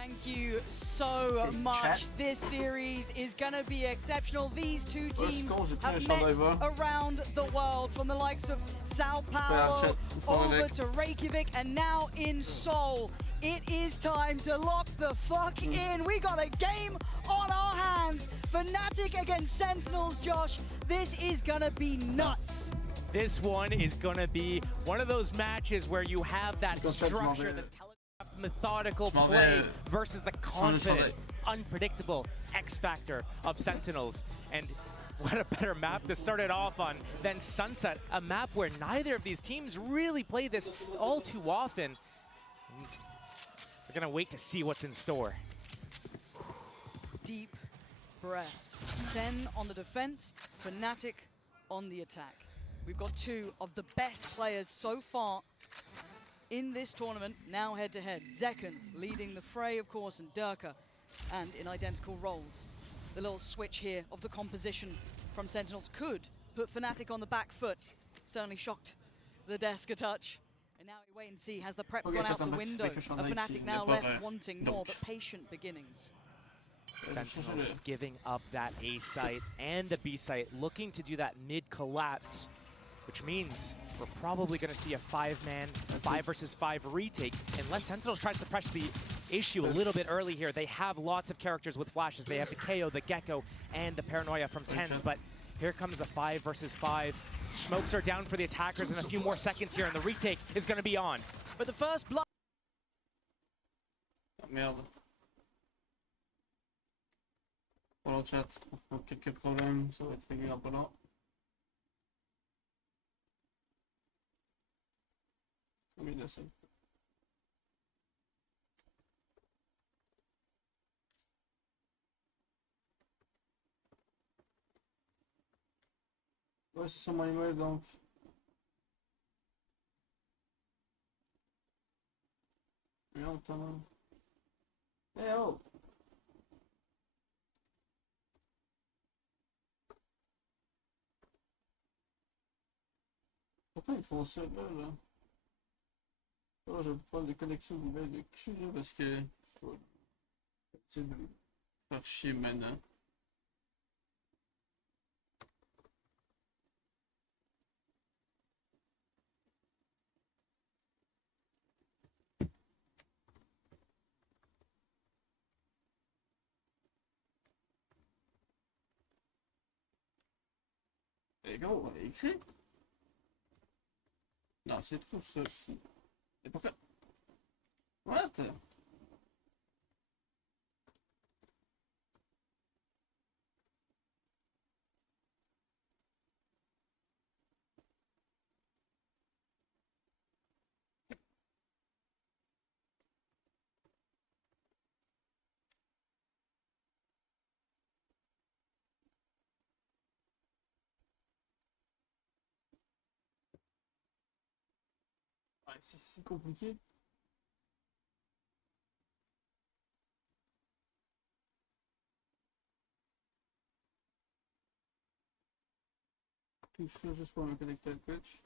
Thank you so much. This series is going to be exceptional. These two teams have met around the world, from the likes of Sao Paulo over to Reykjavik and now in Seoul. It is time to lock the fuck in. We got a game on our hands. Fnatic against Sentinels, Josh. This is going to be nuts. This one is going to be one of those matches where you have that structure, the methodical play versus the confident, unpredictable X factor of Sentinels. And what a better map to start it off on than Sunset, a map where neither of these teams really play this all too often. We're gonna wait to see what's in store. Deep breaths. Sen on the defense, Fnatic on the attack. We've got two of the best players so far in this tournament, now head-to-head. Zekken leading the fray, of course, and Durka, and in identical roles. The little switch here of the composition from Sentinels could put Fnatic on the back foot. Certainly shocked the desk a touch. And now we wait and see, has the prep gone out the window? A Fnatic now left wanting more, but patient beginnings. Sentinels giving up that A site and the B site, looking to do that mid-collapse, which means we're probably going to see a 5-man, 5 versus 5 retake, unless Sentinels tries to press the issue a little bit early here. They have lots of characters with flashes. They have the KO, the Gecko, and the Paranoia from Tens, but here comes the 5 versus 5. Smokes are down for the attackers in a few more seconds here, and the retake is going to be on. But the first blood... Merde. Pour le chat, quelques problèmes, ça va être réglé un peu là. Oui, là, c'est... Ouais, c'est sur mon email donc. Merde, t'as mal. Eh oh! Pourquoi ils font ça là? Oh, je vais prendre des connexions d'email de cul là parce que c'est de faire chier maintenant. Les gars, on a écrit? Non, c'est trop ça aussi. Et pourquoi? What? Ouais, c'est si compliqué. Tout ça juste pour me connecter à Twitch.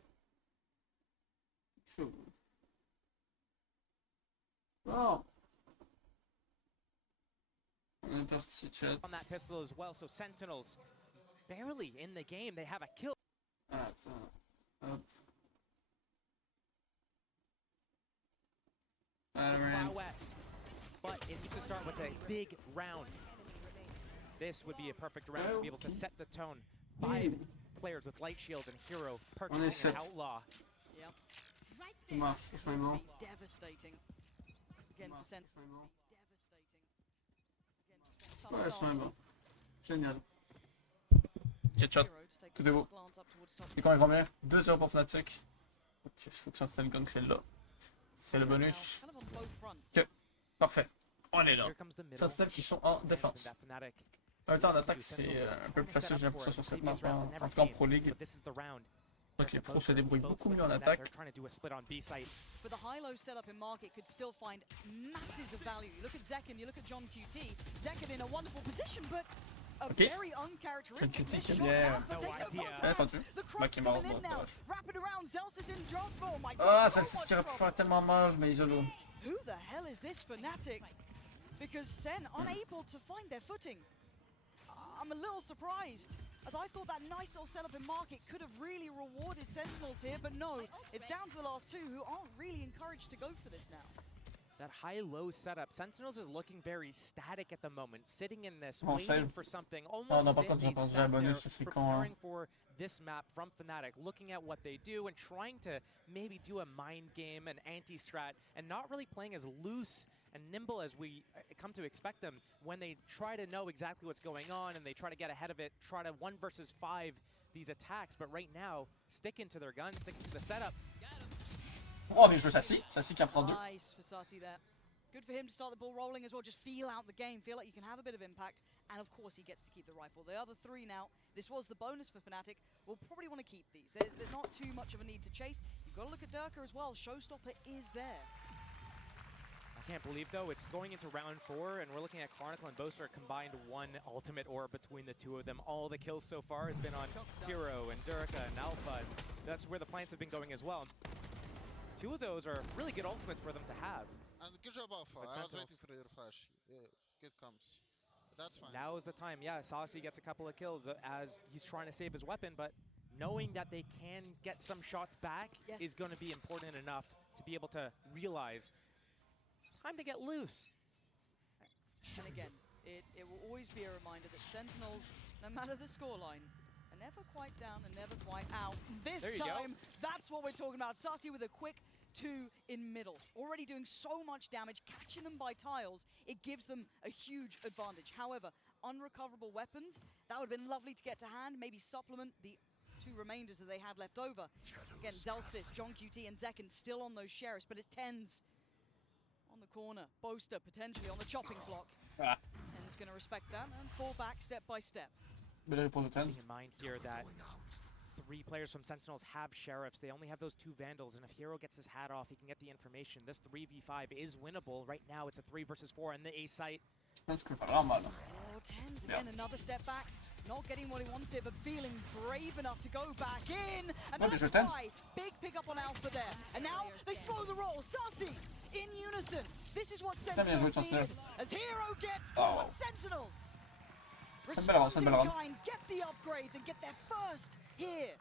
Chaud. Bon. On est parti, chat. On that pistol as well, so Sentinels barely in the game. They have a kill. Attends. Hop. Prowess, but it needs to start with a big round. This would be a perfect round to be able to set the tone. 5 players with light shield and hero purchasing an outlaw. Yep. Ça marche, c'est vraiment. Devastating. Again for Sen. Ouais, c'est vraiment. Génial. Chat, tout est beau. C'est quand même combien? 2 heures pour Fnatic. Ok, il faut que ça fasse le gang, c'est là. C'est le bonus. Ok, parfait. On est là. Sentinels qui sont en défense. Un temps d'attaque, c'est un peu plus facile, j'ai l'impression, sur cette map, en tout cas en Pro League. Donc les pros se débrouillent beaucoup mieux en attaque. But the high-low setup in market could still find masses of value. You look at Zekken, you look at John QT. Zekken in a wonderful position, but a very uncharacteristic miss shot. The crunch coming in now. Wrapping around Zelsis in drop. Oh my god. Ah, celle-ci qui aurait pu faire tellement mal, mais isolo. Who the hell is this Fnatic? because Sen unable to find their footing. I'm a little surprised, as I thought that nice little setup in market could have really rewarded Sentinels here, but no, it's down to the last two who aren't really encouraged to go for this now. That high-low setup, Sentinels is looking very static at the moment, sitting in this, waiting for something, almost as if they sat there preparing for this map from Fnatic, looking at what they do and trying to maybe do a mind game, an anti-strat, and not really playing as loose and nimble as we come to expect them when they try to know exactly what's going on and they try to get ahead of it, try to 1 versus 5 these attacks, but right now, sticking to their guns, sticking to the setup. Oh, bien joué Sassy. Sassy qui apprend 2. Nice for Sassy there. Good for him to start the ball rolling as well, just feel out the game, feel like you can have a bit of impact, and of course he gets to keep the rifle. The other 3 now, this was the bonus for Fnatic, we'll probably want to keep these. There's not too much of a need to chase. You've got to look at Durka as well, Showstopper is there. I can't believe though, it's going into round 4 and we're looking at Chronicle and Boaster combined 1 ultimate orb between the 2 of them. All the kills so far has been on Hero and Durka and Alpha. That's where the plants have been going as well. 2 of those are really good ultimates for them to have. And good job, Alpha. But I was Sentinels. waiting for your flash. Yeah, good comes. That's fine. Now is the time. Yeah, Saucy gets a couple of kills as he's trying to save his weapon, but knowing that they can get some shots back is going to be important enough to be able to realize time to get loose. And again, it will always be a reminder that Sentinels, no matter the scoreline, are never quite down and never quite out. This time, that's what we're talking about. Sassy with a quick 2 in middle. Already doing so much damage, catching them by tiles, it gives them a huge advantage. However, unrecoverable weapons, that would have been lovely to get to hand, maybe supplement the 2 remainders that they had left over. Again, Zelstis, John QT, and Zekken still on those sheriffs, but it's Tens on the corner. Boaster potentially on the chopping block. Tens going to respect that and fall back step by step. Keeping in mind here that 3 players from Sentinels have sheriffs. They only have those 2 vandals, and if Hero gets his hat off, he can get the information. This 3v5 is winnable. Right now, it's a 3 versus 4 in the A site. Oh, Tens again, another step back. Not getting what he wanted, but feeling brave enough to go back in. And that's why. Big pickup on Alpha there. And now they slow the roll. Sassy in unison. This is what Sentinels needed. As Hero gets caught. Sentinels respond in kind, get the upgrades, and get their first here.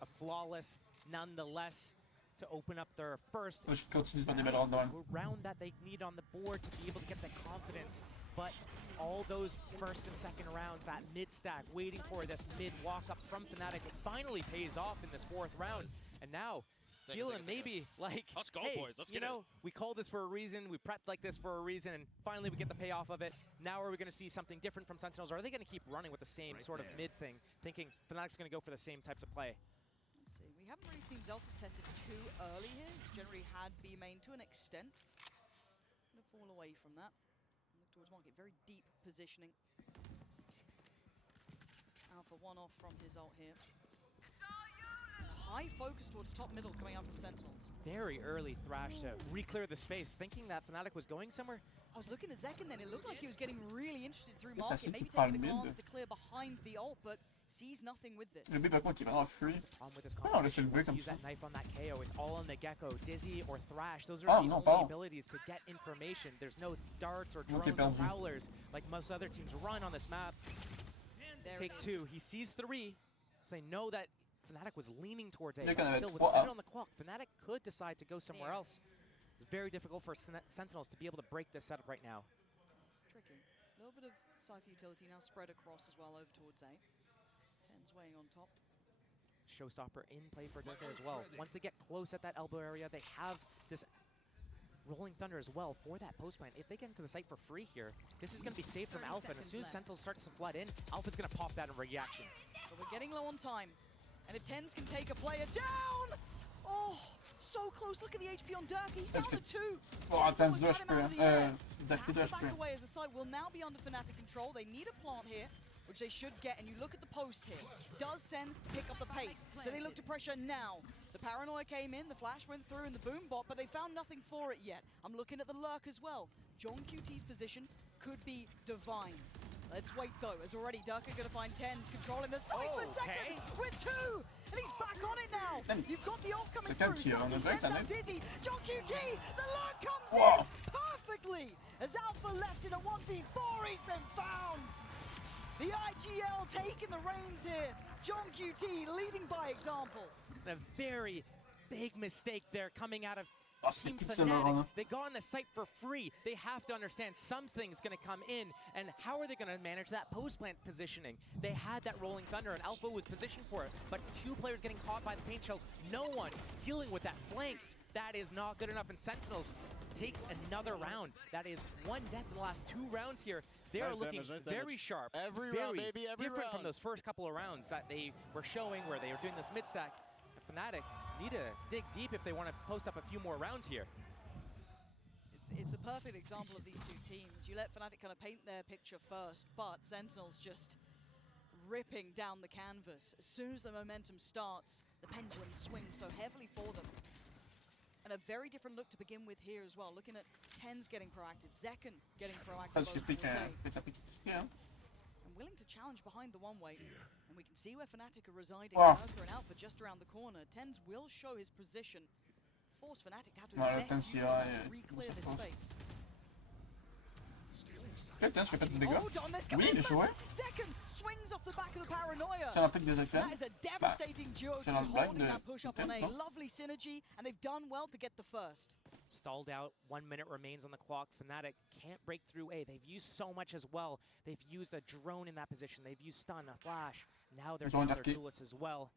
A flawless, nonetheless, to open up their first round that they need on the board to be able to get the confidence. But all those first and second rounds, that mid-stack, waiting for this mid-walk-up from Fnatic, it finally pays off in this 4th round. And now, feeling maybe like, let's go, hey, boys, let's you get know, we called this for a reason, we prepped like this for a reason, and finally we get the payoff of it. Now are we going to see something different from Sentinels, or are they going to keep running with the same sort of mid thing, thinking Fnatic's going to go for the same types of play? Let's see, we haven't really seen Zelstis tested too early here. He's generally had B main to an extent. Gonna fall away from that. Look towards market, very deep positioning. Alpha 1 off from his ult here. High focus towards top middle coming out from Sentinels. Very early Thrash to re-clear the space, thinking that Fnatic was going somewhere. I was looking at Zekken then, it looked like he was getting really interested through market, maybe taking a glance to clear behind the ult, but sees nothing with this. Le B par contre qui est vraiment free. With this on laisse le bruit comme use ça. that knife on that KO. It's all on the Gecko. Dizzy or Thrash, those are the only abilities to get information. There's no darts or drones or prowlers like most other teams run on this map. Take 2. He sees 3, so they know that Fnatic was leaning towards A. Still, with a minute on the clock, Fnatic could decide to go somewhere else. It's very difficult for Sentinels to be able to break this setup right now. It's tricky. A little bit of Cypher utility now spread across as well over towards A. Tens weighing on top. Showstopper in play for Durka as well. Once they get close at that elbow area, they have this Rolling Thunder as well for that post plant. If they get into the site for free here, this is going to be safe from Alpha. And as soon as Sentinels starts to flood in, Alpha's going to pop that in reaction. But we're getting low on time. And if Tens can take a player down! Oh, so close. Look at the HP on Durka. He's down to 2. Oh, Tens doit jouer. Has to back away as the site will now be under Fnatic control. They need a plant here, which they should get. And you look at the post here. Does Sen pick up the pace? Do they look to pressure now? The Paranoia came in, the flash went through in the boom bot, but they found nothing for it yet. I'm looking at the lurk as well. John QT's position could be divine. Let's wait though, as already Durka going to find Tens controlling the site for Zekken with 2! And he's back on it now! You've got the ult coming through, Sassy sends out Dizzy, John QT, the lurk comes in! Perfect! perfectly as Alpha left in a 1v4. He's been found. The IGL taking the reins here. John QT leading by example. A very big mistake there coming out of Oh, c'était Team pixel marrant, Fnatic. hein. They got on the site for free. They have to understand something's going to come in, and how are they going to manage that post-plant positioning? They had that rolling thunder, and Alpha was positioned for it, but two players getting caught by the paint shells. No one dealing with that flank. That is not good enough, and Sentinels takes another round. That is one death in the last 2 rounds here. They are looking very sharp, Every very round, baby, every different round. from those first couple of rounds that they were showing where they were doing this mid-stack. Fnatic need to dig deep if they want to post up a few more rounds here. It's the perfect example of these two teams. You let Fnatic kind of paint their picture first, but Sentinels just ripping down the canvas. As soon as the momentum starts, the pendulum swings so heavily for them. And a very different look to begin with here as well. Looking at Tens getting proactive, Zekken getting proactive. Ça, c'est piqué, hein. And willing to challenge behind the one-way. And we can see where Fnatic are residing. Oh. Merker and Alpha just around the corner. Tens will show his position. Force Fnatic to have to Ouais, invest Tens, il util ira, to re-clear this pense. space. Ok, tiens, je fais pas de dégâts. Hold on, there's Oui, il est chaud, ouais. Zekken swings off the back of the paranoia. C'est un pic des That FM. is a devastating duo c'est un blague holding de- that push up de on A. Tens, non? Lovely synergy, and they've done well to get the first. Stalled out, 1 minute remains on the clock. Fnatic can't break through A. They've used so much as well. They've used a drone in that position. They've used stun, a flash. Now they're Ils ont down their adapté. duelists as well.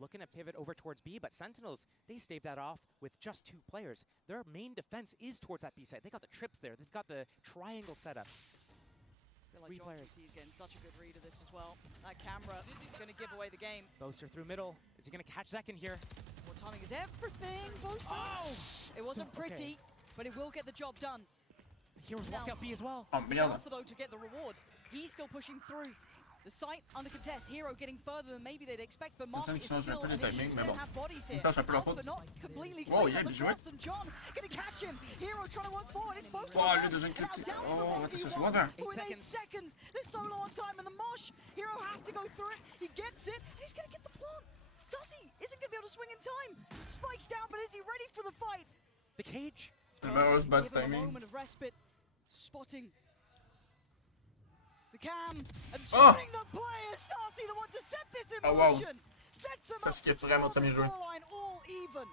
Looking to pivot over towards B, but Sentinels, they staved that off with just 2 players. Their main defense is towards that B side. They got the trips there. They've got the triangle set up. I feel like 3 John players. QT is getting such a good read of this as well. That camera is going to give away the game. Boaster through middle. Is he going to catch Zekken here? More timing is everything. Boaster. Oh! It wasn't Okay. pretty, but it will get the job done. Heroes walked Now- out B as well. Oh It's merde. Alpha though to get the reward. He's still pushing through. The site under contest. Hero getting further than maybe they'd expect, but Market is Sentinels, still j'ai an pas les issue. timings, mais Sen bon. have bodies here. Une tâche un peu la Alpha faute. not completely Oh, clear yeah, on the bien joué. cross, and John gonna catch him. Hero trying to work forward. It's both Oh, le deuxième clip. Oh, attention, c'est loin d'un. with 8 seconds. seconds. They're so low on time, and the mosh. Hero has to go through it. He gets it. And he's gonna get the plant. Sussy isn't gonna be able to swing in time. Spikes down, but is he ready for the fight? The cage. Malheureuse bad Give him a timing. moment of respite. Spotting the cam and Oh! spotting the player. Sarsi, the one to set this in Oh, wow. motion. Sets them Ça, up c'est to vraiment draw très the bien joué. scoreline all even.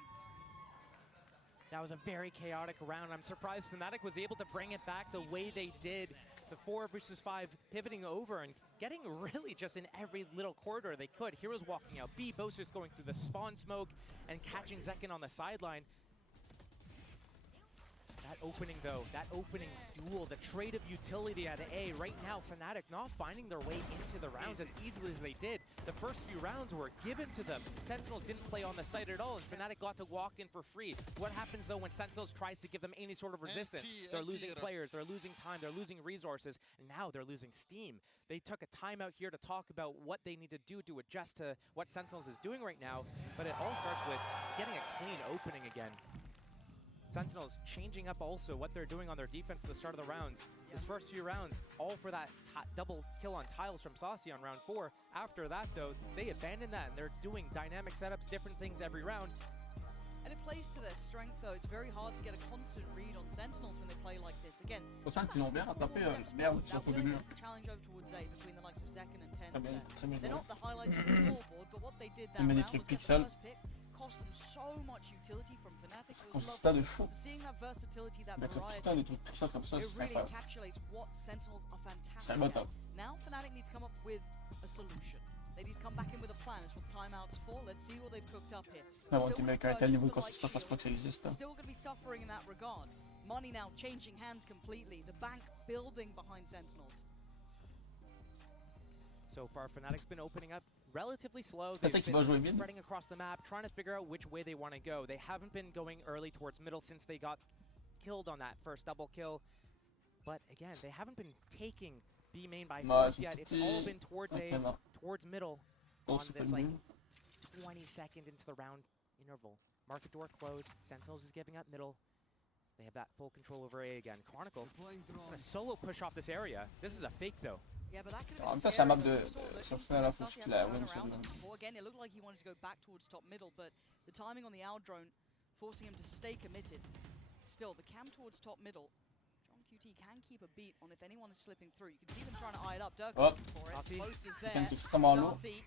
That was a very chaotic round. I'm surprised Fnatic was able to bring it back the way they did. The 4 versus 5 pivoting over and getting really just in every little corridor they could. Heroes walking out B, Boasters going through the spawn smoke and catching Zekken on the sideline. That opening though, that opening duel, the trade of utility at A, right now Fnatic not finding their way into the rounds as easily as they did. The first few rounds were given to them. Sentinels didn't play on the site at all and Fnatic got to walk in for free. What happens though when Sentinels tries to give them any sort of resistance? They're losing players, they're losing time, they're losing resources, and now they're losing steam. They took a timeout here to talk about what they need to do to adjust to what Sentinels is doing right now, but it all starts with getting a clean opening again. Sentinels changing up also what they're doing on their defense at the start of the rounds. Those first few rounds, all for that double kill on tiles from Saucy on round 4. After that, though, they abandoned that, and they're doing dynamic setups, different things every round. And it plays to their strength though. It's very hard to get a constant read on Sentinels when they play like this. Again, Au sein, ils l'ont bien rattrapé. Merde, ils sont au début. to challenge over towards A between the likes of Zekken and Tens Très bien, there. très bien They're joué. not the highlights of the scoreboard, but what they did that Le round magnifique was get the pixel. first pick, cost them so much utility from Fnatic. It was Consistat de lovely. fou. So seeing that versatility, that Mettre variety, putain des trucs pixels comme ça, it c'est really incroyable. encapsulates what Sentinels are C'est fantastic un bon at. top. Now Fnatic needs to come up with a solution. They need to come back in with a plan. It's what timeouts for. Let's see what they've cooked up here. Mais bon, Still team with avec un tel purchase niveau de of the light consistance, je pense pas que ça shields. existe. Still going to be suffering in that regard. Money now changing hands completely. The bank building behind Sentinels. So far, Fnatic's been opening up relatively slow. Fnatic They've qui va jouer been mid. spreading across the map, trying to figure out which way they want to go. They haven't been going early towards middle since they got killed on that first double kill. But again, they haven't been taking B main by Non, force ils yet. sont It's all petits. been towards Ok, A, non. towards middle Oh, on c'est pas this le like mieux. 20-second into the round interval. Market door closed. Sentinels is giving up middle. They have that full control over A again. Chronicle, a solo push off this area. This is a fake though. Yeah, but that could En have même been temps, c'est la map scary, de though. We saw that Sentinel, là, faut Saucy que had la to turn win sur around le. before. Again, it looked like he wanted to go back towards top middle, but the timing on the owl drone forcing him to stay committed. Still, the cam towards top middle GT can keep a beat on if anyone is slipping through. You can see them trying to eye it up. Dirk Oh. looking for it. Saucy. Post is Il there. est extrêmement lourd. Saucy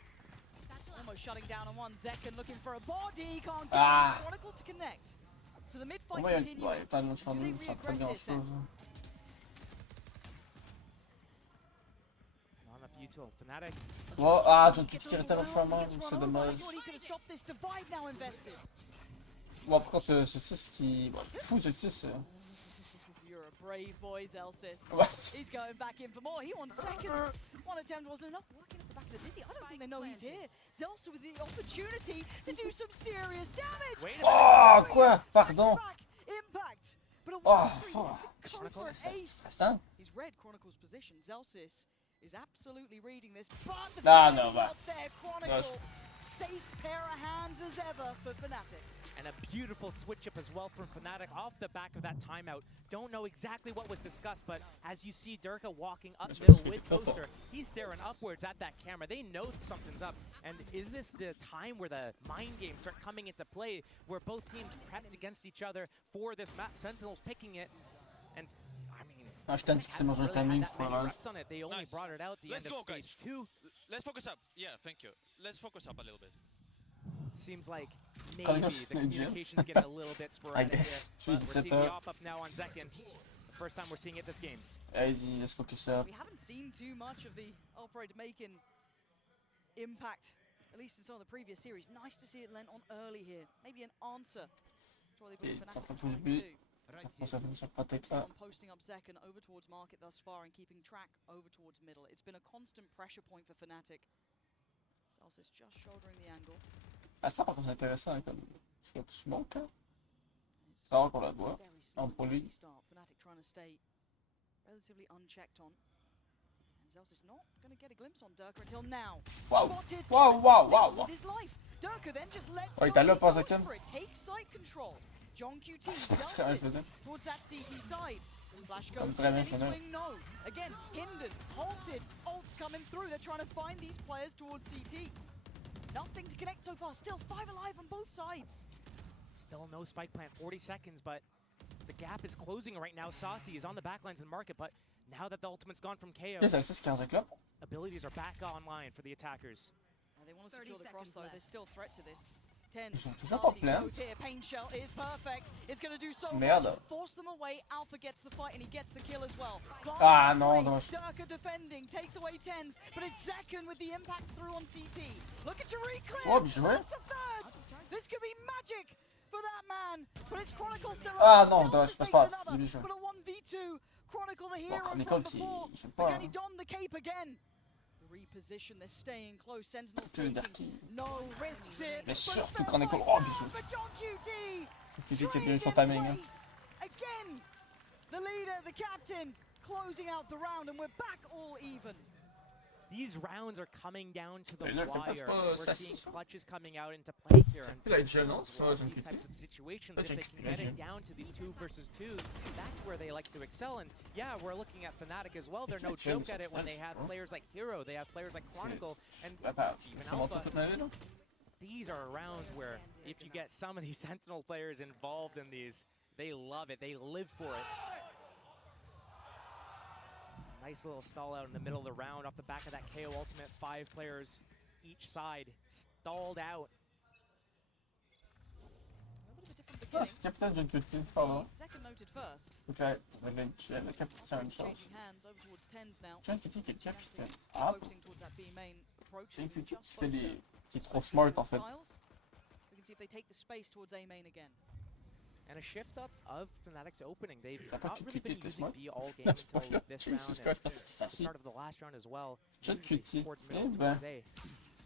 almost shutting down on one. Zekken looking for a body. Can't get Ah. it. Chronicle to connect. So the mid Pour fight moi, il continuing. n'y a pas de chance Do they de faire très reaggress grand here, Sen? chose. Not enough util. Fnatic. Oh, ah, John Gets Kitty est overwhelmed, tellement flamand, gets run c'est over. dommage. I thought he could have stopped this divide now invested. Bon, par contre, ce 6 qui. Bon, fou ce 6. You're a brave boy, Zelsis. What? He's going back in for more. He wants seconds. One attempt wasn't enough. Working at the back of the Dizzy. I don't think they know he's here. Zelsa with the opportunity to do some serious damage. Wait a minute. Oh, quoi? Pardon. Back-to-back impact. But a Oh, 1-3 fuck. to go for an ace. Stressant. He's read Chronicle's position. Zelsis is absolutely reading this, but the Ah, timing no, but- not there. Chronicle, safe pair of hands as ever for Fnatic. And a beautiful switch up as well from Fnatic off the back of that timeout. Don't know exactly what was discussed, but as you see Durka walking up That's middle what with it's good for. Poster, he's staring upwards at that camera. They know something's up. And is this the time where the mind games start coming into play, where both teams prepped against each other for this map? Sentinels picking it, and I mean, Ah, je t'ai dit que c'est mangé un timing, c'est pas grave. reps on it. They only Nice. brought it out the Let's end go, of stage guys. 2. Let's focus up. Yeah, thank you. Let's focus up a little bit. Seems like maybe Calling us the Ninja. communication's getting a little bit sporadic here. guess. But She's we're the seeing the setup. op up now on Zekken. The first time we're seeing it this game. Ah, il dit, let's focus up. We haven't seen too much of the operator making impact, at least in some of the previous series. Nice to see it lent on early here. Maybe an answer to what they've been Et Fnatic t'as pas trying to touché do. Après, ça finit sur Patek ça. On posting up second over towards market thus far and keeping track over towards middle. It's been a constant pressure point for Fnatic. Celsius just shouldering the angle. Ah, ça par contre c'est intéressant, hein, comme. C'est du smoke, hein. C'est rare qu'on la voit. Very En poly. steady start. Fnatic trying to stay relatively unchecked on. And Celsius not going to get a glimpse on Durka until now. Wow. Spotted. Wow, and wow, still wow, with wow. his life. Durka then just lets Oh, il go. est allé He pas goes Zekken. for it. Takes site control. John QT, Très bien Celsius fait. towards that CT side. Flash Comme goes très in, bien any fait. swing, no. Again, hindered, halted, ults coming through. They're trying to find these players towards CT. Nothing to connect so far. Still 5 alive on both sides. Still no spike plant, 40 seconds, but the gap is closing right now. Saucy is on the backlines in the market, but now that the ultimate's gone from KO, Qu'est-ce que c'est 15 avec là? abilities are back online for the attackers. They want to secure 30 the cross seconds though. left. There's still threat to this. 10. Ils sont toujours pas pleins. Here. Pain shell is perfect. It's going to do so Merde. much. Force them away. Alpha gets the fight and he gets the kill as well. Ah, non, dommage. Durka defending, takes away tens, but it's Zekken with the impact through on CT. Looking to reclear. Oh, bien joué. That's a third. This could be magic for that man, but it's Chronicle still Ah, alive. non, Stealth dommage, je passe takes pas. another, Il est bien joué. but a 1v2. Chronicle the Bon, hero Chronicle from qui. before. Je sais But pas. can he don the cape again? The reposition, they're staying close. Sentinels Tu veux dire taking qui? no risks here. Mais but surtout fair Chronicle. fight Oh, now bien joué. for John QT. Qui dit qu'il a bien eu son Trade in timing. Hein. place. Again, the leader, the captain, closing out the round, and we're back all even. These rounds are coming down to the Mais là, comme ça, wire. c'est pas We're ça, seeing c'est- clutches coming out into play here. And Il a été jeune, non? Sentinels C'est pas love John these QT. types of situations, Pas if John they QT, can il a get it dit. down to these 2 versus 2s, that's where they like to excel. And yeah, we're looking at Fnatic as well. They're no Équipe jeune, joke at it when c'est they have bon. players like Hero, they have players like Chronicle, and Attends, even je commence Alpha. toute ma vie là? These are rounds where if you get some of these Sentinel players involved in these, they love it. They live for it. Nice little stall out in the middle of the round off the back of that KO ultimate. 5 players each side stalled out. A little bit of a different Ah, beginning. capitaine John QT, pardon. Zekken noted first. Ok, la capitaine, la même chose. Changing hands over towards tens now. John QT qui est capitaine. Ah, Focusing towards that B main approach. John We QT just qui fait spoke des. to qui est trop smart en fait. Tiles. We can see if they take the space towards A main again. And a shift up of Fnatic's opening. They've T'as pas not really been QT, using smart? B all game Non, c'est pas until là. this Jesus round Christ, and parce que c'est the assis. start of the last round as well. John Usually QT. towards Eh middle, ben, towards A.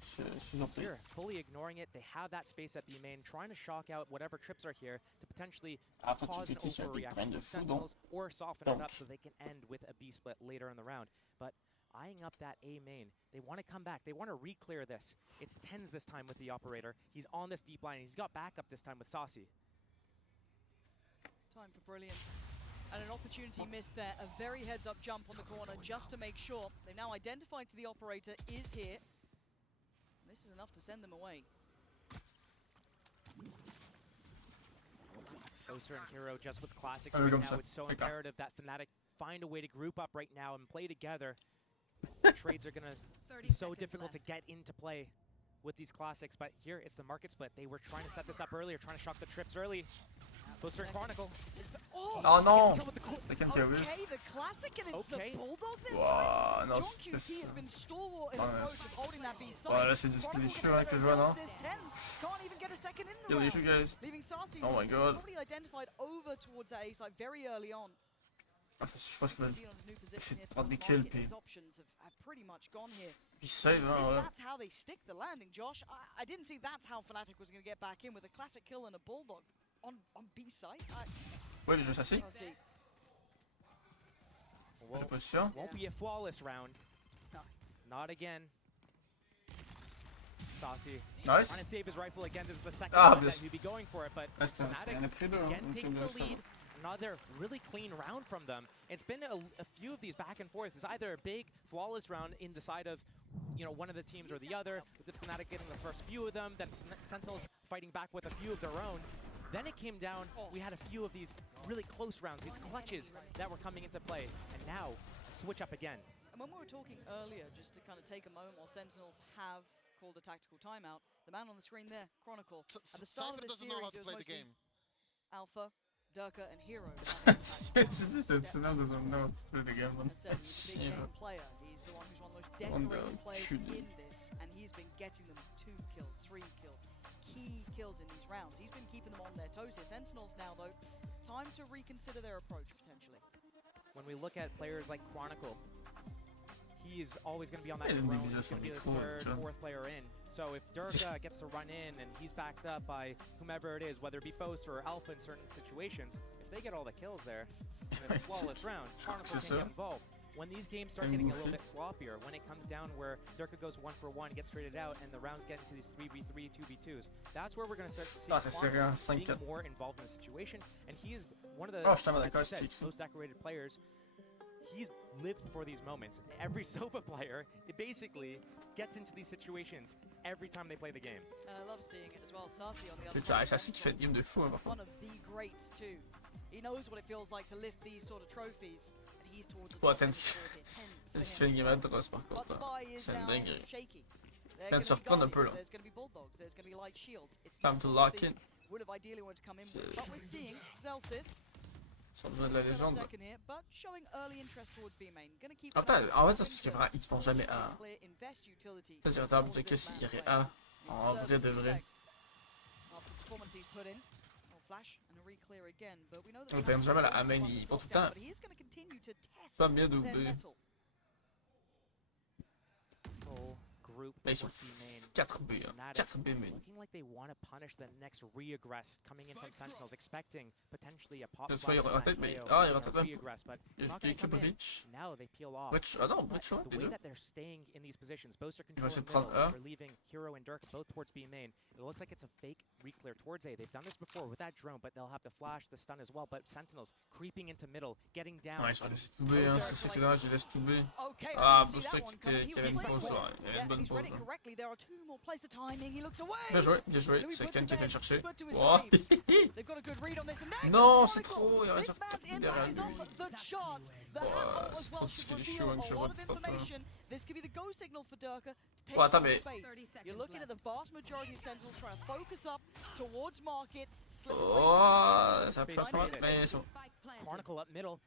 je suis surpris. Here, fully ignoring it. They have that space at B main, trying to shock out whatever trips are here to potentially Après, cause an QT, c'est un big brain overreaction de with fou, donc. Sentinels or soften it up so they can end with a B split later in the round. But eyeing up that A main, they want to come back. They want to re-clear this. It's tens this time with the operator. He's on this deep line. He's got backup this time with Saucy. Time for brilliance. And an opportunity missed there. A very heads-up jump on the corner just to make sure. They've now identified to the operator is here. And this is enough to send them away. Oster and Hero just with classics Ah oui, right comme now. ça. It's so D'accord. imperative that Fnatic find a way to group up right now and play together. Trades are going to be so difficult to get into play with these classics, but here it's the market split. They were trying to set this up earlier, trying to shock the trips early. Booster and Chronicle. Oh non! I can't hear this. Okay, the classic and it's Okay. the Bulldog this Wow, time. non, John c'est QT has been stalwart in Ouais. approach of holding that B side. Ouais, là c'est du split issue avec le joueur, non? Can't even get a second in the Kill the round. issue, guys. Leaving Sarsi, Oh my god. probably identified over towards that A side very early on. Enfin, je pense qu'il va Being on his new position here prendre des towards kills, market, puis his options have pretty much gone here. il save, See, hein, ouais. that's how they stick the landing, Josh. I didn't see that's how Fnatic was going to get back in with a classic kill and a Bulldog on B side. Ouais, mais je sais. I'll see. J'ai position. Won't be a flawless round. No. Not again. Saucy Nice. trying to save his rifle again. This is the second Ah, time bien that he'd be going for it, but Ah, c'était Fnatic un après deux, hein. again Donc, taking the bien lead. Another really clean round from them. It's been a few of these back and forth. It's either a big flawless round in the side of, you know, one of the teams or the other, with the Fnatic getting the first few of them, then Sentinels fighting back with a few of their own. Then it came down, we had a few of these really close rounds, these clutches that were coming into play. And now, a switch up again. And when we were talking earlier, just to kind of take a moment while Sentinels have called a tactical timeout, the man on the screen there, Chronicle, at the start of Cypher the doesn't know how series, to it was play the mostly game. Alpha, Durka, and Hero. C'est Sentinel doesn't know how to play the game, man. As I said, he's a big game player. He's the one who's one of the most decorated players in this, and he's been getting them 2 kills, 3 kills, key kills in these rounds. He's been keeping them on their toes here. Sentinels now, though, time to reconsider their approach, potentially. When we look at players like Chronicle, he is always going to be on that Yeah, throne. he's He's going to be the cool, third, John. fourth player in. So if Durka gets to run in and he's backed up by whomever it is, whether it be Faust or Alpha in certain situations, if they get all the kills there, and it's a flawless round, Chronicle C'est can ça. get involved. When these games start getting a little bit sloppier, when it comes down where Durka goes 1-for-1, gets traded out, and the rounds get into these 3v3, 2v2s, that's where we're going to start to see Ah, c'est sérieux, hein, Chronicle 5-4. being more involved in the situation. And he is one of the, Oh, je t'en as d'accord, I said, c'est- most decorated players. He's lived for these moments. Every Sopa player, it basically gets into these situations every time they play the game. And I love seeing it as well. Sarsi on the other Putain, side. c'est Assassin qui fait des games de fou, hein, par One contre. of the greats too. He knows what it feels like to lift these sort of trophies, and he's towards the Ouais, top end of tandis the board here. 10 for qu'il him. fait une game atroce, par But contre. the hein. buy is C'est une now dinguerie. shaky. Viens de There's se reprendre un peu, là. There's going to be Bulldogs, there's going to be Light Shields. It's Time not to what lock they in. would have ideally wanted to come in with. But we're seeing Zelsis, Sans besoin de la still légende. second here, but showing early interest towards B main. Going to keep Attends, en fait, c'est parce que vraiment, ils te font jamais A. clear invest utility. Peut-être j'aurais tendance à dire qu'il irait A. En vrai de vrai. After the performance he's put in, I'll flash and a re-clear again, but we know that Ils perdent jamais la A main, ils vont tout le temps. but he is going to continue to test Pas bien de their B. mettle. Full group Là, ils sont towards B main. 4B, hein. Fnatic 4B, mais. looking like they want to punish the next re-aggress coming in from Sentinels, expecting potentially a pop Que ce flash soit, il from aura peut-être, mais. Andreo Ah, il y aura or a peut-être même. re-aggress, but Il it's y not a going to que come in. Breach. Now they peel off. Breach. Ah non, But Breach, ouais, the les way deux. that they're staying in these positions, Boaster Il va control essayer in de prendre middle, A. they're leaving Hero and Dirk both towards B main. It looks like it's a fake re-clear towards A. They've done this before with that drone, but they'll have to flash the stun as well. But Sentinels creeping into middle, getting down. Ouais, ils sont laissés tout B, hein. C'est que dommage, ils laissent tout B. Okay, Ah, I didn't see Booster that one coming. He qui avait une was pause, quick. ouais. Il avait Yeah, une bonne he's pause. read it ouais. correctly. There are 2 more plays. The timing. He looks away. Bien joué, bien joué. Louis C'est put Ken to qui vient bed, le chercher. put to his Oh, grave. They've got a good read on this, and there Non, goes c'est Chronicle. trop, il aurait This dû man's repartir impact is derrière off the charts. The Ouais, handle as c'est well trop should du reveal show, hein, que a je lot vois of pas, quoi. information. This could be the go signal for Durka to take Ouais, attends, some mais- space. You're looking at the vast majority of Sentinels trying to focus up towards market, slip away Oh, towards ça the passe CT. pas mal, mais ils sont. Chronicle up middle.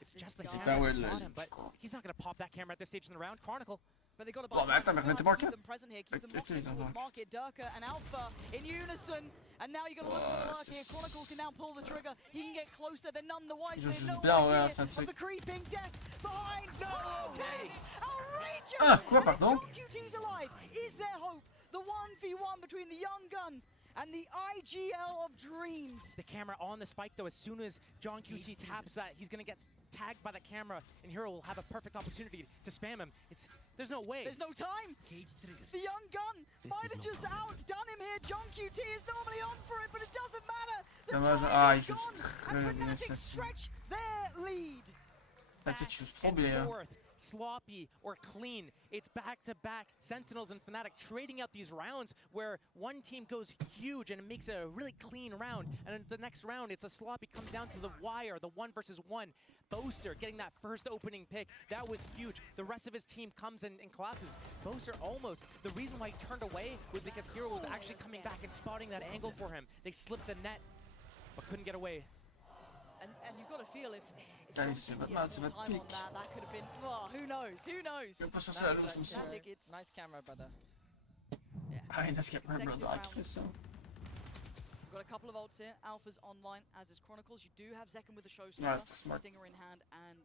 It's just the C'est camera un to weird spot lane. him, but he's not going to pop that camera at this stage in the round. Chronicle. But they got to Bon, mais attends, mais still have mettez to marqué. keep them present here, keep them locked Ok, in ils ont towards marqué. market. Durka and Alpha in unison, and now you got to look for the lurk here. Chronicle can now pull the trigger. He can get closer. They're none the wiser. They have no bien, ouais, idea Fnatic. of the creeping death behind. No, takes outrageous. Ah, quoi, And if pardon? John QT's alive. Is there hope? The 1v1 between the young gun and the IGL of dreams. The camera on the spike, though, as soon as John QT taps that, he's going to get tagged by the camera, and Hero will have a perfect opportunity to spam him. There's no way. There's no time. The young gun might have just outdone him here. John QT is normally on for it, but it doesn't matter. The Dommage. time Ah, is il joue gone, très and bien, Fnatic ça. stretch their lead. Fnatic joue trop And bien. fourth, sloppy or clean. It's back-to-back Sentinels and Fnatic trading out these rounds where one team goes huge and it makes it a really clean round, and then the next round it's a sloppy, comes down to the wire, the 1 versus 1. Boaster getting that first opening pick, that was huge. The rest of his team comes and collapses. Boaster almost, the reason why he turned away was because Hero was actually coming back and spotting that angle for him. They slipped the net, but couldn't get away. And you've got to feel if c'est John pas mal, Kitty c'est had pas more time pique. on that could have been, oh, who knows, who knows? Je vais pas chercher la louche comme ça. Fnatic, it's Nice camera, brother. Ah, il a ce qu'il y a plein de consecutive blocs. rounds. We've got a couple of ults here. Alpha's online, as is Chronicles. You do have Zekken with a Yeah, showstopper, it's smart. Stinger in hand, and,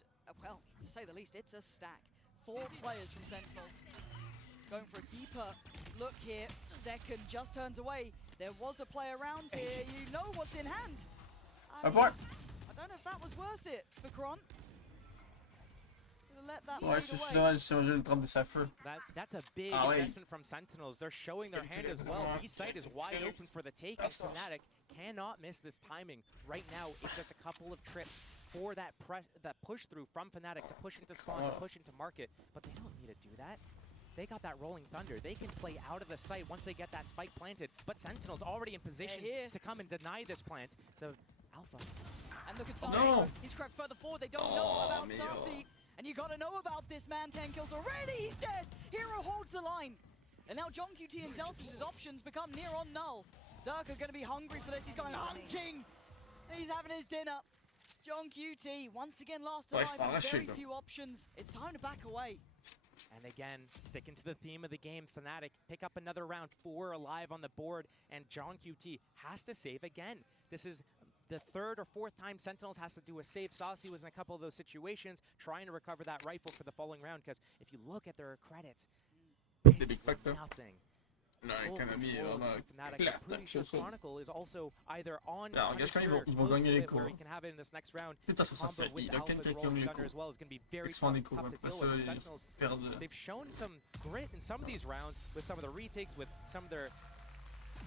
well, to say the least, it's a stack. 4 players from Sentinels. Going for a deeper look here. Zekken just turns away. There was a play around here. You know what's in hand. I mean, I don't know if that was worth it for Kron. Gonna let that Ouais, fade c'est away. dommage, j'ai changé le drop de sa feu. That's a big Ah, oui. investment from Sentinels. They're showing their hand as well. B site is wide open for the take, and Fnatic cannot miss this timing. Right now, it's just a couple of trips for that push through from Fnatic to push into spawn, to push into market, but they don't need to do that. They got that rolling thunder. They can play out of the site once they get that spike planted, but Sentinel's already in position here. to come and deny this plant. The Alpha. And look at Sarsi. No. He's crept further forward. They don't know about Sarsi. And you gotta know about this man. 10 kills already. He's dead. Hero holds the line. And now John QT and Zeltis' options become near on null. Dirk are gonna be hungry for this. He's going hunting. He's having his dinner. John QT once again last alive with very few options. It's time to back away. And again, sticking to the theme of the game, Fnatic pick up another round, 4 alive on the board, and John QT has to save again. This is the 3rd or 4th time Sentinels has to do a save. Saucy was in a couple of those situations, trying to recover that rifle for the following round, because if you look at their credits, basically nothing. Non, Full l'économie est control vraiment to Fnatic. claire. I'm pretty sure Chronicle is also either on Alors, regarde quand Punisher ils vont close to gagner les it, where coups. he can have it in this next round. Putain, ça Combo fait. with Il a Alpha's quelqu'un qui rolling aime les thunder coups. as well is going to be very Ils font des coups. tough to Après deal ça, with. ils Sentinels, perdent. they've shown some grit in some of these rounds with some of the retakes, with some of their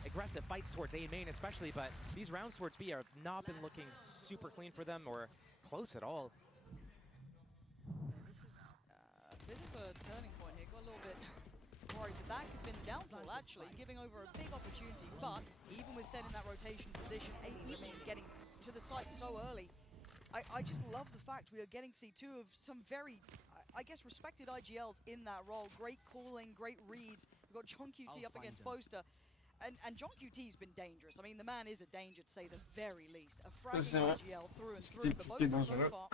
aggressive fights towards A main especially, but these rounds towards B have not been looking super clean for them or close at all. This is a bit of a turning point here. Got a little bit worried that could have been the downfall, actually, giving over a big opportunity. But even with setting that rotation position, even getting to the site so early, I just love the fact we are getting to see 2 of some very, I guess, respected IGLs in that role. Great calling, great reads. We've got John QT up against Boaster. And John QT's been dangerous. I mean, the man is a danger, to say the very least. A fragging IGL through and through, but Boaster so far,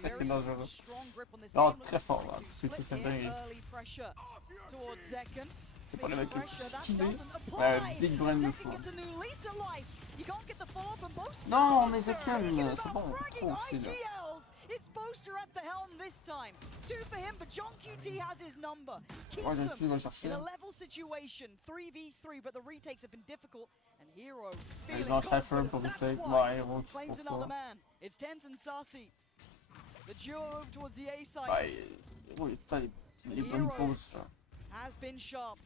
very strong grip on this Non, game. très fort là. Split C'est here, dingue. early pressure towards Zekken. C'est pas le mec le plus Pressure, that skillé. doesn't apply. Big brain de Zekken fou. gets a new lease of life. You can't get the follow-up on Boaster. Non, mais Boaster, Zekken, thinking c'est about bon. fragging Trop stylé. IGLs. It's Boaster at the helm this time. 2 for him, but John QT has his number. Keeps Ouais, j'ai him pu le in chercher. a level situation. 3v3, but the retakes have been difficult. And Hero Ils feeling ont un Cypher confident. pour That's retake. why Ouais, Hero qui claims faut another pas. man. It's Tens and Sassy. The duo over towards the A side Ouais, Hero, putain, les bonnes pauses. has been sharp.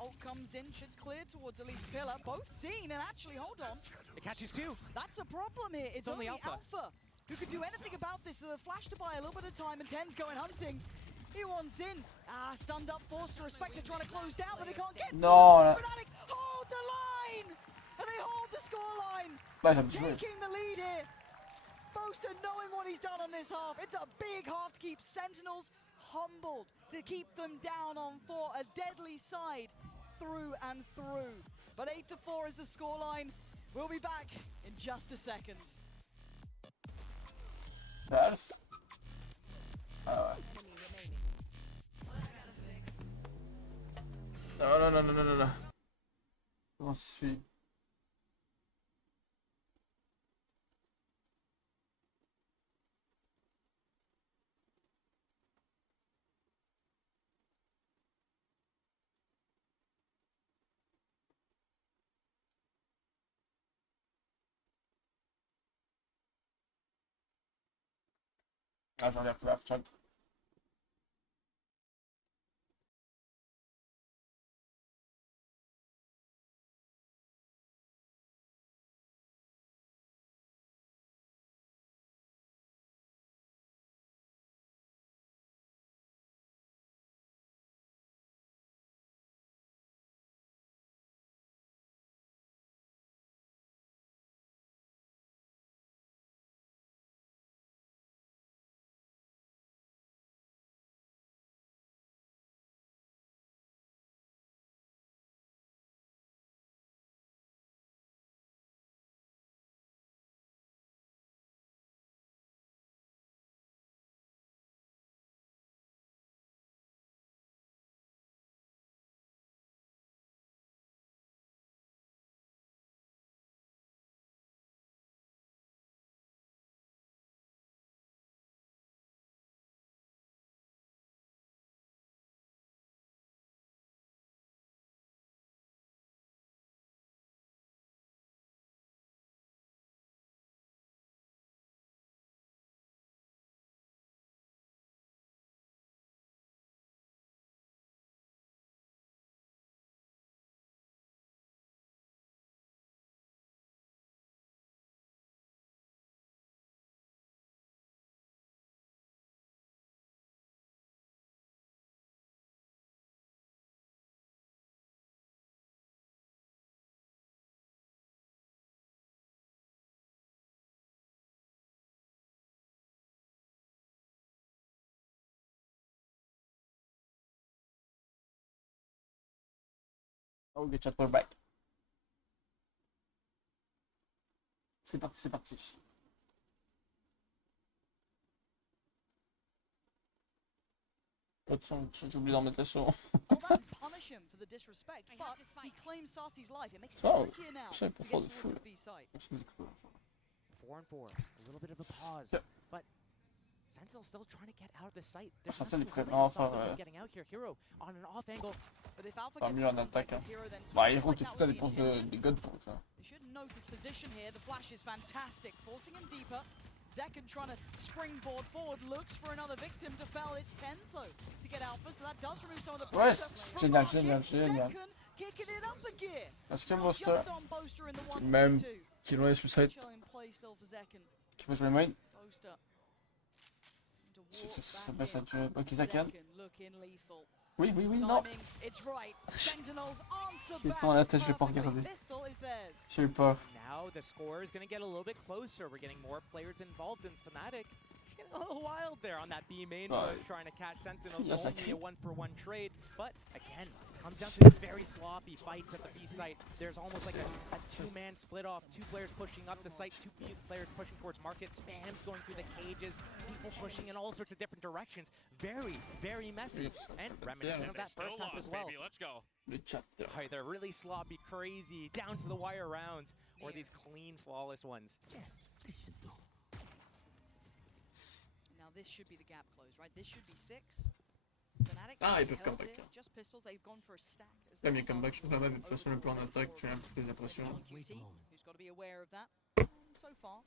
Ult comes in, should clear towards Elise Pillar. Both seen, and actually, hold on. It catches 2. That's a problem here. It's only only Alpha who could do anything about this. So the flash to buy a little bit of time, and Ten's going hunting. He wants in. Stunned up, forced to respect. They're trying to close down, but they can't get Non, Fnatic hold the line! And they hold the scoreline. là, j'aime jouer. Taking the lead here. Boaster knowing what he's done on this half. It's a big half to keep Sentinels humbled, to keep them down on 4. A deadly side through and through. But 8-4 is the scoreline. We'll be back in just a second. Alf. Ah ouais. Non, non, non, non, non, non, non. On se suit. Ah, j'en ai plus la chat. Oh, good shot, we're back. C'est parti, c'est parti. L'autre son, j'ai oublié d'en mettre le son. Oh, that punish him for the disrespect, but he claims Sarsi's life. It makes it Oh, trickier now je savais to pas get faire de towards fou. his B site. 4-4, a little bit of a pause, Yep. but Sentinel's still trying to get out of the site. There's Sentinel, il nothing pourrait really vraiment to stop them faire, from getting out here. Hero on an off angle. But if Alpha Pas gets mieux en the attaque. flank, Hein. Hero then Bah, swings Hero, like tout that le temps, was dépense the intention. des gods pour ça. They should note his position here. The flash is fantastic, forcing him deeper. Zekken trying to springboard forward, looks for another victim to fell. It's Tens though to get Alpha, so that does remove some of the Ouais, pressure. génial, from génial, Market. génial. Zekken kicking it up a gear. Est-ce que Not Monster, just on Boaster in the même 1v2. qui est sur le site, Chilling play still for Zekken. qui veut jouer main? Boaster. Ça baisse à tuer. Ok, Zakan. Looking lethal. Oui, oui, oui, non. Timing, it's right. Sentinels answer Il est back dans la tête, je l'ai pas perfectly. regardé. Pistol is theirs. J'ai eu peur. Now the score is going to get a little bit closer. We're getting more players involved in Fnatic. Getting a little wild there on that B main push, trying to catch Sentinels. Yes, Only a I 1-for-1 trade, but again, comes down to these very sloppy fights at the B site. There's almost like a two-man split off, two players pushing up the site, two players pushing towards market, spams going through the cages, people pushing in all sorts of different directions. Very, very messy, and reminiscent of that first half as well. Let's go. Le chat. Right, they're really sloppy, crazy, down to the wire rounds, or these clean, flawless ones. Now this should be the gap close, right? This should be 6. Fnatic Ah, ils peuvent held comeback. in, just pistols, they've gone for a stack. As Ouais, they mais comeback, je start suis pas mal, to de toute move façon, le plan over d'attaque, towards j'ai un peu plus l'impression. John QT, who's got to be aware of that. So far,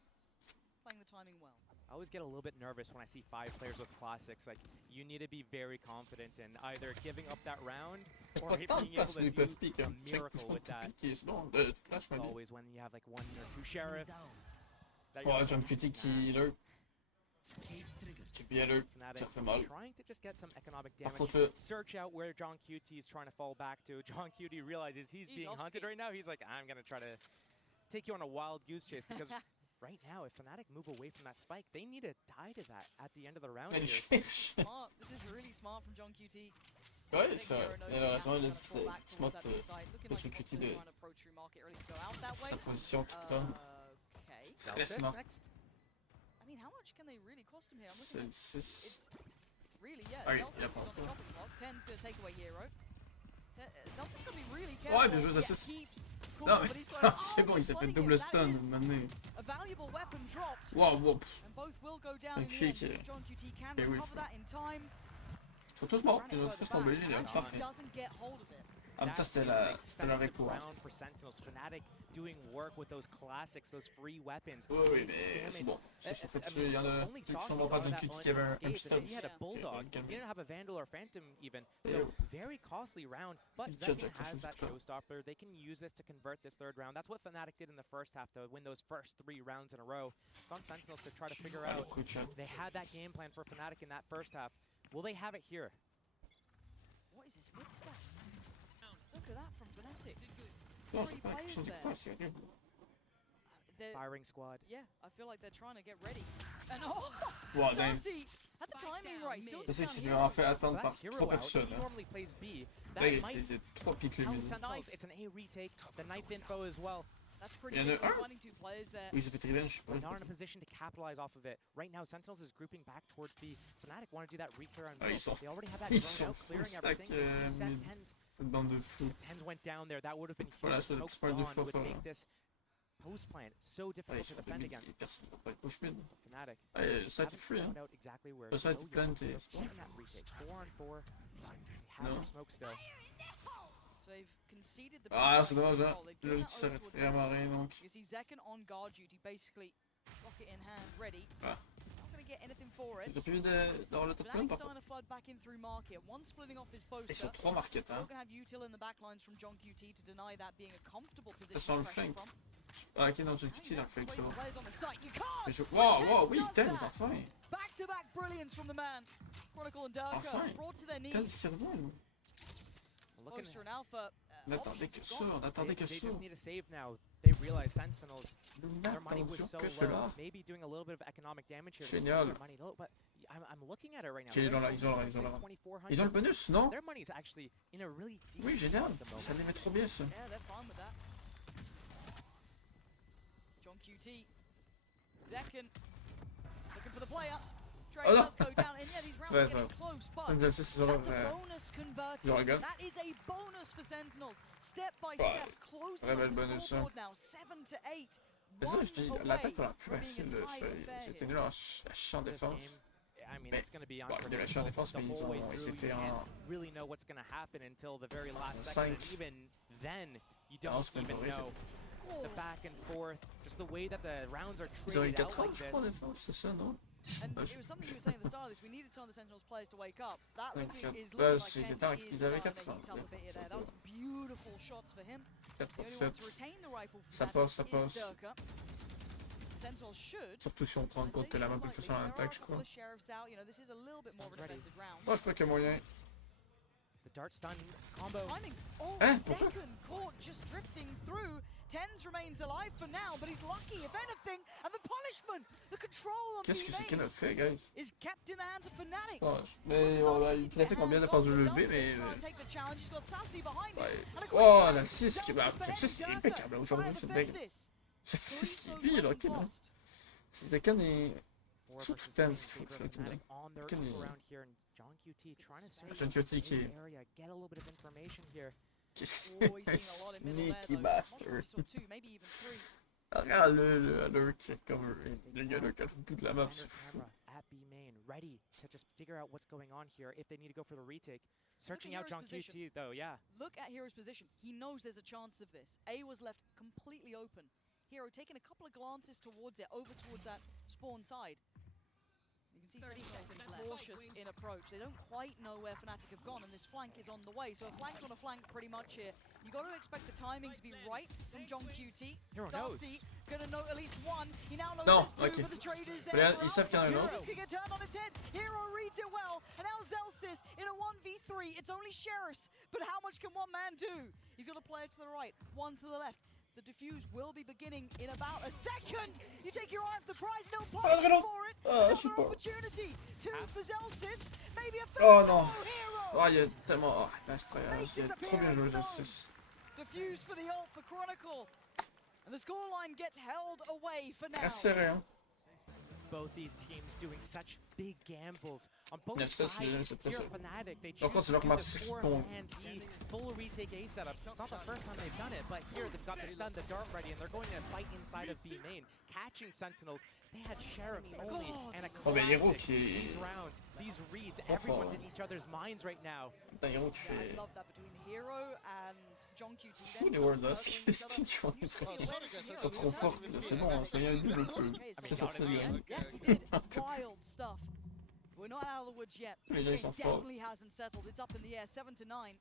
playing the timing well. I always get a little bit nervous when I see 5 players with classics. Like, you need to be very confident in either giving up that round or being able to Ils do peuvent piquer. a Chaque miracle touchement with that. piquer, c'est bon. Flash, It's ma vie. always when you have like 1 or 2 sheriffs. that you're Oh, like, John QT qui healer. Qui est healer. Fnatic Ça fait mal. trying to just get some economic Par damage. contre, Search out where John QT is trying to fall back to. John QT realizes he's being off hunted ski. right now. He's like, I'm going to try to take you on a wild goose chase because right now, if Fnatic move away from that spike, they need to die to that at the end of the round elle here. cherche. Smart. This is really smart from John QT. Ouais, ça. Et la raison, elle est c'était smart de Looking John QT de trying to approach through market, really to go out that way. sa position, tout comme. Okay. Très Celsius smart. next. I mean, how much can they really cost him here? I'm looking C'est at 6. it's really, yeah. Ah oui, Celsius il y a is pas on the encore. chopping block. 10's going to take away Hero. Celsius got to be really careful. Ouais, bien joué, Yeah, Celsius. keeps cool, Non, but mais he's got a- c'est oh, bon, il s'est fait flooding double it. That stun is maintenant. a valuable weapon dropped. Waouh, wow. And both will go down in the Okay, end. okay. If John QT can Okay, oui, recover that in time. Ils sont tous morts. Granite Ils ont further tous back, tombé, génial, Magic parfait. doesn't get hold of it. En même temps, That c'était is an la expensive réco. round for Sentinels. Fnatic doing work with those classics, those free weapons. Oui, oui, mais c'est bon. Ils se sont fait tuer. Il y en a. Only Vu qu'ils Saucy sont pas got John that QT on qui avait un unscathed, pistolet. and he had a Yeah. bulldog. Okay, He didn't have a vandal or phantom even. Yeah. So very costly round. But Il Zekken judge quelque has chose that de pas. showstopper. They can use this to convert this third round. That's what Fnatic did in the first half to win those first 3 rounds in a row. It's on Sentinels to try to figure Allez, out. coup de chat. They had that game plan for Fnatic in that first half. Will they have it here? What is this mid stack? Look at that from Fnatic. Non, c'est pas quelque chose de pas sérieux. They're- Firing squad. Yeah, I feel like they're trying to get ready. And oh, Wow, damn. Sarsi had the timing right. Still Je sais que down si tu here. m'auras fait attendre Well, par that's Hero 3 out. personnes. He Hein. normally plays B. That Ouais, might c'est 3 piques les tell maisons. Sentinels it's an A retake. The knife info as well. That's pretty Il y en a big. We're un. finding 2 players there. Oui, ils ont fait revenge. We're not in a position to capitalize off of it. Right now, Sentinels is grouping back towards B. Fnatic want to do that re-clear on Ah, middle. ils sont- They already have that ils drone sont out, clearing full stack, everything. They see set mid. Tens. Cette bande de fous. Tens went down there. That would have been huge. Voilà, The c'est le smoke petit point de spawn faux would fort. make this post plant so Ouais, difficult ils to sont defend 2000. against. Personne ne va pas le push mid. Fnatic Ouais, le site est haven't free. Hein. found out exactly where Le to site go est yet. planté. They're seeing that retake. 4 on 4. They have No. their smoke still. So they've conceded the Ah, base c'est side dommage. Hein. control. They've given Le that ça over va towards faire Sentinels. marrer donc. You see Zekken on guard duty, basically rocket in hand, ready. Ah. Not going to get anything for it. Ils ont plus d'avoir le top lane Fnatic's par starting contre. to flood back in through market. One splitting off his Ils poster. sont 3 marquettes. Still Hein. going to have util in the backlines from John QT to deny that being a comfortable Ça position sent le to pressure flank. from. Ah, ok, non, j'ai Now quitté you dans have le to flank, c'est sway bon. the players on the site. You can't! Mais je... But Wow, Tens wow, oui, does Tens, that. enfin. Back-to-back brilliance from the man. Chronicle and Durka Enfin. brought to their Tens knees. qui revient. Looking Poster and Alpha. N'attendez options que have ça, gone. n'attendez que they ça. just need a save now. They realize Sentinels, their money was N'attention so que low, cela. maybe doing a little bit of economic damage here. Génial. Their money low, but I'm looking at it right now. Ok, ils ont la- ils ont la- ils ont la- Ils ont le bonus, non? Their money's actually in a really decent Oui, spot génial. at the moment. Ça les met trop bien, ça. Yeah, they're fine with that. John QT. Zekken. Looking for the player. Trey Oh, no. does go down, and yeah, these rounds Ouais, are getting ouais. close, but Sentinels, c'est sur that's a le- bonus converted. Ils ont la gueule. That is a bonus for Sentinels. Step by Ouais. step, closing Très up belle the bonus, scoreboard now, 7 to 8. Mais ça, je dis, One l'attaque away la plus from being facile, a tied affair c'était here. nul à chiant This défense. game, I mean, Mais, it's going to be bon, il y a la chiant unpredictable défense, the mais ils whole way ont, through. s'est You fait can't un... really know what's going to happen until the very last Un second. And cinq. even then, you Non, don't c'est même even pas vrai, know the back and forth, just the way that the rounds are Ils ont eu traded 4 out fois, like je crois, en this. défense, c'est ça, non? And Ouais, it was something you were saying at the start of this. We needed some of the Sentinels players to wake up. That Cinq, looking, quatre. is Bah, looking like c'est- Kenji c'était- is ils avaient starting to 4 heat up a bit here there. That was beautiful shots for him. 4 The pour only 7. one to retain the rifle for Ça that passe, ça is passe. Durka. Sentinels should. Surtout si on prend en compte que la map peut faire un attaque, je crois. This is a little bit more of a Ready. defensive round. Moi, je crois qu'il y a moyen. The dart stun combo. Timing. Oh, Eh, pourquoi? second caught just drifting through. Tens remains alive for now, but he's lucky, if anything. And the punishment, the control on Qu'est-ce que c'est qu'elle a B-Main fait, guys? is kept in the hands of Fnatic. Oh, mais voilà, Fnatic ont bien défendu le B, mais... Ouais. Oh, la 6 qui... Bah, la 6 c'est impeccable, aujourd'hui, c'est dingue. La 6 qui vit, là, ok, non? C'est Zekken et... Four Surtout versus Tens three qu'il faut que for Fnatic Fnatic on their Can up he- around here, and John QT trying to search John QT qui- the area, get a little bit of information here. Qu'est-ce Oh, he's que seen a lot c'est? in middle there, Sneaky though. Not sure bastard. we saw two, maybe even three. Regarde le lurk qui est cover. Le gars lurk au bout de la map, Finder c'est fou. camera at B main, ready to just figure out what's going on here if they need to go for the retake. Searching at out John Hero's position. QT though, yeah. Look at Hero's position. He knows there's a chance of this. A was left completely open. Hero taking a couple of glances towards it, over towards that spawn side. You can see Sentinels cautious in approach. They don't quite know where Fnatic have gone, and this flank is on the way. So a flank on a flank pretty much here. You got to expect the timing to be right from John QT. Hero knows. Darcy gonna know at least one. He now knows Non, there's two, ok. but the trade is Mais there. là, ils savent qu'il y en a un autre. This can get turned on its head. Hero reads it well, and now Zelsis in a 1v3. It's only Sheriffs, but how much can one man do? He's got a player to the right, one to the left. The diffuse will be beginning in about a second. You take your eye off the prize, no punish non. for it. Ah, je sais Another pas. opportunity. Two for Zelsis, maybe a third. Oh non. Hero. Oh, il y a tellement... Oh, là, c'est trop bien joué, Justice. Diffuse for the ult for Chronicle. And the scoreline gets held away for now. Très serré, hein. Both these teams doing such big gambles on both Yeah, sides. c'est très Here serré. Fnatic, they Par choose contre, c'est to leur do map this qui 4-man D full retake A setup. It's not the first time they've done it, but here they've got the stun, the dart ready, and they're going to fight inside of B main, catching Sentinels. They had Sheriffs only and a Oh, mais Hero classic. qui est... These rounds, these reads, Trop everyone's fort. in each other's minds right now. Putain, Hero qui Yeah, I fait... love that between Hero and John QT. C'est fou les Wardos qui font des trucs. Ils sont trop forts, c'est bon, hein, ça vient du jeu, je peux. C'est sorti le gars. Yeah, he did. Wild stuff. We're not out of the woods yet. Les This gens, ils game sont forts. definitely hasn't settled. It's up in the air, 7 to 9.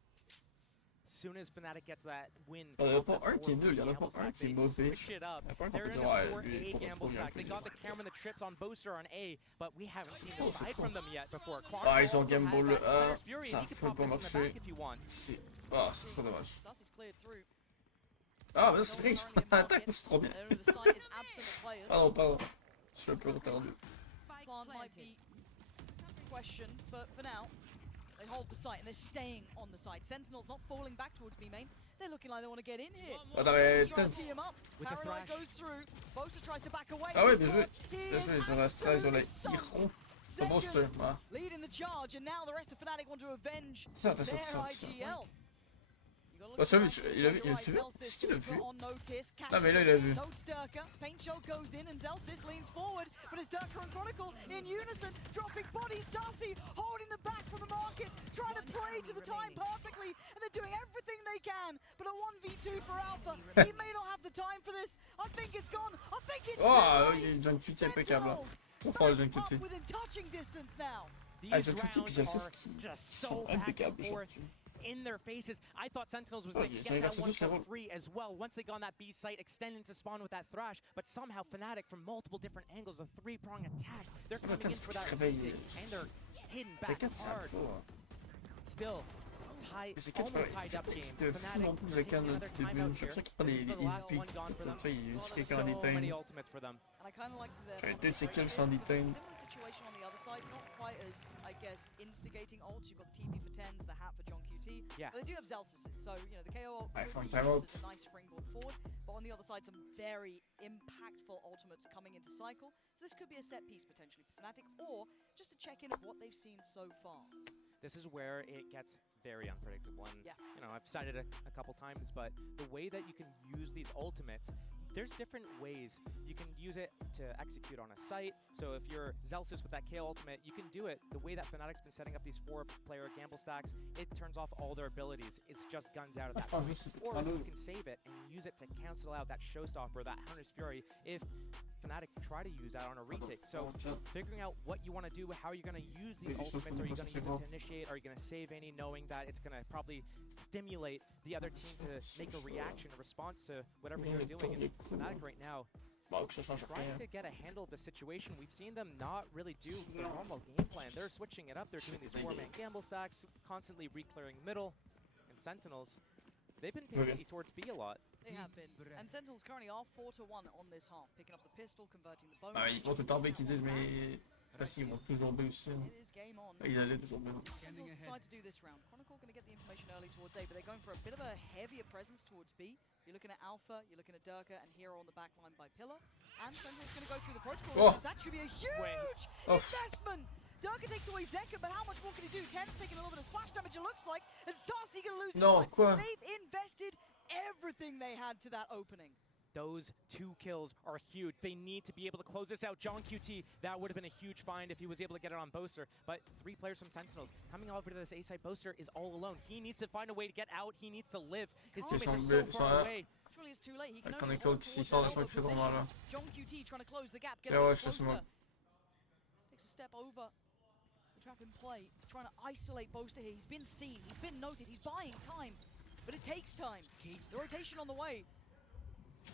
As soon as Fnatic gets that win, Il y en a off pas that un qui est nul, il y en a gamble pas un stack, qui est they mauvais. switch it up. Il y en a pas un qu'on They're peut in dire, a ouais, 4A lui, il est trop gamble bien. stack. They got the camera and the trips on Booster on A, but we haven't seen the Oh, side c'est from trop. them yet before. Ah, ils ont Chronicle Game also Ball has that A, Fire's Fury, ça and a he can full pop pas this in the marché. back if he wants. C'est... Ah, c'est trop dommage. Sauce is cleared through. Ah, mais là, c'est vrai qu'ils sont en attaque, c'est trop bien. The site is absent of players. Pardon, pardon. Je suis un peu retardé. Plant might be questioned, but for now, they hold the site and they're staying on the site. Sentinels not falling back towards B main. They're looking like they want to get in here. Ah, non, mais Trying to Tens. tee him up. With the Paralyze thrash. goes through. Bosa tries to back away. Ah ouais, He's bien joué. caught. He Bien is joué, ils ont la Stra, ils ont la Hero. Le Booster, voilà. leading the charge, and now the rest of Fnatic want to avenge Ça, t'as their sorti ça. IGL. Bah, ça, il a vu ce qu'il a vu. Ah, mais là, il a vu. Paint shot goes in and Zelsis leans forward, but as Durka and Chronicle in unison, dropping bodies, Darcy holding the back from the market, trying to play to the time perfectly, and they're doing everything they can. But a 1v2 for Alpha, he may not have the time for this. I think it's gone. I think it's Oh, too il y a late. une John QT impeccable. Hein. Sentinels Trop fort, le John back up QT. within touching distance now. Ah, These John QT, puis rounds Zelsis are qui just sont so back and impeccables forth aujourd'hui. in their faces. I thought Sentinels was Oh, going to ils ont get that inversé one tous les for rôles. free as well once they got on that B site, extending to spawn with that thrash. But somehow Fnatic, from multiple different angles, a three-prong attack, they're Ah, mais coming in Tens, for faut that qu'il se réveille. retake, and they're hitting C'est back 4 ça, hard. faut. Still, c'est 4 almost tied up game. de fou Fnatic, en plus they're avec taking un another début. timeout Je here. sais qu'il pas This les is the last easy one gone for them. comme ça, il juste quelqu'un So en many déteint. ultimates for them. And I kind of like that. J'avais 2 de ses kills sans déteindre. Similar situation on the other side, not quite as, I guess, instigating ults. You've got the TP for 10s, the hat for John QT. Yeah. But they do have Zelsises, so, you know, the KO Ouais, could from be timeout. used as a nice springboard forward. But on the other side, some very impactful ultimates coming into cycle. So this could be a set piece potentially for Fnatic, or just a check-in of what they've seen so far. This is where it gets very unpredictable. And, Yeah. you know, I've cited it a couple times, but the way that you can use these ultimates, there's different ways you can use it to execute on a site. So if you're Zelsis with that KO ultimate, you can do it the way that Fnatic's been setting up these 4-player gamble stacks. It turns off all their abilities. It's just guns out at that point. Or you can save it and use it to cancel out that showstopper, that Hunter's Fury, if Fnatic try to use that on a retake. So figuring out what you want to do, how you're going to use these ultimates. Are you going to use it to initiate? Are you going to save any, knowing that it's going to probably stimulate the other team to make a reaction, a response to whatever you're doing? And Fnatic right now, trying to get a handle of the situation. We've seen them not really do their normal game plan. They're switching it up. They're doing these 4-man gamble stacks, constantly re-clearing middle. And Sentinels, they've been pacey towards B a lot. They have been. And Sentinels currently are 4-1 on this half, picking up the pistol, converting the bonus. Ah, ils vont tout le temps B qui disent, mais facile, ils vont toujours B aussi. It is game on. Ils allaient toujours B. Sentinels decide to do this round. Chronicle going to get the information early towards A, but they're going for a bit of a heavier presence towards B. You're looking at Alpha, you're looking at Durka, and Hero on the back line by Pillar. And Sentinel's going to go through the protocol. Oh. It's actually going to be a huge investment. Durka takes away Zeka, but how much more can he do? 10's taking a little bit of splash damage, it looks like. And Sarsi going to lose his life. Quoi? They've invested everything they had to that opening. Those 2 kills are huge. They need to be able to close this out. John QT, that would have been a huge find if he was able to get it on Boaster. But 3 players from Sentinels coming over to this A-side. Boaster is all alone. He needs to find a way to get out. He needs to live. His teammates are so far away. Surely it's too late. He can Quand only les hold coachs, towards ils sortent, that laisse-moi elbow kiffer vraiment là. position. John QT trying to close the gap, get Yeah, a ouais, bit je sais moi. closer. Takes a step over. The trap in play, trying to isolate Boaster here. He's been seen, he's been noted, he's buying time, but it takes time. The rotation on the way.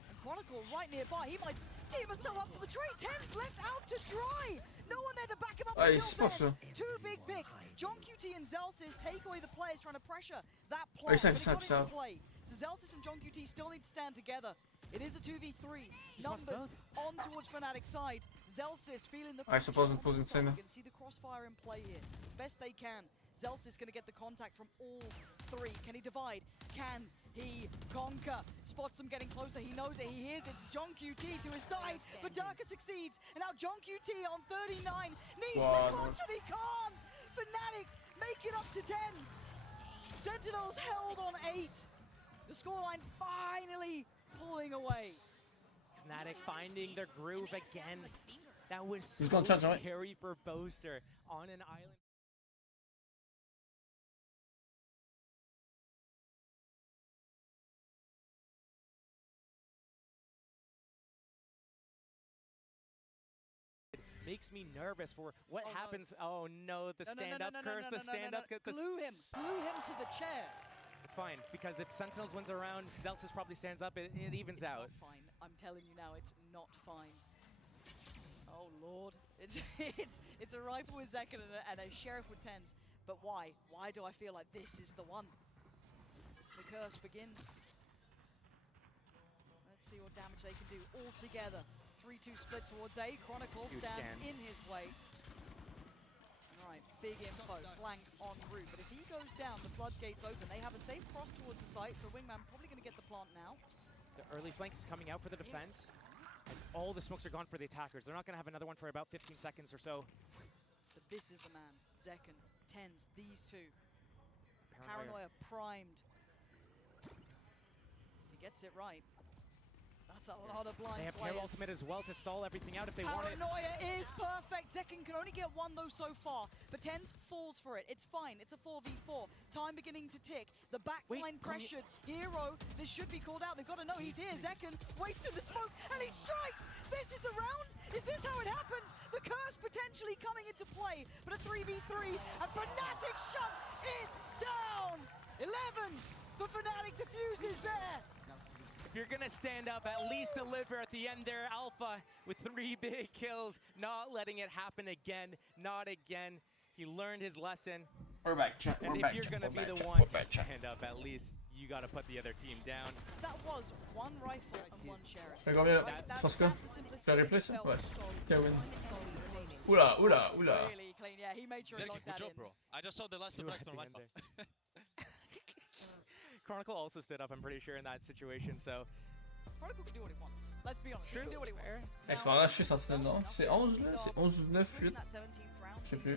And Chronicle right nearby. He might team himself up for the trade. 10's left out to dry. No one there to back him up. Ah, until c'est pas then. ça. 2 big picks. John QT and Zelsis take away the players trying to pressure that Ah, play. ça, But it ça, got ça. into play. So Zelsis and John QT still need to stand together. It is a 2v3. Numbers on towards Fnatic side. Zelsis feeling the Ah, ils sont pas dans une pressure on the position side. de You can see the crossfire in play here. As best they can. Zelsis going to get the contact from all 3. Can he divide? Can he conquer? Spots them getting closer. He knows it. He hears it. It's John QT to his side. But Durka succeeds. And now John QT on 39. Needs the clutch and he can't. Fnatic make it up to 10. Sentinels held on 8. The scoreline finally pulling away. Fnatic finding their groove again. That was so He's gonna touch on it. scary for Boaster on an island. Makes me nervous for what happens. Oh no, the stand-up curse, the stand-up curse. Glue him to the chair. It's fine, because if Sentinels wins a round, Zelsis probably stands up, it evens out. Not fine. I'm telling you now, it's not fine. Oh lord, it's a rifle with Zek and a sheriff with 10s. But why? Why do I feel like this is the one? The curse begins. Let's see what damage they can do all together. 3-2 split towards A. Chronicle stands in his way. Alright, big info, flank en route. But if he goes down, the floodgates open. They have a safe cross towards the site, so Wingman probably going to get the plant now. The early flank is coming out for the defense, and all the smokes are gone for the attackers. They're not going to have another one for about 15 seconds or so. But this is the man. Zekken, 10s, these 2. Paranoia primed. He gets it right. That's a lot of blind They have players. Care Ultimate as well to stall everything out if they want it. Paranoia is perfect. Zekken can only get 1 though so far, but 10s falls for it. It's fine. It's a 4v4. Time beginning to tick. The backline pressured. Hero, this should be called out. They've got to know he's here. Zekken waits in the smoke and he strikes. This is the round. Is this how it happens? The curse potentially coming into play, but a 3v3 and Fnatic shut it down. 11 for Fnatic diffuses there. If you're gonna stand up, at least deliver at the end there. Alpha with 3 big kills, not letting it happen again, not again. He learned his lesson. We're back, chat. And We're if back, you're chat. gonna We're be back, the chat. one We're to back, chat. stand up, at least you gotta put the other team down. That was one rifle and one sheriff. Fais combien là? Right? 3 scores? That's the simplest Fais un thing. replay It ça? felt Ouais. so Kevin. close. Oula, oula, oula. Really clean. Yeah, he made sure he Very locked good that job, in. bro. I just saw the last Two flags at from the end Viper. Chronicle also stood up, I'm pretty sure, in that situation, so... Chronicle can do what he wants. Let's be honest. True, He can do what he fair. wants. Eh, se faire lâcher Sentinel, non? C'est 11 là? C'est 11 ou 9, 8? Je sais plus.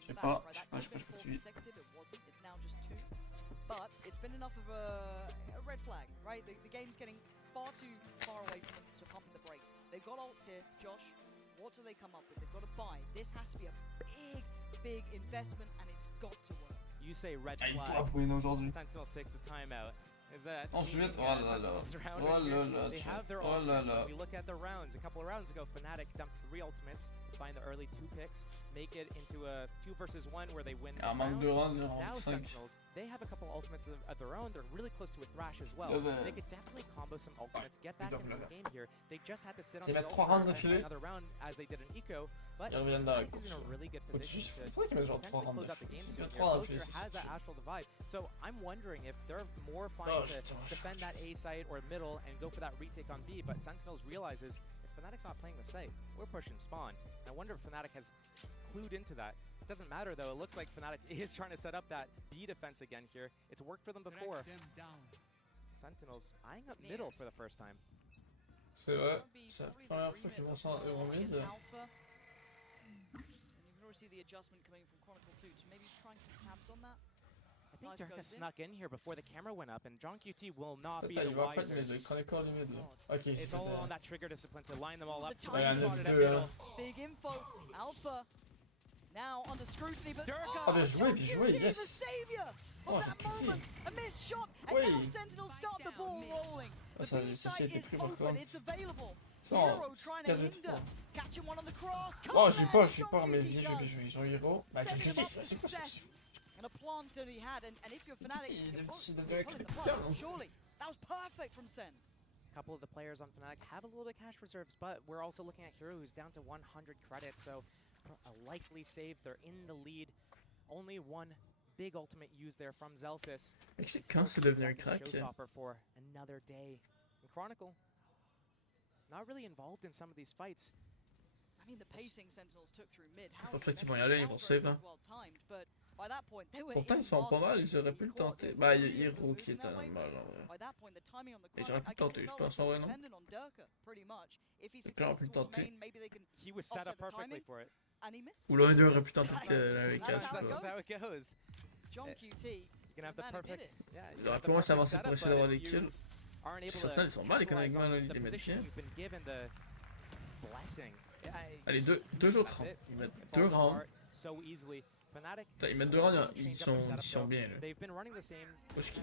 Je sais pas, je peux te suivre. It's now just 2. But it's been enough of a red flag, right? The game's getting far too far away from them to pump the brakes. They've got ults here. Josh, what do they come up with? They've got to buy. This has to be a big investment, and it's got to work. You say red Ah, ils flag. doivent win aujourd'hui. Sentinel 6, the timeout. Is that Ensuite, meaning, oh là là. Sentinels around Oh right here? là là, They chat. have their Oh là ultimates. là. When we look at the rounds, a couple of rounds ago, Fnatic dumped 3 ultimates to find the early 2 picks, make it into a 2 versus 1 where they win the Ah, manque round. de run, Now round 5. Sentinels, they have a couple ultimates of their own. They're really close to a Thrash as well. Ouais, ouais. They could definitely combo some ultimates, get back ils into doivent the le game here. They just had to sit on C'est his mettre ult 3 rounds for d'affilée. another round as they did in Eco, but Ils reviennent dans la Fnatic is course. in a really good Faut position juste, to faudrait qu'ils mettent genre 3 potentially rounds close out the d'affilée. game S'il soon y a here. 3 Poster d'affilée, has that c'est astral divide, so I'm wondering if they're more fine Oh, to putain, defend that A site or middle and go for that retake on B, but Sentinels realizes if Fnatic's not playing the site, we're pushing spawn. I wonder if Fnatic has clued into that. It doesn't matter though, it looks like Fnatic is trying to set up that B defense again here. It's worked for them before. Sentinels eyeing up middle for the first time. C'est vrai, c'est la première fois qu'ils vont s'en Euromid. And you can already see the adjustment coming from Chronicle 2 to maybe try and keep tabs on that. I think Life Dirk goes in. snuck in here before the camera went up, and John QT will not be Attends, the il va faire wiser. mid, il connaît encore les mid là. Ok, c'est It's all on that trigger discipline to line them all up. The Ouais, il y en a Spotted at 2 middle. hein. Big info. Alpha now under scrutiny, but Durka! Ah, bien joué, bien joué, the yes. savior Oh, of j'ai that cliqué. moment. A missed shot, and Oui. now Sentinels start the ball rolling. Ah, The ça, B ça site été is pris par open, contre. it's available. Ça, Hero trying to carré hinder. 3. Catching one on the cross. Oh, j'ai pas, John mais QT bien joué, does. bien joué. Ils ont Hero. Bah, j'ai Setting him cliqué, up for c'est quoi ça? success. And a plant that he had, and if you're Fnatic, Il you're devient pulling the critical, plug, hein. surely. That was perfect from Sen. A couple of the players on Fnatic have a little bit of cash reserves, but we're also looking at Hero, who's down to 100 credits, so a likely save. They're in the lead. Only one big ultimate used there from Zelsis. Mec, They c'est still quand c'est keep devenu un Zelsis crack? showstopper for another day. And Chronicle, not really involved in some of these fights. I mean, the pacing Sentinels took through mid. How Pour toi you qu'ils vont y mentioned aller, ils vont Alpha save, is hein. well timed, but by that point, they were Pourtant, in ils sont pas market. mal, ils auraient pu le Caught tenter. the Bah, il y a really Hero good qui move est in that un way. mal en vrai. By that point, the timing on the Et clutch, j'aurais pu I le guess tenter, it je felt pense, like en it vrai, was non? dependent on Durka, pretty much. If he C'est clair, on succeeds peut le towards tenter. main, maybe they can, He was set Offset up the perfectly timing. for it. and he missed. Ou l'un des deux aurait pu tenter That's avec how 4, it quoi. That's how it goes. John Eh, QT, You can have the man who did perfect. it. Yeah, Il you aurait have pu the moins perfect s'avancer setup, pour essayer but d'avoir if des you kills. aren't able Certains, to ils sont mal capitalize économiquement, on là, ils the les mettent position bien. you've been given, the blessing. Allez, deux autres That's rounds. it. Ils mettent It 2 falls rounds. apart so easily. Fnatic, Putain, ils mettent 2 rounds, hasn't ils changed up their sont setup, bien là. they've been running the same. Faut qu'ils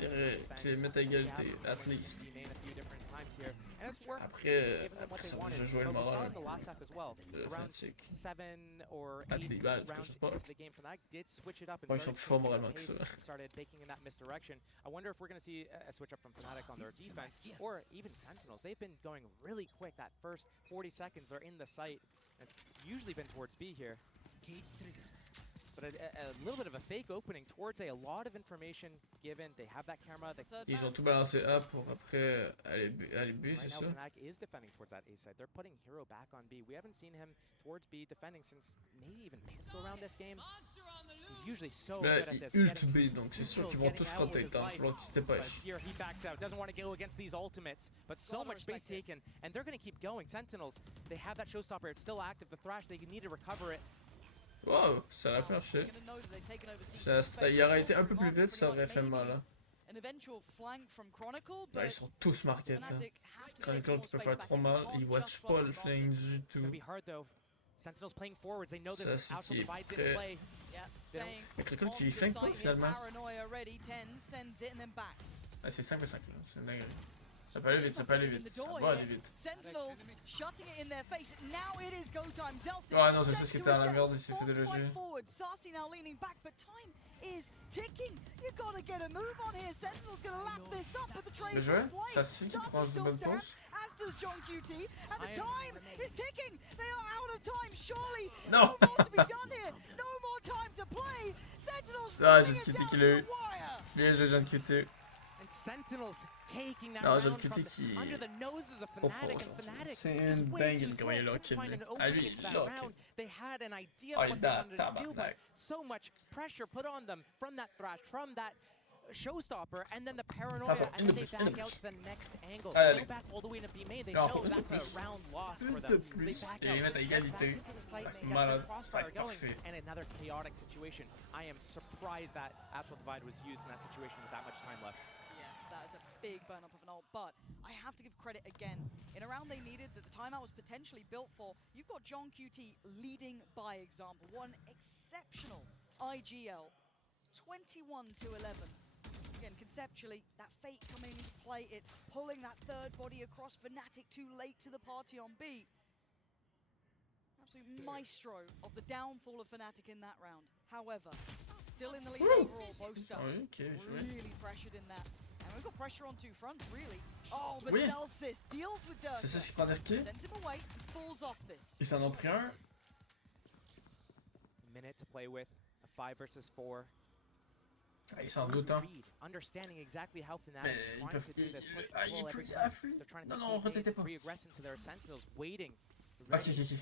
les mettent à égalité, at least. A few different times here, and it's worked. Après, Given them what après they ça va wanted. déjà jouer le But we saw moral in the last half as well. de Around Fnatic. 7 or At 8 least, bah, je rounds sais pas. into the game, Fnatic did switch it up and Ouais, ils sont started plus forts changing moralement the que pace, ça. started taking in that misdirection. I wonder if we're going to see a switch up from Fnatic on their defense, or even Sentinels. They've been going really quick. That first 40 seconds, they're in the site. It's usually been towards B here. But a little bit of a fake opening towards A. A lot of information given. They have that camera. They, Third Ils ont man. tout balancé A pour après aller B, right c'est now, ça? Fnatic is defending towards that A side. They're putting Hero back on B. We haven't seen him towards B defending since maybe even pistol around this game. He's usually so Là, good at ils this. ult getting B, donc c'est sûr qu'ils vont tous rotate, hein. Il va falloir qu'ils se But dépêchent. here he backs out, doesn't want to go against these ultimates, but so Gotta much space respect it. taken, and they're going to keep going. Sentinels, they have that showstopper, it's still active. The Thrash, they need to recover it. Wow, ça aurait pu Now, marcher. you're gonna know that they've taken over Ça, C6. il aurait été un peu plus Market vite, ça pretty aurait much, fait mal. maybe Hein. An eventual flank from Chronicle, Là, but ils sont tous marqués. Là. Fnatic have to take Chronicle some qui more peut space faire back trop in. mal, They ils can't watch just pas run le the flank market. du It's going to tout. be hard though. Sentinels playing forwards, they know Ça, this c'est Astral qui est Divide's in prêt. play. Yeah, staying Mais Chronicle on qui les the flank pas site, finalement. paranoia ready, 10 sends it and then backs. Ah, c'est 5 5 là, c'est une dinguerie. Ça peut aller vite, ça peut aller vite. Ça va aller vite. Sentinels shutting it in their face. Now it is go time. Zelsis Ouais, non, c'est ça sent ce qui to était à his la death. merde, il s'est fait Forced to déloger. fight forward. Sarcy now leaning back, but time is ticking. You gotta get a move on here. Sentinel's gonna lap this up, but the Bien trade's joué. in play. Ça c'est qui Sarcy prend une still bonne stands, pause. as does John QT, and the time is ticking. They are out of time. Surely No. no more to be done here. No more time into play. Sentinels Ah, running j'ai it le down QT to qu'il a the eu. wire. Bien joué, Jean QT. And Sentinels taking that Non, j'ai le round from QT qui under the noses of trop fort Fnatic, and aujourd'hui. Fnatic C'est just une way too dingue slow, comment il a couldn't locké find lui. an Ah, opening lui, into il that lock. round. They had an idea Ah, of il what they wanted to do, but tabarnak. so much pressure put on them from that thrash, from that showstopper, and then the Ah, paranoia, faut and then une they plus, une back out plus. to the next angle. Allez, They allez. go back all the way into B main. They Non, know faut une that's plus. a round loss for Une them. de So they plus. back Et out. ils mettent à Goes back égalité. into the site, Ouais, and get this malade. crossfire Ouais, going, parfait. and another chaotic situation. I am surprised that Astral Divide was used in that situation with that much time left. Yes, that is a big burn up of an ult, but I have to give credit again. In a round they needed that the timeout was potentially built for, you've got John QT leading by example. One exceptional IGL, 21 to 11. Again, conceptually, that fate coming into play, it pulling that third body across Fnatic too late to the party on B. Absolute maestro of the downfall of Fnatic in that round. However, still in the lead overall, Boaster. Ah oui, ok, joué. Really pressured in that. And we've got pressure on two fronts, really. Oh, but Oui. Celsius deals with Dirk. C'est ça ce qui prend des requis. Sends him away and falls off this. Ils s'en ont pris un. Minute to play with, a 5 versus 4. Ah, ils s'en doutent, hein. Read, understanding exactly how Fnatic Mais is ils trying peuvent. to do this, push Ah, the ball il every fuit. time. Ah, fuit. They're trying to Non, take non, A-game, retraitez pas. reaggress into their Sentinels, waiting, Ok, ready ok, ok.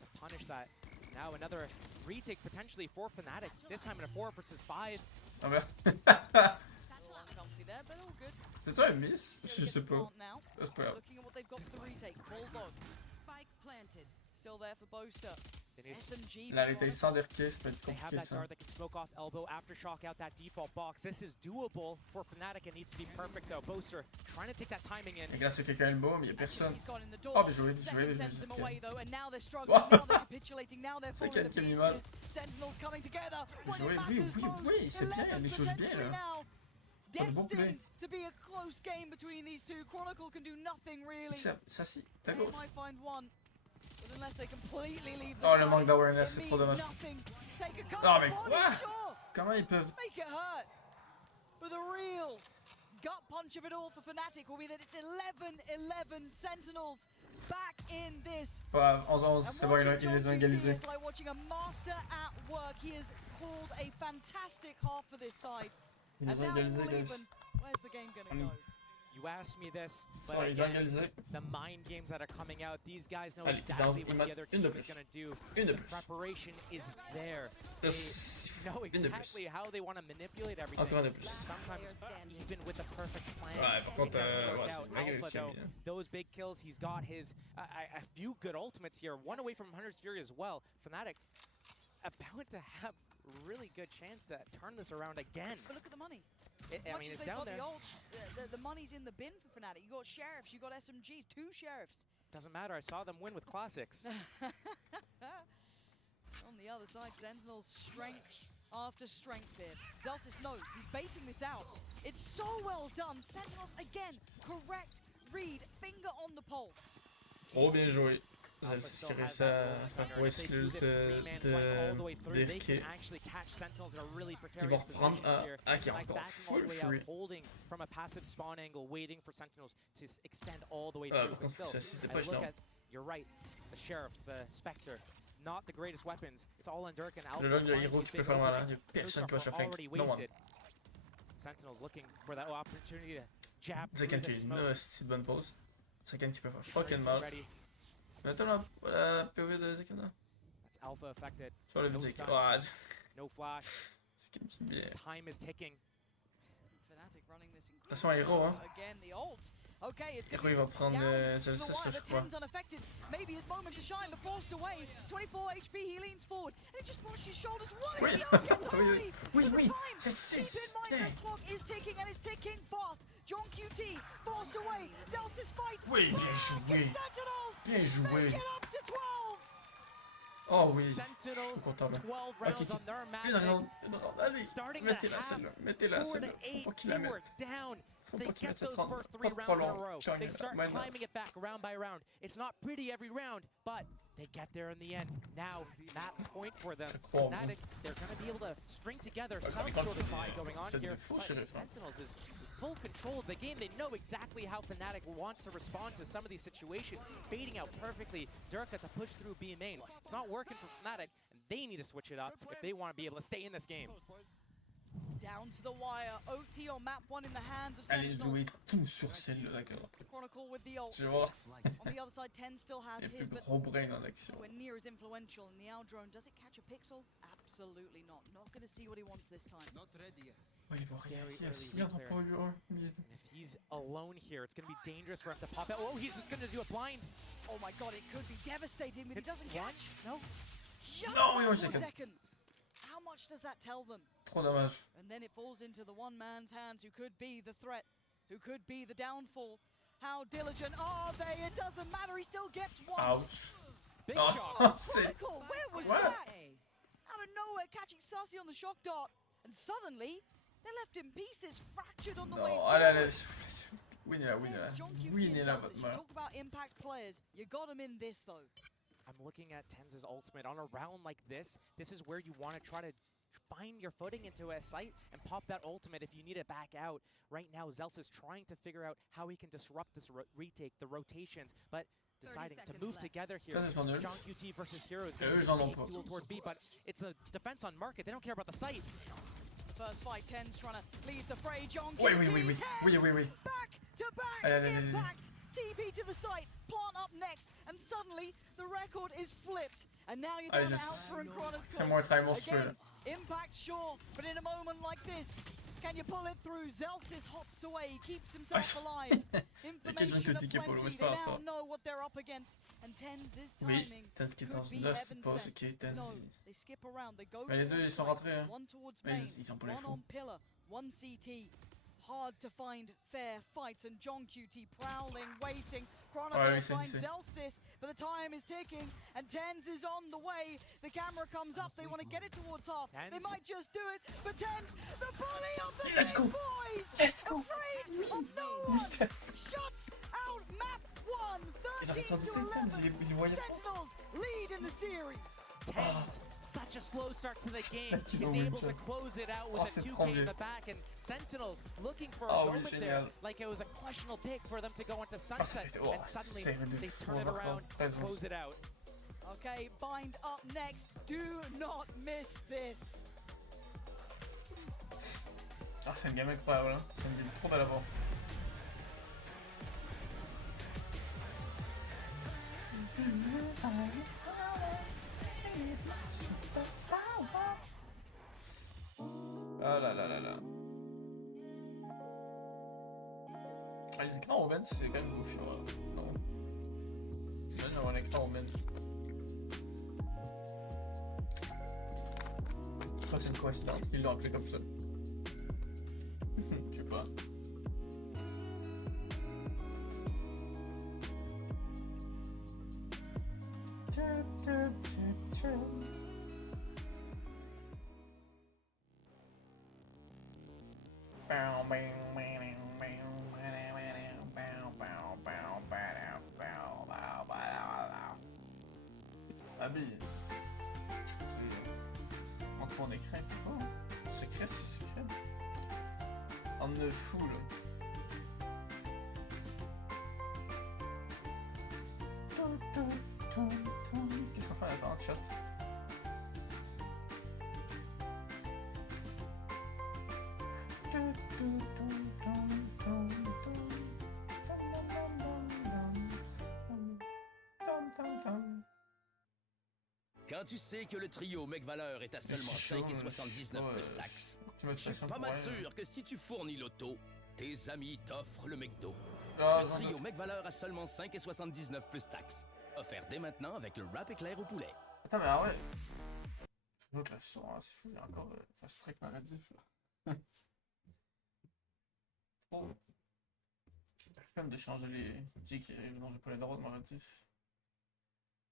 to punish that. Now another retake potentially for Fnatic, this time in a 4 versus 5. Ah merde. A little uncomfy there, but all good. C'est toi un miss? Gonna Je get sais the pas. plant now. C'est pas grave. Looking at what they've got for the retake. Bulldog Spike planted. still there for Boaster. They need SMG. La for retake honest. sans des requis, ça peut être They have compliqué that ça. guard that can smoke off elbow, aftershock out that default box. This is doable for Fnatic. It needs to be perfect though. Boaster trying to take that timing in. Et grâce à quelqu'un elbow, mais y'a Actually, personne. he's gone in the door. Oh, bien joué, bien joué, Second bien sends him joué. away though, and now they're struggling. Now they're capitulating. Now they're falling to Second kill, mal. pieces. Sentinels coming together. When Joué, it oui, matters oui, most. oui, c'est bien, 11 les choses bien potentially là. now. Pas de bon play. Destined to be a close game between these two. Chronicle can do nothing really. Ça si, ta They gauche. might find one, but unless they completely leave the Oh, le site, manque d'awareness, it c'est trop means dommage. nothing. Take a Non, couple mais body quoi? shot. Comment ils peuvent. Make it hurt. But the real gut punch of it all for Fnatic will be that it's 11-11 Sentinels back in this. Pas grave, 11-11, And c'est bon, watching ils John les ont QT égalisés. is like watching a master at work. He has called a fantastic half for this side. Ils And les ont now égalisés, all guys. even. Where's the game gonna go? You asked me this, but Ils ont again, égalisé. the mind games that are coming out, these guys know Allez, exactly ils what the mettent other une de team is plus. going to do. Une de The plus. preparation is there. They know Une de plus. exactly how they want to manipulate everything. Encore un de plus. Sometimes even with the perfect plan, Ouais, par it contre, doesn't work ouais, out. c'est vrai Alpha, que though, Camille, hein. those big kills, he's got his a few good ultimates here. One away from Hunter's Fury as well. Fnatic about to have really good chance to turn this around again. But look at the money. I Much mean, as it's they've down got there. the ults, the money's in the bin for Fnatic. You got sheriffs, you got SMGs, 2 sheriffs. Doesn't matter. I saw them win with classics. On the other side, Sentinels strength after strength here. Zelsis knows he's baiting this out. It's so well done. Sentinels again, correct read, finger on the pulse. Trop bien joué. Vous avez Alpha still has réussi that à gold faire runner. jouer If they ce do ult this three-man flank all the way through, they can d'Erke. actually catch Sentinels in a really Ils precarious vont reprendre position un here. A qui est Like encore backing all full the way out, free. holding from a passive spawn angle, waiting for Sentinels to extend all the way Ah, through. par But contre, still, ça c'était I pas look évident. at, you're right, the Sheriffs, the Spectre, not the greatest weapons. It's all on Dirk and Alpha. Le seul finds héros these qui peut big faire mal, hein. openings. Y'a Those personne qui va are se flank. already Non, moi. wasted. Sentinels looking for that opportunity to jab through Zekan the qui a une smoke. hostie de bonne pause. Zekan qui peut faire Turrets fucking are mal. ready. Attends la POV de Zekan là. That's Alpha affected. Sur le No Zekan. stun. Ah, No flash. Zekan qui est bien. Time is ticking. Fnatic running this Attention, héros, hein. again, the ult. Okay, it's Héros going il to va be prendre down to the Zelsis wire, là, je but crois. 10's unaffected. Maybe his moment to shine, but forced away. 24 HP, he leans forward, and it just brushes his shoulders. What Oui, is he up to oui, oui, With the oui, time, c'est keep 6. in mind the clock is ticking, and it's ticking fast. John QT, forced away. Zelsis fights. Oui, bien back, joué. and Sentinels Bien joué. make it up to 12. Oh oui. Sentinels, Je suis content, là. 12 Ok, rounds on their map. une round, allez. Starting Mettez-la the half, celle-là, mettez-la 4 celle-là. to Faut 8, pas qu'il they la were mette. down. Faut They pas qu'il get mette cette those round. first 3 Pas trop rounds in a long. row. Tiens, They start maintenant. climbing it back round by round. It's not pretty every round, but they get there in the end. Now, that point for them, Je crois en Fnatic, they're going to be able to string together Ouais, some mais quand sort tu- of fight going on c'est here. de fou, But Sheriff, hein. Sentinels is full control of the game. They know exactly how Fnatic wants to respond to some of these situations, baiting out perfectly. Durka to push through B main. It's not working for Fnatic, and they need to switch it up if they want to be able to stay in this game. Down to the wire. OT on map 1 in the hands of Allez, Sentinels. jouer tout sur celle-là, d'accord. Chronicle with the ult. Tu vois, On the other side, 10 still has il y a his, plus but gros brain en action. nowhere near as influential. And the out drone, does it catch a pixel? Absolutely not. Not going to see what he wants this time. Not ready yet. Oh, il voit rien. Very Yes, early il y en a clear. pas eu un. Mid. And if he's alone here, it's going to be dangerous for him to pop out. Oh, he's just going to do a blind. Oh my god, it could be devastating, but he It's doesn't one. catch. No. Just No, about you're 1 second. second. How much does that tell them? Trop dommage. And then it falls into the one man's hands who could be the threat, who could be the downfall. How diligent are they? It doesn't matter, he still gets one. Ouch. Big Oh, shot. c'est... Chronicle, where was What? that? Out of nowhere, catching Sassy on the shock dart. And suddenly, they're left in pieces, fractured on the way Non, forward. allez, allez. Win est là, win est là. Tens, John QT Win and est là, Celsius, votre you mère. talk about impact players. You got him in this, though. I'm looking at Tenz's ultimate. On a round like this is where you want to try to find your footing into a site and pop that ultimate if you need to back out. Right now, Zels is trying to figure out how he can disrupt this retake, the rotations, but deciding to move together here. Ça, c'est son nul. John QT versus Hero is Et going eux, to ils en ont be a pas. big duel towards B, but it's the defense on market. They don't care about the site. First fight, Tens trying to lead the fray. John Oui, QT, oui, oui, oui. Tens, Oui, oui, oui. back to back, Allez, allez, allez, allez. impact, TP to the site, plant up next, and suddenly the record is flipped. And now you're Allez, down to je- Alpha and Chronicle. Fais-moi un travail monstrueux, là. Again, impact sure, but in a moment like this, can you pull it through? Zelsis hops away, he keeps himself alive. Information que of t'es capable, plenty, c'est they pas now grave. know what they're up against. And Tens' Oui, timing Tens qui est en could be là, c'est heaven pas sent. ce qui est Tens. No, they skip around, they go Mais les deux, towards ils sont site, rentrés, hein. one towards Mais main, ils sont pas les one fous. on pillar, one CT. Hard to find fair fights, and John QT prowling, waiting. Chronicle Ouais, lui, c'est- finds c'est- Zelsis, but the time is ticking, and Tens is on the way. The camera comes up, they want to get it towards half. They Tens. might just do it, but Tens, the bully of the Let's big go. boys, Let's go. afraid of no Oui, one, Tens. shuts out map 1, Ils arrêtent 13 sans to douter, Tens, 11. il voyait pas. Sentinels lead in the series. Tens, such a slow start to the game, qu'il is a able to win. close it out with Oh, a c'est 2K trop in bien. the back, and Sentinels looking for a Oh, oui, moment there, génial. like it was a questionable pick for them to go into ça sunset, fait- oh, and suddenly c'est de they fou, turn it encore around and présence. close it out. Okay, bind up next. Do not miss this. Ah, c'est une game incroyable, hein. C'est une game trop belle à voir. Ah là là là là. Ah, les écrans au mid, c'est quand même goofy, ouais. Non. J'imagine avoir un écran au mid. Je crois que c'est une coïncidence qu'ils l'ont appelé comme ça. Je sais pas. Habille. C'est entre mon écran, c'est pas. Hein. Secret, c'est secret. En ne fou là. Qu'est-ce qu'on fait dans le chat? Quand tu sais que le trio mec valeur est à seulement c'est chaud, 5,79 ouais. plus taxes, Tu me je suis fais ça pas pour mal rien. sûr que si tu fournis l'auto, tes amis t'offrent le McDo. Ah, Le j'en ai- trio mec valeur à seulement 5,79 plus taxes. Offert dès maintenant avec le wrap éclair au poulet. Attends, mais ah ouais. Faut que je le son, hein, c'est fou, j'ai encore fast track ma rediff là. Trop. J'ai pas le fun de changer les outils qui arrivent, non, j'ai pas les droits de ma rediff.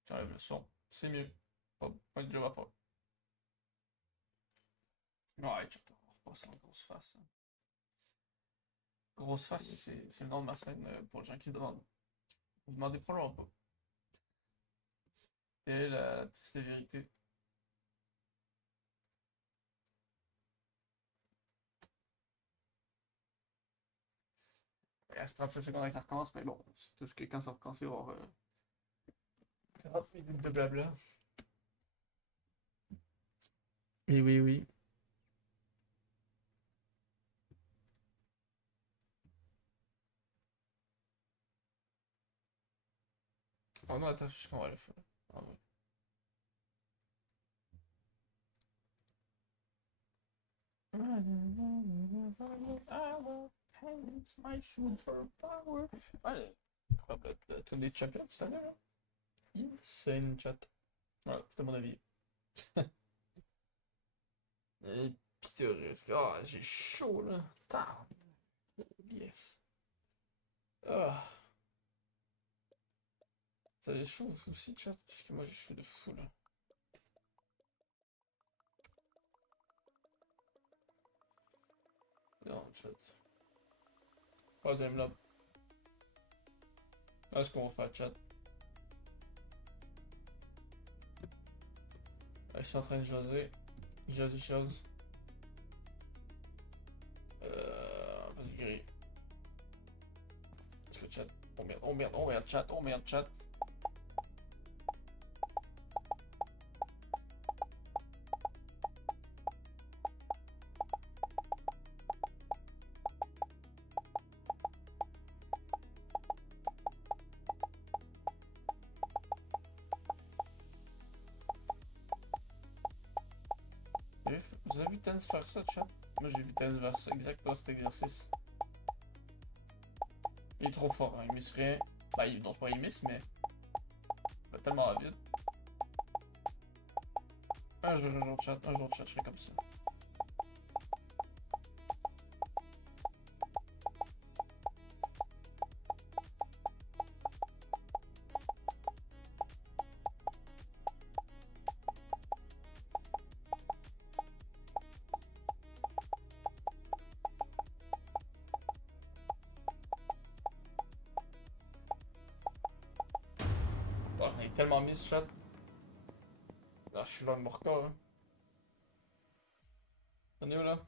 J'enlève le son, c'est mieux. Pas de job à faire. Ouais, tu on repasse en grosse face. Hein. Grosse face, c'est le nom de ma scène pour les gens qui se demandent. Vous demandez probablement pas. Telle est la triste vérité. Il reste 37 secondes avec ça recommence, mais bon, c'est tout ce que quand ça recommence, il va y avoir 40 minutes de blabla. Oui, oui, oui. Oh non, attends, je comprends le feu. Ah ouais. Allez, hop, la tune des champions, tout à l'heure. Insane chat. Voilà, c'était mon avis. Et pittoresque. Ah, j'ai chaud là. Putain. Yes. Ah. Vous avez chaud vous aussi, chat? Parce que moi j'ai chaud de fou là. Non, chat. Troisième là. Là, ce qu'on va faire, chat. Ils sont en train de jaser. Ils chose. Vas-y, gris. Parce que chat. Oh merde, oh merde, oh merde, chat, oh merde, chat. Vous avez vu Tense faire ça, chat? Moi j'ai vu Tense faire ça, exactement cet exercice. Il est trop fort, hein. Il miss rien. Bah, non, c'est pas il miss, mais. Bah, tellement rapide. Un jour, chat, je serai comme ça. Bon, j'en ai tellement mis ce chat. Là, je suis là, mon record, hein. On est où là?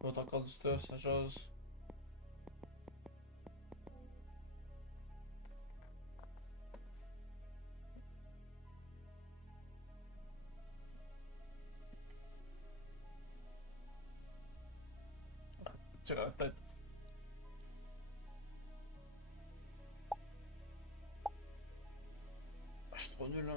On a encore du stuff, ça jase. Tire à la tête. Ah, je suis trop nul, hein.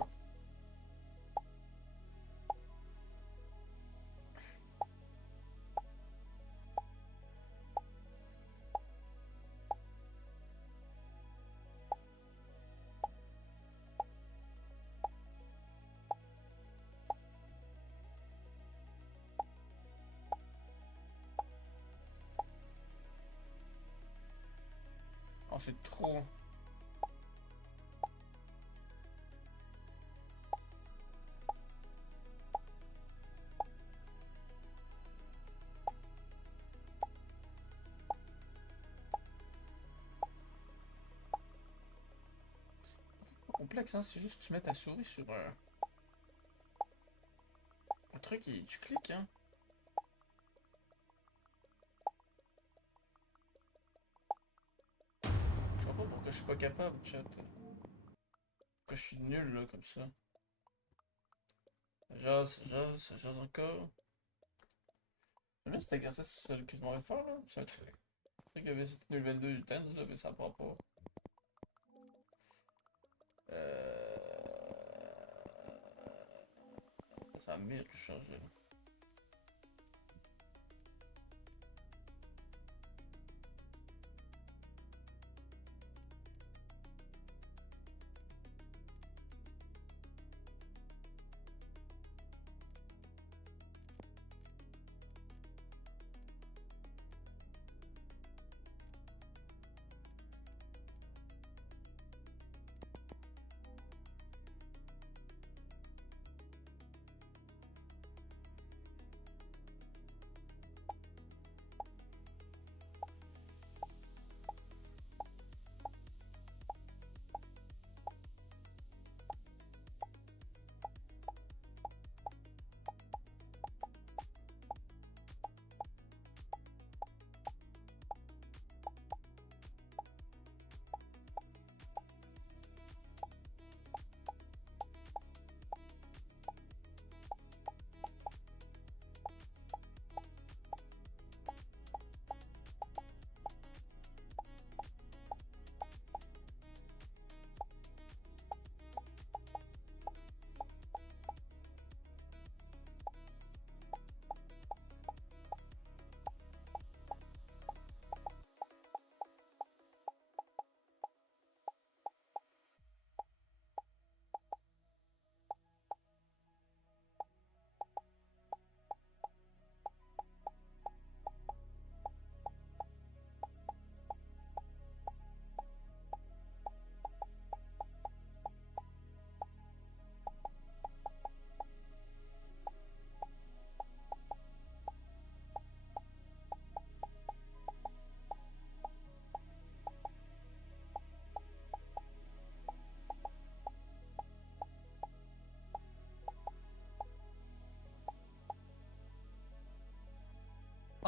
Oh, c'est trop. Complexe, hein, c'est juste que tu mets ta souris sur un truc et tu cliques, hein. Je sais pas pourquoi je suis pas capable, chat. Pourquoi je suis nul là, comme ça. Ça jase encore. J'aime bien cet exercice celui que je m'en vais faire là. C'est un truc. Il y avait Sentinel 22 du Tens là, mais ça prend pas. Ça a mieux changer.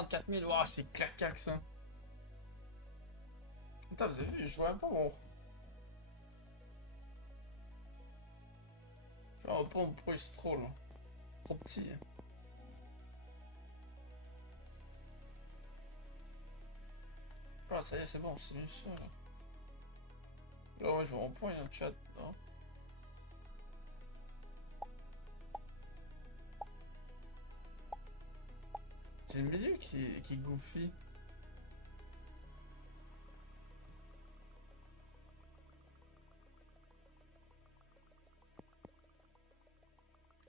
34 000, wow, c'est claquac ça. Attends, vous avez vu, je jouais un peu mon. Je jouais un peu mon pro, il se troll. Trop petit. Ah, ça y est, c'est bon, c'est mieux ça. Là, ouais, je joue en point, il y a un chat. Non? C'est le milieu qui est goofy.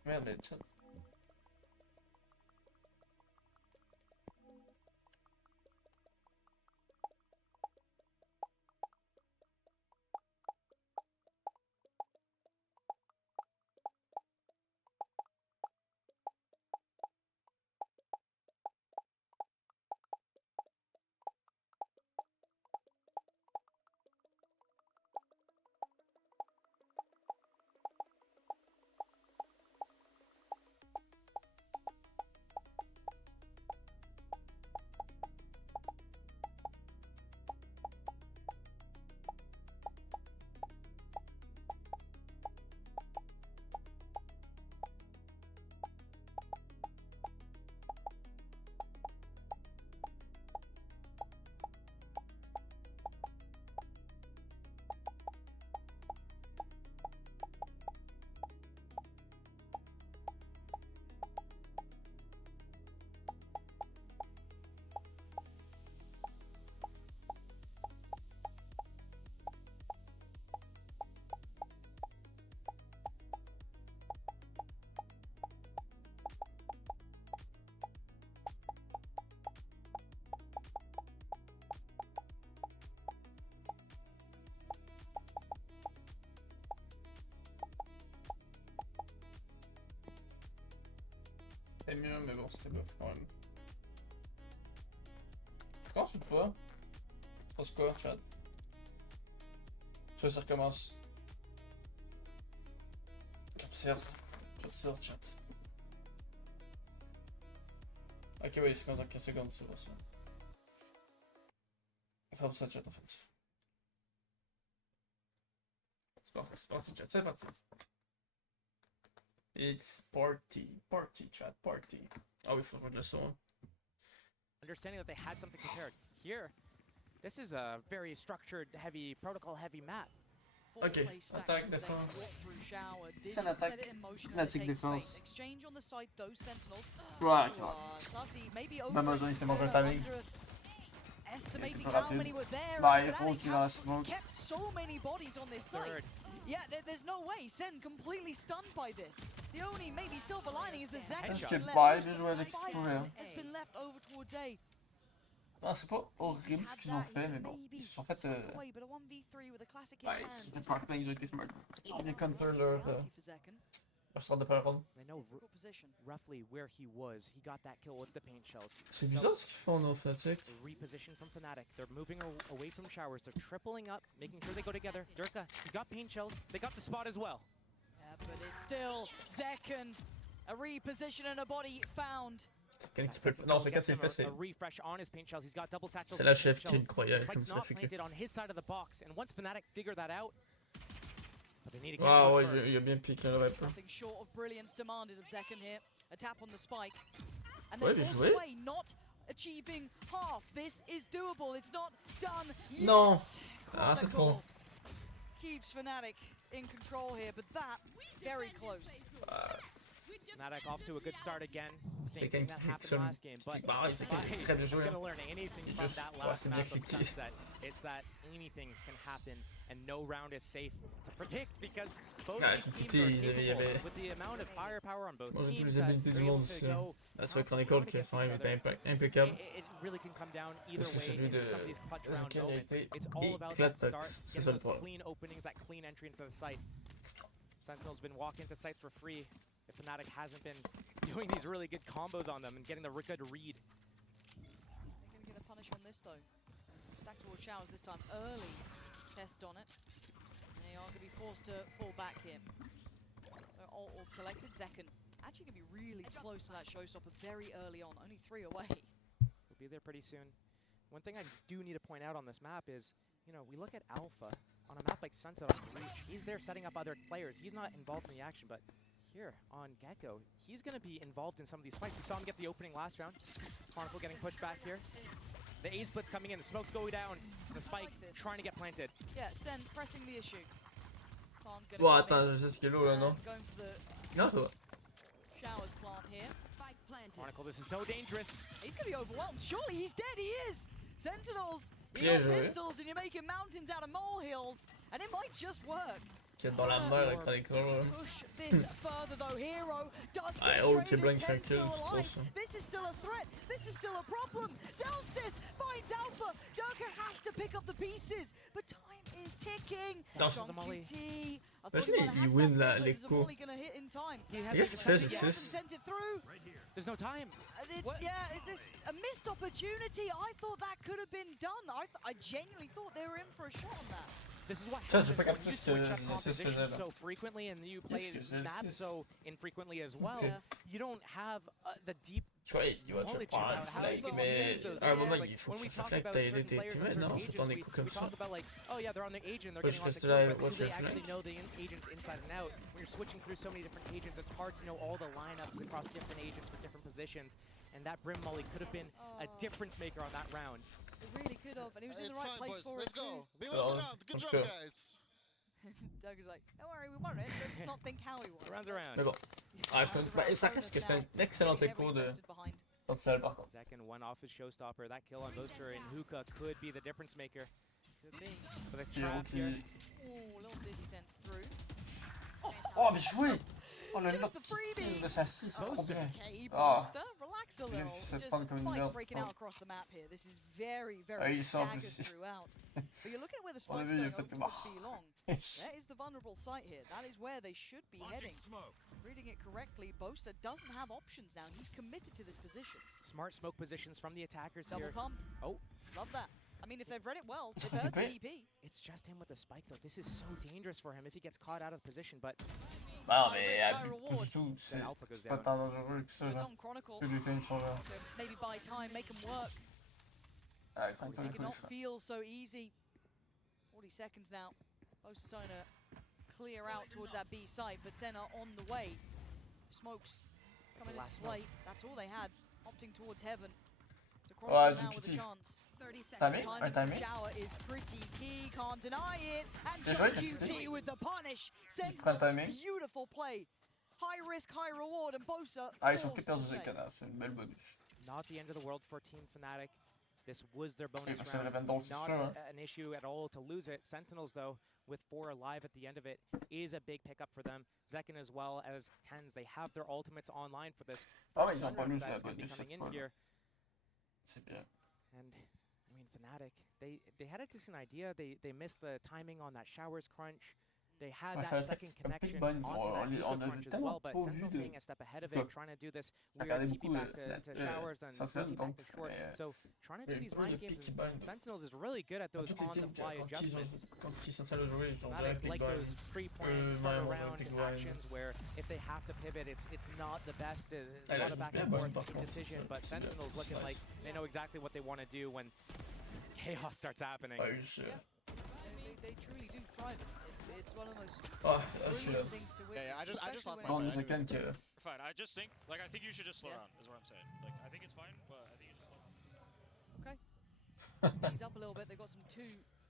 Merde, il y a le chat. C'est mieux, mais bon, c'était bof quand même. Ça recommence ou pas? Tu penses quoi, chat? Je sais que ça recommence. J'observe. J'observe, chat. Ok, oui, c'est 15 secondes, c'est bon ça. On ferme ça, chat, on ferme ça. C'est parti, chat, c'est parti. It's party, chat, party. Ah oui, faut jouer de le son. Understanding that they had something prepared. Here, this is a very structured, heavy, protocol-heavy map. Ok, attaque, défense. C'est une attaque. Fnatic défense. Ouais, clair. Damage, il s'est mangé un timing. Estimating Plus how rapide. many were there. Bah, and il faut Fnatic qu'il en have smoke. kept so many bodies on this site. Third. Yeah, there's no way. Sen completely stunned by this. The only maybe silver lining is that Zach has Parce been que left. Bye de jouer avec ce qu'il Spike pouvait. Hein. has been left over towards A. Non, c'est pas horrible ce qu'ils ont fait, mais bon. Ils se sont fait. Away, but a 1v3 with a classic in Ouais, ils se sont hand. fait smart play, ils ont été smart. Ils ont bien counter leur Reality for Zekken. sort de parole. They know Good position. roughly where he was. He got that kill with the paint shells. C'est bizarre ce qu'ils font dans Fnatic. A reposition from Fnatic. They're moving away from showers. They're tripling up, making sure they go together. Durka, he's got paint shells. They got the spot as well. Yeah, but it's still Zekken. A reposition and a body found. Non, c'est quand c'est fait, c'est. A refresh on his paint shells. He's got double satchels. C'est la chef qui shells. le croyait, comme Spike's ça not fait que. planted on his side of the box, and once Fnatic figure that out, but they need to get Ah to ouais, it first. il a bien piqué le rep. Nothing short of brilliance demanded of Zekken here. A tap on the spike. And Ouais, they bien forced joué. away, not achieving half. This is doable. It's not done yet. Non. Ah, c'est trop. Chronicle keeps Fnatic in control here, but that very close. Fnatic off to a good start again. C'est Same quand thing même that qui happened clique last game, but Bah ouais, c'est très bien joué. if you're gonna learn anything Il from juste- that ouais, last c'est bien map of cliqué. Sunset, it's that anything can happen and no round is safe to predict because both Ouais, these tout teams are il y avait. capable with the amount of firepower on both Moi j'ai teams tous les that habilités they're du able monde to ici. go Là, tu vois half Chronicle alone qui against sont each other. impeccable. It really can come down either Parce que way celui in de some of these clutch round Ezekiel a moments. été It's all about that éclatant. start, C'est getting ça le those problème. clean openings, that clean entry into the site. Sentinels been walking into sites for free. If Fnatic hasn't been doing these really good combos on them and getting the good read. They're going to get a punish on this though. Stack towards showers this time. Early test on it. And they are going to be forced to fall back here. So all collected. Zekken actually going to be really close to that showstopper very early on. Only 3 away. He'll be there pretty soon. One thing I do need to point out on this map is, you know, we look at Alpha on a map like Sunset on Breach. He's there setting up other players. He's not involved in the action, but here on Gecko, he's going to be involved in some of these fights. We saw him get the opening last round. Chronicle getting pushed back here. The A split's coming in. The smoke's going down. The spike trying to get planted. Yeah, Sen pressing the issue. Bon, attends, je sais ce qu'il est lourd là, non? Non, ça va. Showers plant here. Chronicle, this is so dangerous. He's going to be overwhelmed. Surely he's dead. He is. Sentinels. You Bien got joué. pistols and you're making mountains out of molehills, and it might just work. Qui est dans la mer avec Chronicle. Push this further though. Hero does Ouais, get oh, qui traded. blank fait un 10 kill, still c'est trop alive. ça. This is still a threat. This is still a problem. Zelsis finds Alpha. Durka has to pick up the pieces, but time is ticking. Non. Sean QT. I thought Imagine, he might il have win that, là, but les is coups. Amali gonna hit in time? Qu'est-ce qu'il fait, ce He hasn't 6? sent it through. There's no time. This a missed opportunity. I thought that could have been done. I genuinely thought they were in for a shot on that. This is what Tiens, j'ai happens pas when capté you ce que switch up le 6 faisait compositions là. so frequently and you play Qu'est-ce que c'est le maps 6? so infrequently as well. Ok. You don't have the deep Tu vois, il va te knowledge prendre un about how you flag, can mais use those à un agents. moment, Like, il faut when que we tu talk flags about t'aider certain tes players and teammates. certain Non, c'est agents, dans des coups comme we ça. talk about like, oh yeah, they're on their agent, they're Parce getting que lots of c'est là, kills, but moi, do je they fais actually flag. know the agents inside and out? When you're switching through so many different agents, it's hard to know all the lineups across different agents for different positions. And that Brim Molly could have been a difference maker on that round. It really could have, and he was in the It's right fine, place boys. for Let's it too. go. We won the round. Good job, guys. Doug is like, don't worry, we won it. Let's just not think how we won. The round's around. Mais bon. Ah, je pense pas. Et ça reste que c'est un excellent écho de Sentinel par contre. Second one off his showstopper. That kill on Boaster and Hookah could be the difference maker. Could be. For the Hero trap here. qui. Oh, little dizzy sent through. Oh, mais joué! Oh, le Just lock the freebie. de sa 6, c'est trop bien. Okay, Ah. Booster, relax a Il little. se Just prend comme une fights merde. breaking out across the map here. This is very, Ah, very il sort staggered aussi. throughout. But you're looking at where the On a spike's vu, il a going fait over que towards bah. B long. There is the vulnerable site here. That is where they should be heading. Reading it correctly, Boaster doesn't have options now. He's committed to this position. Smart smoke positions from the attackers Double here. pump. Oh, Love that. I mean, if they've read it well, they've heard the TP. it's just him with the spike though. This is so dangerous for him if he gets caught out of position, but Bah, mais pas du tout. C'est Alpha goes pas down. tant dangereux que ça. So it's Là. on Chronicle Que lui quand ils sont là. to maybe buy time, make them work. Ah, quand Make it il not fait. feel so easy. 40 seconds now. Boaster's trying to clear out towards that B site, but Senna on the way. Smokes That's coming the into last play. That's all they had. Opting towards heaven. So Ouais, Chronicle now with a du chance. Timing? Timing Ouais, from timing. Shower is pretty key, can't deny it. And Bien Joe joué, QT with the punish. Sends Pas timing. beautiful play. High risk, high reward, and Boaster Ah, ils sont forced que to perdus save. les canards, c'est une belle bonus. not the end of the world for Team Fnatic. This was their bonus parce que round. Revendon, c'est Not sûr, hein. an issue at all to lose it. Sentinels, though, with 4 alive at the end of it, is a big pickup for them. Zekken as well as Tens, they have their ultimates online for this. Ah ouais, First ils ont pas gunner lose la that's gonna be bonus coming cette in fois. here. C'est bien. And I mean, Fnatic, they had a decent idea. They missed the timing on that showers crunch. They had Ouais, that ça second fait pas connection de bonnes, onto that on Nuka a crunch as tellement well, but pas vu Sentinels de... staying a step ahead of Toi, it, trying to do this weird regardez TP beaucoup back to showers, then Sentinels, TP back donc, to short. So trying to do these pour le mind pick games, qui bang. Sentinels is really good at those on-the-fly adjustments. Quand ils sont seuls à jouer, ils ont Fnatic pick like bang. those pre-planned ouais, start ouais, around pick bang. actions where if they have to pivot, it's not the best, a Elle lot a of back bien and bonne, forth par contre. decision, but Sentinels looking nice. like they know exactly what they want to do when chaos starts happening. Ouais, je sais. They truly do thrive. It's one of the most Ah, là, je suis là. brilliant things to witness. Yeah, I just lost my Bon, mind. je sais que... You're fine. I just think, like, I think you should just slow Yeah. down, is what I'm saying. Like, I think it's fine, but I think you just slow down. Okay. Ease up a little bit. They've got some 2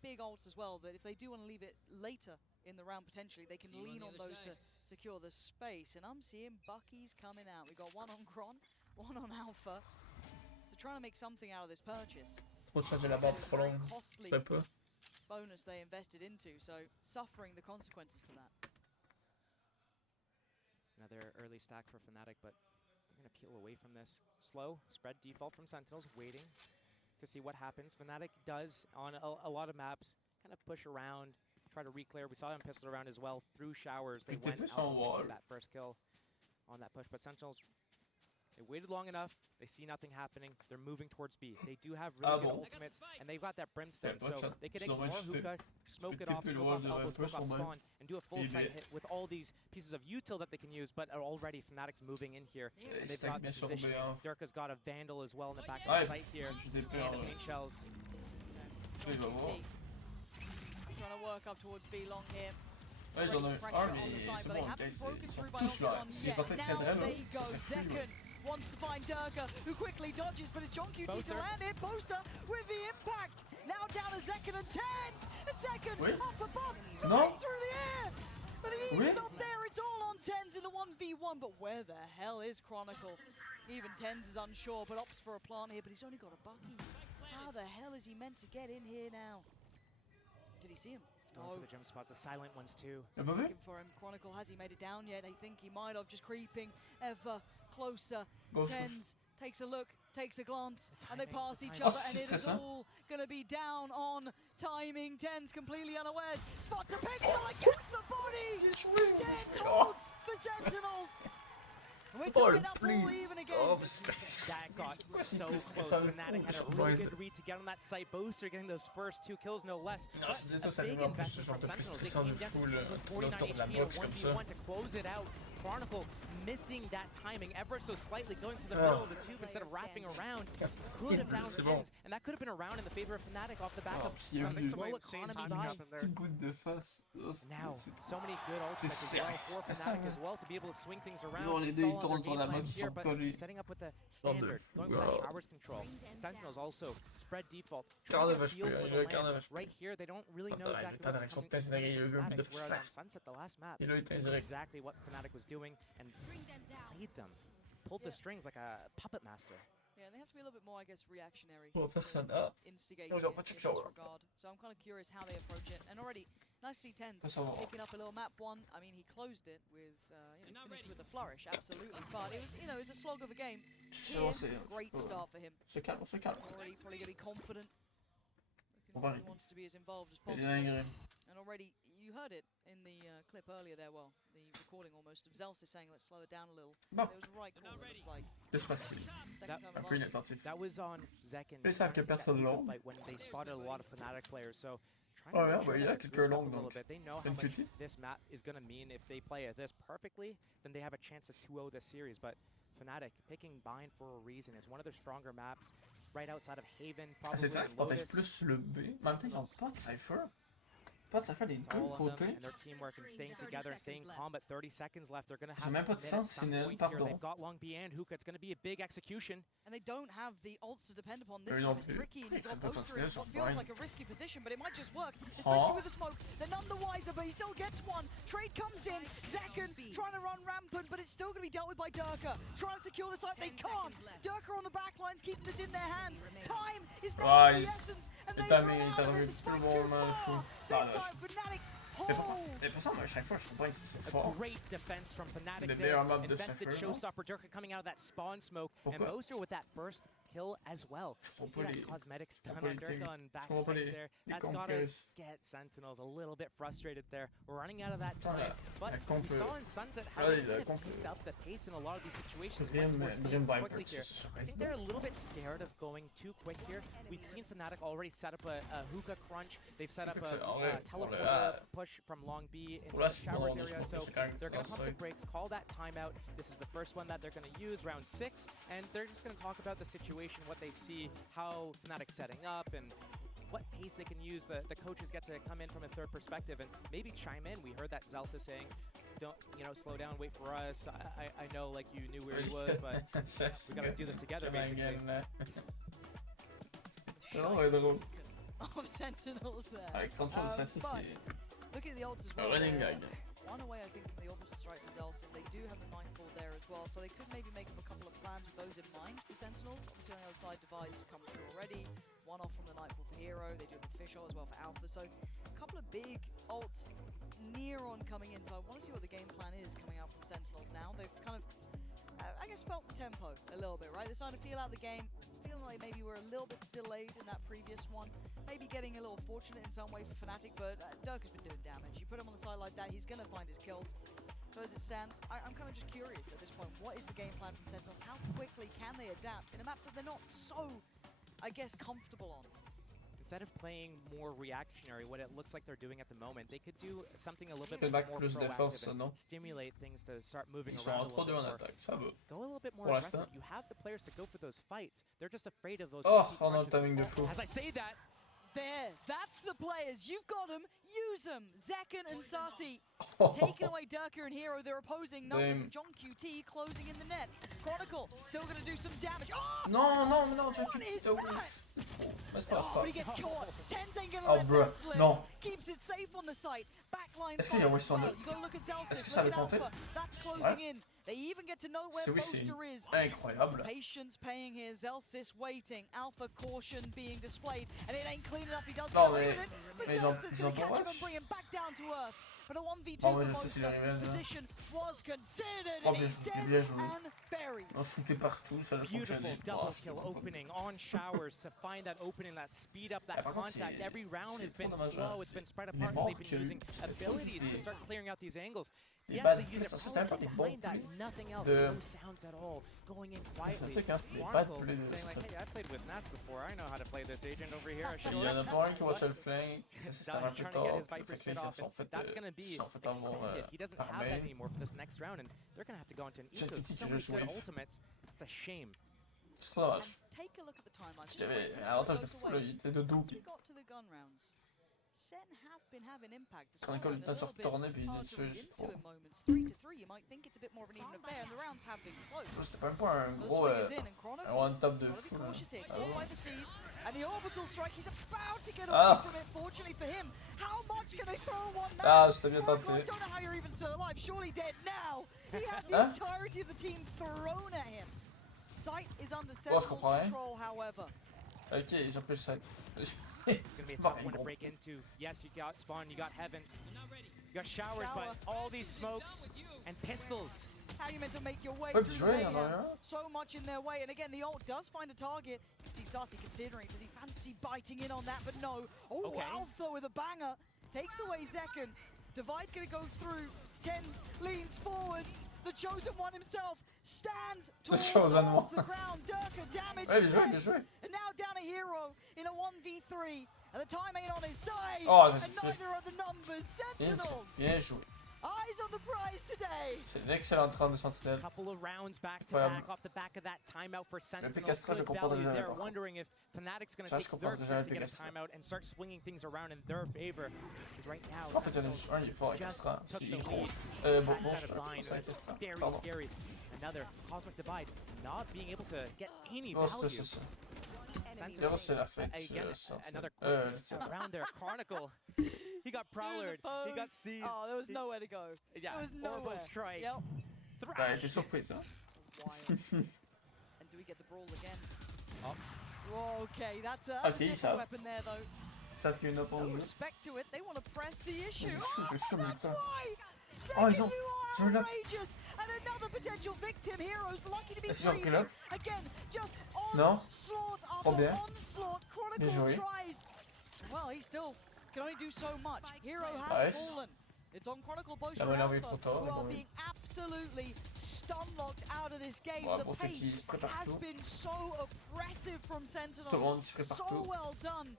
big ults as well that if they do want to leave it later in the round potentially, they can lean on those to secure the space. And I'm seeing Bucky's coming out. We've got 1 on Kron, 1 on Alpha. So trying to make something out of this purchase. Trop de charger la barre trop Very longue. costly Très peu. bonus they invested into, so suffering the consequences to that. Another early stack for Fnatic, but they're going to peel away from this. Slow, spread default from Sentinels, waiting to see what happens. Fnatic does, on a lot of maps, kind of push around, try to re-clear. We saw them pistol around as well through showers. They C'était went plus out en wall. for that first kill on that push, but Sentinels They waited long enough. They see nothing happening. They're moving towards B. They do have really good bon. ultimates, and they've got that brimstone, Yeah, so but they could it's not ignore much to- hookah, smoke it to off, keep it smoke all off the elbow, smoke push off on spawn, and do a full Il site est- hit with all these pieces of util that they can use, but are already Fnatic's moving in here, and they've stack got the bien sur positioning. B1. Dirka's got a Vandal as well in the back Ouais, of the site here, j'ai des and peurs. the paint shells. Il va voir. Trying to work up towards B long here. Ouais, ils en ont eu Pressure un, on mais the side, c'est but they bon, haven't ils broken sont through by tous là. Octagon S'ils yet. partaient très Now très loin, there you go. ça serait fou. Zekken wants to find Durka, who quickly dodges, but it's John QT to Boaster. land it. Boaster with the impact. Now down to Zekken and 10. And Zekken Oui. up above, Non. flies through the air. But he's Oui. not there. It's all on 10s in the 1v1. But where the hell is Chronicle? Even 10s is unsure, but opts for a plant here. But he's only got a Bucky. How the hell is he meant to get in here now? Did he see him? Going for the jump spots, the silent ones too. T'as pas vu? Looking for him. Chronicle, has he made it down yet? They think he might have, just creeping ever closer. Gauche, Tens takes a look, takes a glance, and they timing, pass the each timing. other, Oh, and c'est it is stressant. all going to be down on timing. Tens completely unawares. Spots a pixel against the body. Tens holds for Sentinels. We're tying up all even again. Oh, stress. That got so plus close. stressant. Fnatic had a Oh, really blind. good read to get on that site. Boaster getting those first 2 kills, no less. Non, But c'est a tout, ça big devient en plus investment ce genre from de plus Sentinels. They stressant came de down fou, to le 49 autour de la HP in a box comme ça. 1v1 to close it out. Chronicle missing that timing ever so slightly, going for the Ah. middle of the tube instead of wrapping around. Could have found C'est bon. Tens, and that could have been a round in the favor of Fnatic off the back Oh, of puis il y a some eu slow du- economy buy. Petite goutte de face. Oh, Now, c'est- so many good ultimates as C'est well ça, for c'est ça, Fnatic ouais. as well to be able to swing things around. Genre, les It's deux, all ils on tournent their autour de game la plan box, ils here, sont but collés. setting up with the Sorte de standard, fou, going for that wow. showers control. Sentinels also spread default. Carnet trying to get a vache feel peu, for il the a carnet land. vache peu. Right here, they don't really know T'as exactly t'as what's direction coming de from il a vu Fnatic, de whereas on faire. Sunset, the last map, Il a été knew direct. exactly what Fnatic was doing and played them, pulled the strings like a puppet master. Yeah, they have to be a little bit more, I guess, reactionary. Oh, personne. Ah, Instigate Non, ils ont pas de in this shower. regard. So I'm kind of curious how they approach it. And already, nice to see Tens Ça va. picking up a little map one. I mean, he closed it with, finished with a flourish, absolutely. But it was, it was a slog of a game. c'est Here, bon, c'est. great start for him. Se calme, se calme. Already probably going to be confident. On Looking va like he aller. wants to be as involved as Il est possible. dingue. And already, you heard it in the clip earlier there, well, the recording almost, of Zelsa saying, let's slow it down a little. Bon, It was a right call, it was like, c'est facile. second time Un peu advantage. inattentif. That was on Zekken. Mais ça, trying que to take that personne hookah l'ont. fight when they spotted a lot of Fnatic players. So trying Oh, to yeah, make bah, sure il y a that quelques they're grouped up longues, a little donc. bit. They know how Une much petite. this map is going to mean. If they play this perfectly, then they have a chance to 2-0 this series. But Fnatic picking Bind for a reason. It's one of their stronger maps, right outside of Haven, Ah, probably c'est vrai in qu'ils protègent Lotus. plus le B. En même temps, ils ont pas de cypher. Pas de cypher des It's deux all of them côtés. and their teamwork and staying together and staying calm. But 30 seconds left. They're going to Ils have ont même to pas de commit at some sentinelle, point here. pardon. They've got Long B and Hookah. It's going to be a big execution. And they don't have the ults to depend upon. This Eux, ils time ont it's plus. tricky, and you've got Ils ont pas de Poster in sentinelles, what ils sont feels fine. like a risky position, but it might just work, especially Oh. with the smoke. They're none the wiser, but he still gets one. Trade comes in, Zekken trying to run rampant, but it's still going to be dealt with by Durka. Trying to secure the site, they can't. Durka on the back lines, keeping this in their hands. Time is now Ah, of the il- essence, and il they t'a run mis- il out t'a of remis it. tout Strike le too monde dans le far. fou. This Ah, là. time, Fnatic Et pour ça, moi, à chaque fois, je comprends qu'ils sont A forts. great defense from Fnatic The there. bare map de Invested Cypher, non? showstopper Durka coming out of that spawn smoke. And Pourquoi? Boaster with that first kill as well. You comprends see pas that les- cosmetic stun comprends pas on les Durka things. on Je comprends pas backside les- there. les That's gotta compares. get Sentinels a little bit frustrated there. We're running out of that Putain, time. But la we comp, saw in Sunset how ouais, they la kind comp, of picked up the pace in a lot of these situations. Brim, went towards Brim me Viper, quickly here. c'est sur I think they're a little bit scared of going too quick here. We've seen Fnatic already set up a hookah crunch. They've set up a En vrai, teleporter push from Long B into Là, the c'est showers bon, area. je So pense que c'est quand même they're going to pump the inside. brakes, call that timeout. This is the first one that they're going to use, round 6, and they're just going to talk about the situation, what they see, how Fnatic's setting up, and what pace they can use. The coaches get to come in from a third perspective and maybe chime in. We heard that Zelsa saying, don't, slow down, wait for us. I know, like, you knew where he was, but we got to do this together, basically. Non, ouais, drôle. of Sentinels there. Avec 30 chances de celle-ci, But c'est looking at the ults as un well. running they're gag. One away, I think, from the orbital strike for Zelsa is they do have the Nightfall there as well, so they could maybe make up a couple of plans with those in mind for Sentinels. Obviously, on the other side, Divide's come through already. One off from the Nightfall for Hero. They do have the Fish Ult as well for Alpha. So, a couple of big ults near on coming in. So, I want to see what the game plan is coming out from Sentinels now. They've kind of, I guess, felt the tempo a little bit, right? They're starting to feel out the game, feeling like maybe we're a little bit delayed in that previous one. Maybe getting a little fortunate in some way for Fnatic, but Durka's been doing damage. You put him on the side like that, he's going to find his kills. So as it stands, I'm kind of just curious at this point, what is the game plan from Sentinels? How quick quickly can they adapt in a map that they're not so, I guess, comfortable on? Instead of playing more reactionary, what it looks like they're doing at the moment, they could do something a little bit Back more plus défense, proactive and non? stimulate things to start moving Ils sont around en a trop little deux bit en more. attaque, ça va. Go a little bit more Pour aggressive. l'instant. You have the players to go for those fights. They're just afraid of those Oh, TP on a le crunches. timing de fou. As I say that, There, that's the players. You've got them, use them. Zekken and Sasi taking away Durka and Hero, their opposing numbers, and John QT closing in the net. Chronicle still going to do some damage. Oh, Non, non, non, what is that? C'est pas Oh, grave. he gets caught. Ten's ain't gonna Oh, let bruh, that slip. non. Keeps it safe on the site. Backline Est-ce qu'il y a fire Wesson as well. de- You gotta look at Est-ce que Zelsis. ça Look avait at compté? Alpha. That's closing Ouais. in. They even get to know where C'est oui, c'est Boaster is. incroyable. Patience paying here. Zelsis waiting. Alpha caution being displayed. And it ain't clean enough. He does Non, get away mais- with it. But mais ils ont- Zelsis ils gonna ont catch ton him and rush. bring him back down to earth. But a 1v2 Oh, for ouais, je sais s'il Boaster. arrivait, là. Position was considered. Oh, And bien he's joué, dead bien joué. and buried. On shootait partout, ça a beautiful fonctionné. double Oh, kill c'était opening on Showers to find that opening, that speed up, that Yeah, par contre, contact. c'est- Every round has c'est been trop dommage, slow, hein. it's been spread Il est apart, mort and they've que been lui. using C'est abilities to des- start clearing out these angles. des Yes, balles, they use it ça, for c'était power, pas but des behind bons that, plus nothing else, de- no sounds at all, going in quietly. Fnatic, hein, c'était pas de Chronicle plus de- saying like, c'est ça. hey, I played with Nats before, I know how to play this agent over here. Il y en a pas un qui watch le flank, ça c'est un He's peu trying to get his tard, Viper's fait que fit là, ils off, se sont and fait that's going to be avoir expanded. He doesn't par have that main. anymore for this next round, and they're going to have to go into an J'ai eco. tout dit So que many je good jouais. ultimates. It's a shame. C'est trop dommage. And take a look at the timeline. Il y avait un avantage de fluidité de Since double. we got to the gun rounds, Sen have been having impact as Quand well, Nicole and est a en train de little se bit retourner, puis il est hard to dessus, read c'est into trop. in moments. 3 to 3, you might think it's a bit more of an even affair, and the rounds have been close. C'était même pas un The gros swing is in, and un Chronicle one-tap de gotta be fou. là. cautious here. Ah Caught ouais. by the seas, and the orbital strike. He's about to get away Ah. from it. Fortunately for him, how much can they throw on one man? Ah, c'était bien Chronicle, I tenté. don't know how you're even still alive. Surely dead now. He had the Hein? entirety of the team thrown at him. Sight is under je Sentinel's comprends rien. control, however. Ok, ils ont pris le sac. It's going to be a tough one to break into. Yes, you got Spawn, you got Heaven, you got Showers, but all these smokes and pistols. How you meant to make your way Ouais, through puis the jouer, il y en a mayhem. rien. So much in their way, and again, the ult does find a target. You can see Sassy considering, does he fancy biting in on that? But no. Oh, Okay. Alpha with a banger. Takes away Zekken. Divide gonna go through. Tens leans forward. The Chosen One himself stands towards Chosen One. the ground. Durka damage Ouais, is bien joué, bien dead. joué. And now down a hero in a 1v3. And the time ain't on his side. Oh, and this is- neither are the numbers. Sentinels. Bien joué. Eyes on the prize today. C'est une excellente round de Sentinelle. Couple of rounds back to Incroyable. back off the back of that timeout for Sentinels. Picastrage, je Good comprends value déjà, there. par contre. Wondering if Fnatic's going to Ça, je take comprends their déjà turn le to get a Picastrage. timeout and start swinging things around in their favor. Because right now, En fait, il y en a Sentinels juste un, il est fort avec just Extra. took C'est the gros. lead. Bon, 10 bon, out je of 9. c'est avec That's Extra. very Pardon. scary. Another Cosmic Divide not being able to get any Bon, c'est value. ça. Sentinels, D'ailleurs, c'est la fête. again, Sentinelle. another le quick tir. around there. Chronicle, he got prowlered, he got seized. Oh, there was nowhere to go. Yeah, There was horrible nowhere. strike. Yep. Bah, Thrash. j'étais surprise, hein. Wild. And do we get the brawl again? Oh. Whoa, okay, that's a Okay, different so- weapon there, though. Ça fait une oppo No ou deux. respect to it. They want to press the issue. Je Oh, suis sûr, that's mais why! Oh, ils Second, ont- you je are l'ai- outrageous! And another potential victim. Heroes lucky to be Est-ce qu'ils ont pris breathing. l'autre? Again, just Non. onslaught Trop after bien. onslaught. Bien Chronicle joué. tries. Well, he still can only do so much. Hero has Nice. fallen. It's on Chronicle Boaster La bonne arrivée Alpha, trop tard, who la are bonne- being absolutely stun-locked out of this game. Ouais, The pour ceux qui pace se préparent has tout. been so oppressive from Tout le Sentinels. monde qui se prépare So tout. well done.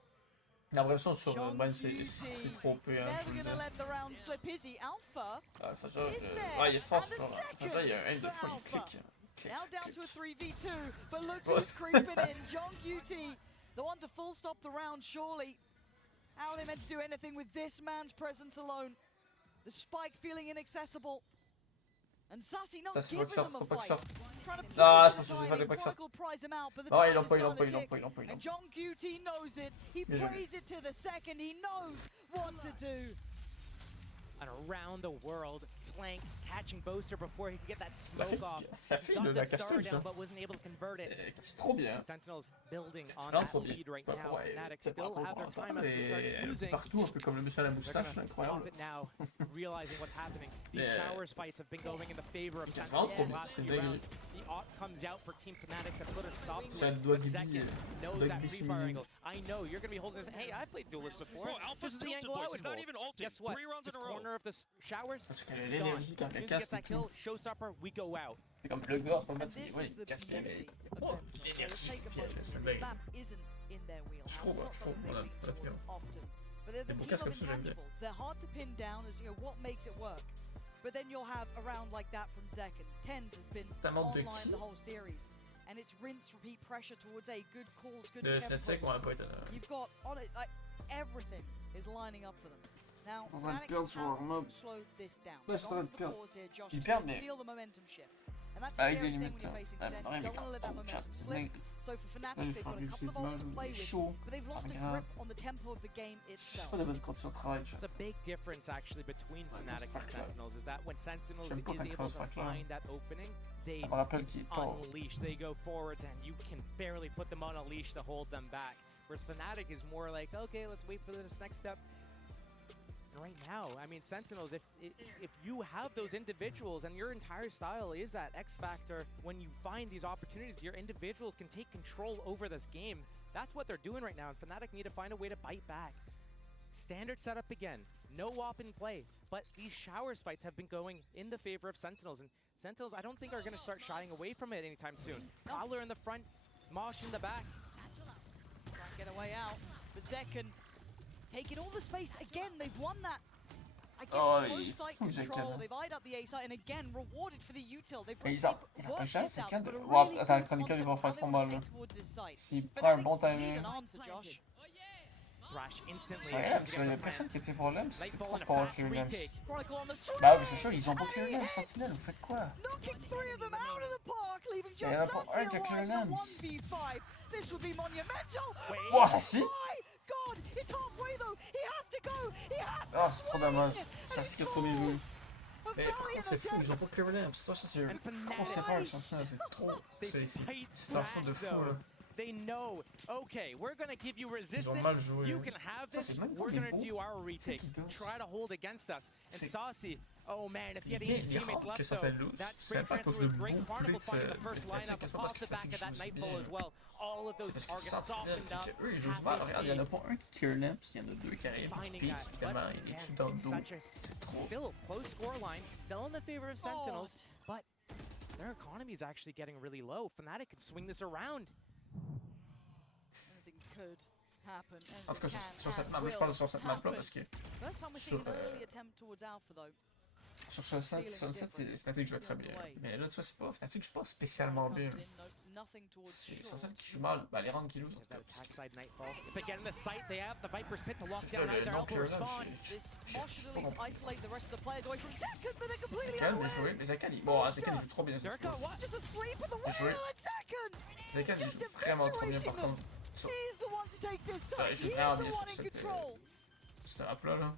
L'impression sur John Ban, QT. c'est trop peu, hein, je Never vous le gonna dis. let the round slip, is he? Alpha Ah, Faja, is there. ouais, il est fort, And ce the genre-là. second Faja, il y a un, des for fois, il Alpha. clique. Clique, now down to a clique. 3v2, but look Ouais. who's creeping in. John QT, the one to full stop the round, surely. How are they meant to do anything with this man's presence alone? The spike feeling inaccessible. And Sassy not Ça, c'est giving pas que them a faut pas que fight. sorte. Trying to Ah, put c'est it pour ça que aside, j'ai fait and pas que sorte. Chronicle pries him out, but the Non, time ils l'ont is pas, ils l'ont starting pas, to ils l'ont tick. pas, ils l'ont pas, ils l'ont And pas. John QT knows it. He Bien joué. plays it to the second. He knows what to do. And around the world, flank, catching Boaster before he could get that La smoke fille, off. la fille Got de the la star casteuse, down, hein. but wasn't able to convert it. C'est trop bien. Sentinels building on vraiment that trop bien. lead right Ouais, now. ouais, Fnatic c'est still pas have their pour time as to start mais using. partout, un peu comme le monsieur à la They're moustache, gonna incroyable. pop it now, realizing what's happening. These Yeah. Showers fights have been going in the favor of C'est Sentinels vraiment these trop last bien, few c'est rounds. The op comes out for Team Fnatic to put a stop to C'est un it. doigt But de Zekken bille, knows doigt de that bille free fire féminin. angle. I know you're gonna be holding this. Hey, I've played duelist before. Bro, This Alpha's is the tilted, angle I boys. would He's not hold. even ulting. Guess what? 3 rounds This in a row. corner of the Showers, Parce qu'elle a it's l'énergie gone. quand soon as he casse gets that et kill, tout. showstopper, we go out. C'est comme le gars, c'est pas And mal, this ouais, is il the casse bien, beauty mais. of Oh, Sentinels. So let's take a moment c'est here. une This dingue. map isn't in their wheelhouse. trouve, It's not something they voilà, lean ça towards bien. often. But they're the Les team casques of comme ça, j'aime bien. intangibles. They're hard to pin down as, you know, what makes it work. But then you'll have a round like that from Zekken. Tens has been Ça manque de online qui? the whole series. And it's rinse, repeat pressure towards a good calls, good Le Fnatic, tempos. ouais, pas étonnant. You've got on it, like, everything is lining up for them. Now, Ils sont en train de Fnatic perdre sur leur mob. have slowed this down. Ouais, ils sont en train de Gone for the perdre. pause here, Josh, Ils because perdent, they mais feel the momentum shift. And that's a avec des scary thing limites. when you're facing Ouais, Sen. mais You don't want to let that momentum slip. So for Fnatic, il they've faut got a que couple of ults to play with, chaud. but they've lost a Regarde. grip on the tempo of the game C'est itself. pas de bonnes conditions de travail, It's a big difference actually between Fnatic and Sentinels is that when Sentinels J'aime is pas able Cross to Fight, là. find that opening, they Ça me rappelle qu'il est tort. unleash. They go forwards and you can barely put them on a leash to hold them back. Whereas Fnatic is more like, okay, let's wait for this next step. And right now, I mean, Sentinels, if you have those individuals and your entire style is that X factor, when you find these opportunities, your individuals can take control over this game. That's what they're doing right now, and Fnatic need to find a way to bite back. Standard setup again, no WAP in play, but these showers fights have been going in the favor of Sentinels, and Sentinels I don't think are going to start shying away from it anytime soon. Prowler in the front, Mosh in the back. Try and get away out, but Zekken taking all the space again. They've won that. I guess Oh, close il sight fout Zekken, control. hein. They've eyed up the A site and again rewarded for the util. They've Mais ils worked empêchent this out, Zekken but de. a Wow, really attends, good Chronicle, il concept va of how faire they trop wanna mal, là. take towards this site. S'il prend un Fnatic bon need timing. an answer, Josh. Thrash instantly Ouais, as soon as parce he qu'il y gets a a plan. personne qui était pour l'Ems, c'est Nightfall trop and a pour fast clear l'Ems. retake. Chronicle on the swing. Bah oui, c'est sûr, ils ont pas And clear he l'Ems, hits, Sentinel, vous faites quoi? knocking three of them out of the park, leaving Il y en a just pas Sassy un qui a clear alive in a l'Ems. 1v5. This would be monumental. Wait. Wow, ça si! My God, it's halfway though. He has to go. He has to Ah, c'est trop dommage. swing. Ça, And c'est he le premier falls. jeu. A Mais par valiant contre, c'est fou, ils ont attempt. pas clear l'Ems. Toi, ça, c'est And grosse Fnatic, erreur, Sentinel, c'est trop. they C'est fight leur faute de back fou, là. though. They know, okay, we're gonna give you resistance. mal joué, You hein. can have Ça, this. c'est même pas We're des gonna beaux. do our retake. qui gosse. Try to hold against us. And C'est- Saucy, oh man, if you had Il est 8 teammates rare que left ça though, lose. that C'est spring pas à cause transfer was de great. beaucoup Chronicle blitz, finding the first Fnatic, lineup c'est pas parce off que the back Fnatic of that joue si Nightfall bien. as well. All of those C'est parce que targets Sentinel, softened up. c'est qu'eux, ils jouent half mal. Regarde, il y en a HP. pas un qui clear l'Ems, il y en a deux qui arrivent. Finding Puis, that, évidemment, but il est man, dessus dans le it's dos. such a C'est trop. still close score line, still in the favor of Sentinels, Oh. but their economy is actually getting really low. Fnatic can swing this around. Anything could happen. En tout cas, Anything sur can cette and map, je will parle sur cette map-là happen. parce que First time we're sur, seeing an early attempt towards Alpha though. sur ce set, Fnatic joue très bien. Mais là, ça, c'est pas. Fnatic joue pas spécialement bien. Comes in, notes nothing towards C'est short. Sentinel qui joue mal. Bah, les rounds qu'ils losent, en Get tout that cas. attack side Nightfall. If they get in the sight, they have the Viper's Pit to lock down Le either elbow non-clear or l'Ems, spawn. This Mosh should at least isolate the rest of the players away from Zekken, but they're completely Zekken, bien unaware. joué. Mais Zekken, bon, Zekken, il joue trop bien cette Durka, fois. what? Just asleep at the Bien joué. wheel, and Zekken! Zekken, il Just joue vraiment trop bien par eviscerating them. contre. Sur He's the one to take this Ouais, side. il joue He's vraiment the bien one sur in cette control. cette map-là. Là.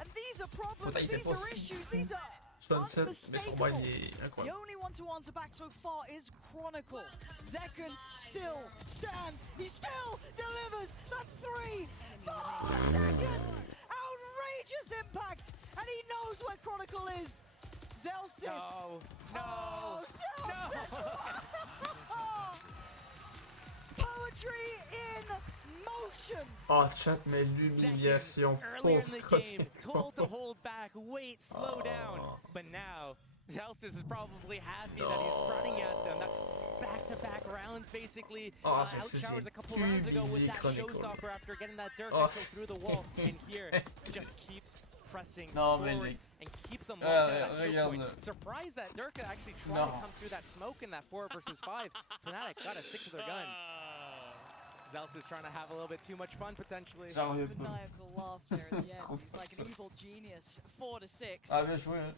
And these are problems, Pourtant, il était these pas are si issues, fou. these are 67, mais son bail, unmistakable. il est The incroyable. only one to answer back so far is Chronicle. Zekken still stands. He still delivers. That's 3, 4 Zekken. Outrageous impact. And he knows where Chronicle is. Zelsis. No, no, Oh, Zelsis. Poetry in motion. Oh, chat, mais l'humiliation. earlier in the Pauvre game, told to hold back, wait, slow down. Oh. But now, Zelsis is probably happy that he's running at them. That's back-to-back rounds, basically. Oh, Outshowers a couple rounds ago with that Chronicle. showstopper after getting that Dirk Oh, missile through the wall. And here, just keeps pressing Non, mais forwards les- and keeps them locked down at choke regarde. point. Surprised that Dirk actually tried Non. to come through that smoke in that 4 versus 5. Fnatic gotta stick to their guns. Zelsis is trying to have a little bit too much fun, potentially. Sérieux, pas. Maniacal laugh there at the end. Trop He's like an facile. evil genius. 4 to 6. Ah, bien joué. Hein.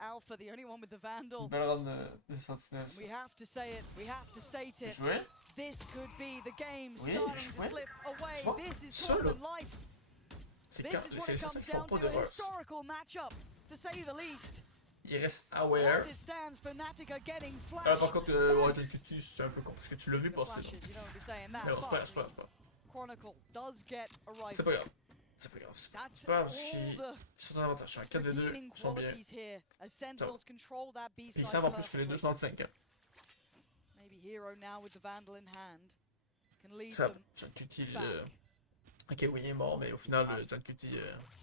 Alpha, the only one with the Vandal. Belle run de Sentinels. We have to say it. We have to state Bien it. joué. This could be the game Oui, starting to chouette. slip away. Tu vois, This is seul. tournament life. C'est This quand is what c'est it ça comes qu'ils font down pas to. A d'erreur. historical matchup, to say the least. Il reste As aware. it stands, Fnatic are getting flash. Par contre, ouais, t'es le cutu, c'est un peu con parce que tu l'as vu The passer. flashes, you don't be saying that, Mais bon, c'est pas grave, but c'est pas grave. Chronicle does get a C'est rifle. pas grave. C'est pas grave. C'est That's pas grave all parce qu'ils the sont en avantage. 4 des 2 redeeming sont bien. qualities here as Sentinels control that B Ils side savent en plus que les deux perfectly. sont dans le flank. Hein. Maybe Hero now with the Vandal in hand can lead Ça, them j'ai utile back. Ok, oui, il est mort, mais au final, John Cutie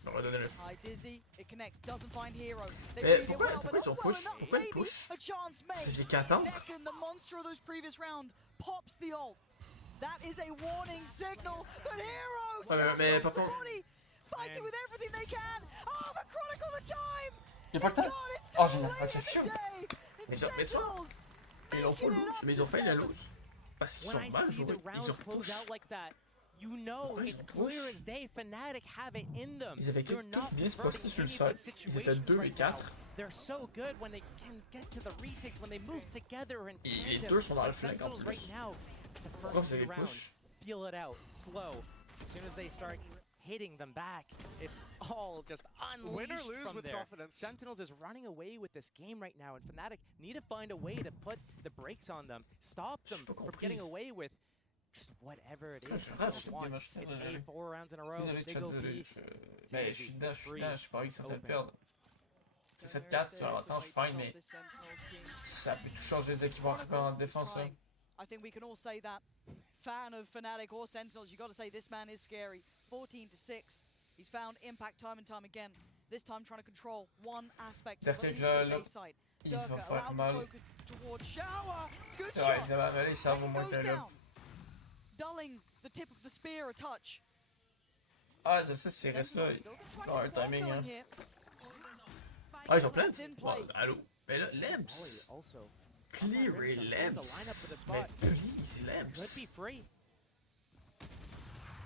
leur a donné le. High Dizzy, it connects, doesn't find hero. They Mais read it pourquoi, well, pourquoi but ils ont not well push? enough. Pourquoi ils Maybe push? a chance made. C'est qu'attendre. Second, the monster of those previous round pops the ult. That is a warning signal, but Hero still mais drops par the contre- body, fighting with everything they can. Oh, but Chronicle the time. Il a pas le temps? It's Oh, too génial, late ok, in the phew. day. Mais ils ont fait ça. Sentinels Ils l'ont pas making it lose, up mais ils to ont failli la seven. lose. Parce qu'ils When sont I mal see joués. the Ils rounds ont close push. out like that, you know Pourquoi it's ils clear push? as day. Fnatic have it in them. Ils avaient They're tous not bien se converting poster sur le any of these site. Ils étaient situations 2 et right now. 4. They're so good when they can get to the retakes, when they move together and Et les tandem. deux sont dans le But flank en Sentinels plus. right now, the Pourquoi first vous few avez rounds, push? feel it out, slow. As soon as they start hitting them back, it's all just unleashed Win or lose from with there. confidence. Sentinels is running away with this game right now, and Fnatic need to find a way to put the brakes on them, stop them pas from compris. getting away with just whatever it Ah, is je rage, Sentinels c'est wants. bien, It's je A 4 rounds in a row. Désolé, They chat, go désolé. B. Mais je easy, suis dedans, it's je suis free, dedans, j'ai pas envie que ça se open. perde. C'est 7-4, tu vas l'avantage, je suis fine, mais ça peut tout changer dès qu'ils vont arriver en défense. Hein. I think we can all say that. Fan of Fnatic or Sentinels, you got to say this man is scary. 14-6. He's found impact time and time again. This time trying to control one aspect of at Definitively, least the look, safe side. il va Durka faire allowed mal. to focus towards Shower. Good C'est vrai, shot. évidemment, mais là, ils savent au Second moins goes qu'elle est là. down. Dulling the tip of the spear a touch. Ah, je sais, s'ils restent là, Sentinels still gonna try ils ont un to get one timing. going Hein. here. Ah, ils ont plein It's in de. play. Bon, allô? Mais là, Molly Lamps. also Clear et Crimson plays the lineup for the Lamps. spot. Mais please, could Lamps. be free.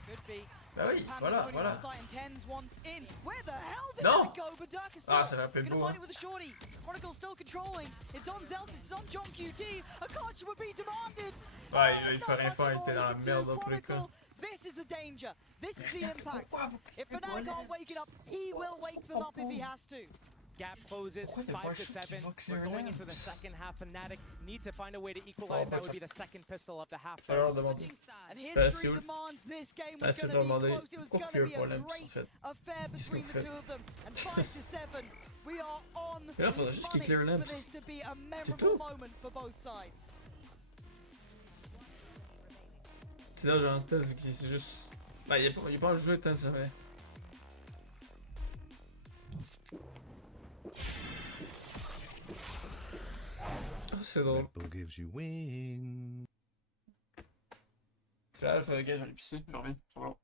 Could be. Bah oui, voilà, voilà. Where the hell did Non. that go? But Durka still Ah, ça va gonna beau. find Hein. it with a shorty. Chronicle still controlling. It's on Zeltis, it's on John QT. A clutch would be demanded. Ouais, Oh, il there's fait not rien much faire, il more était dans he la can merde do. dans tous les cas. Chronicle, this is the danger. This is the impact. If Pourquoi Fnatic aren't waking up, he will wake them up if he has to. Gap closes, Pourquoi il y a pas 5 un to shoot qui 7. va We're clear going into the Lamps? second half. Fnatic need to find a way to equalize. Oh, That would bah, be the second pistol of the half. Je vais leur demander. And c'est history où? demands this game Ah, was c'est going leur to be demander close. It was pourquoi going to be pour a Lamps, en great fait. affair Qu'est-ce between qu'on the fait? two of them. And 5 to 7, we are on Mais là, faudrait juste qu'ils money clear for Lamps. this to be a tout. memorable moment for both sides. C'est là, j'ai un test qui c'est juste. Bah, il a pas joué tant, ça fait. Oh, c'est drôle. Red Bull gives you wings. C'est là, le gars, j'allais pisser, je reviens. C'est bon.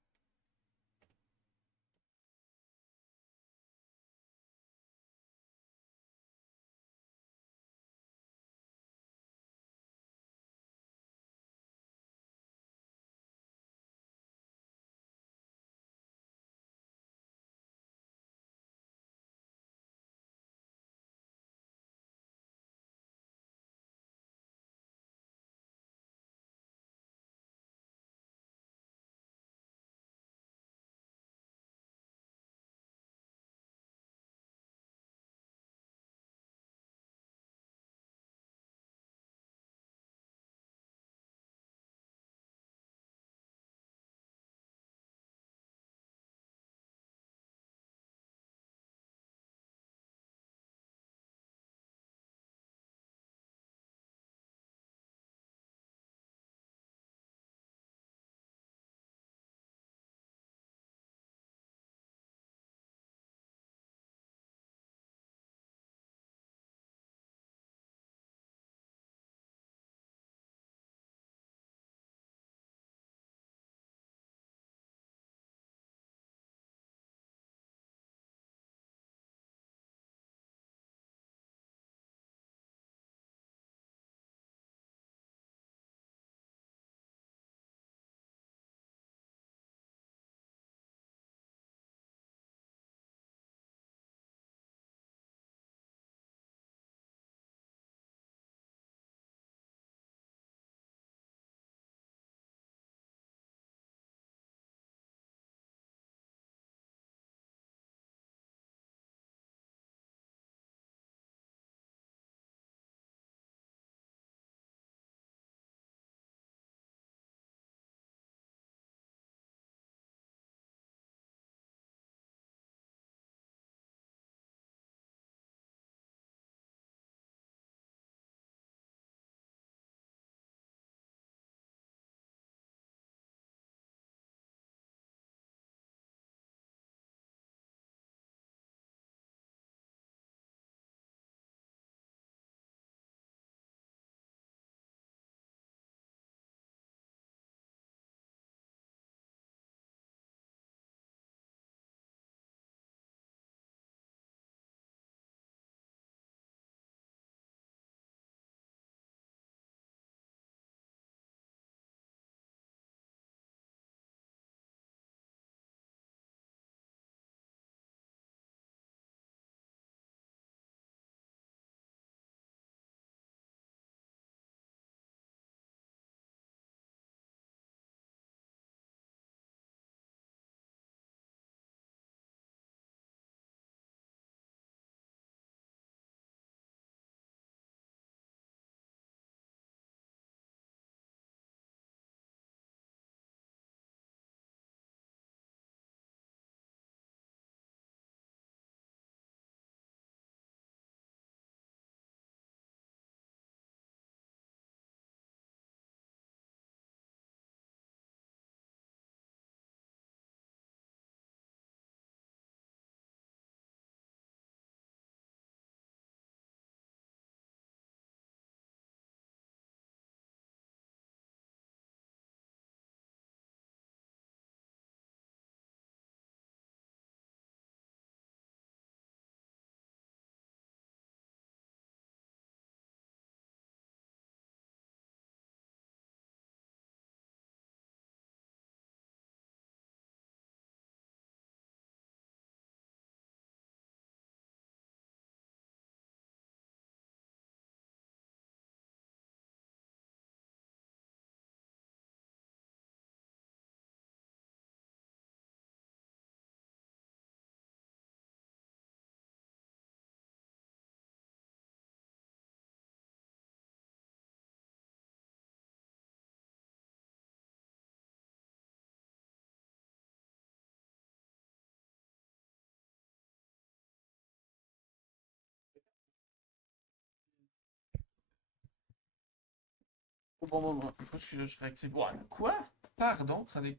Au bon moment. Il faut que je réactive. Ouais, quoi? Pardon, ça n'est.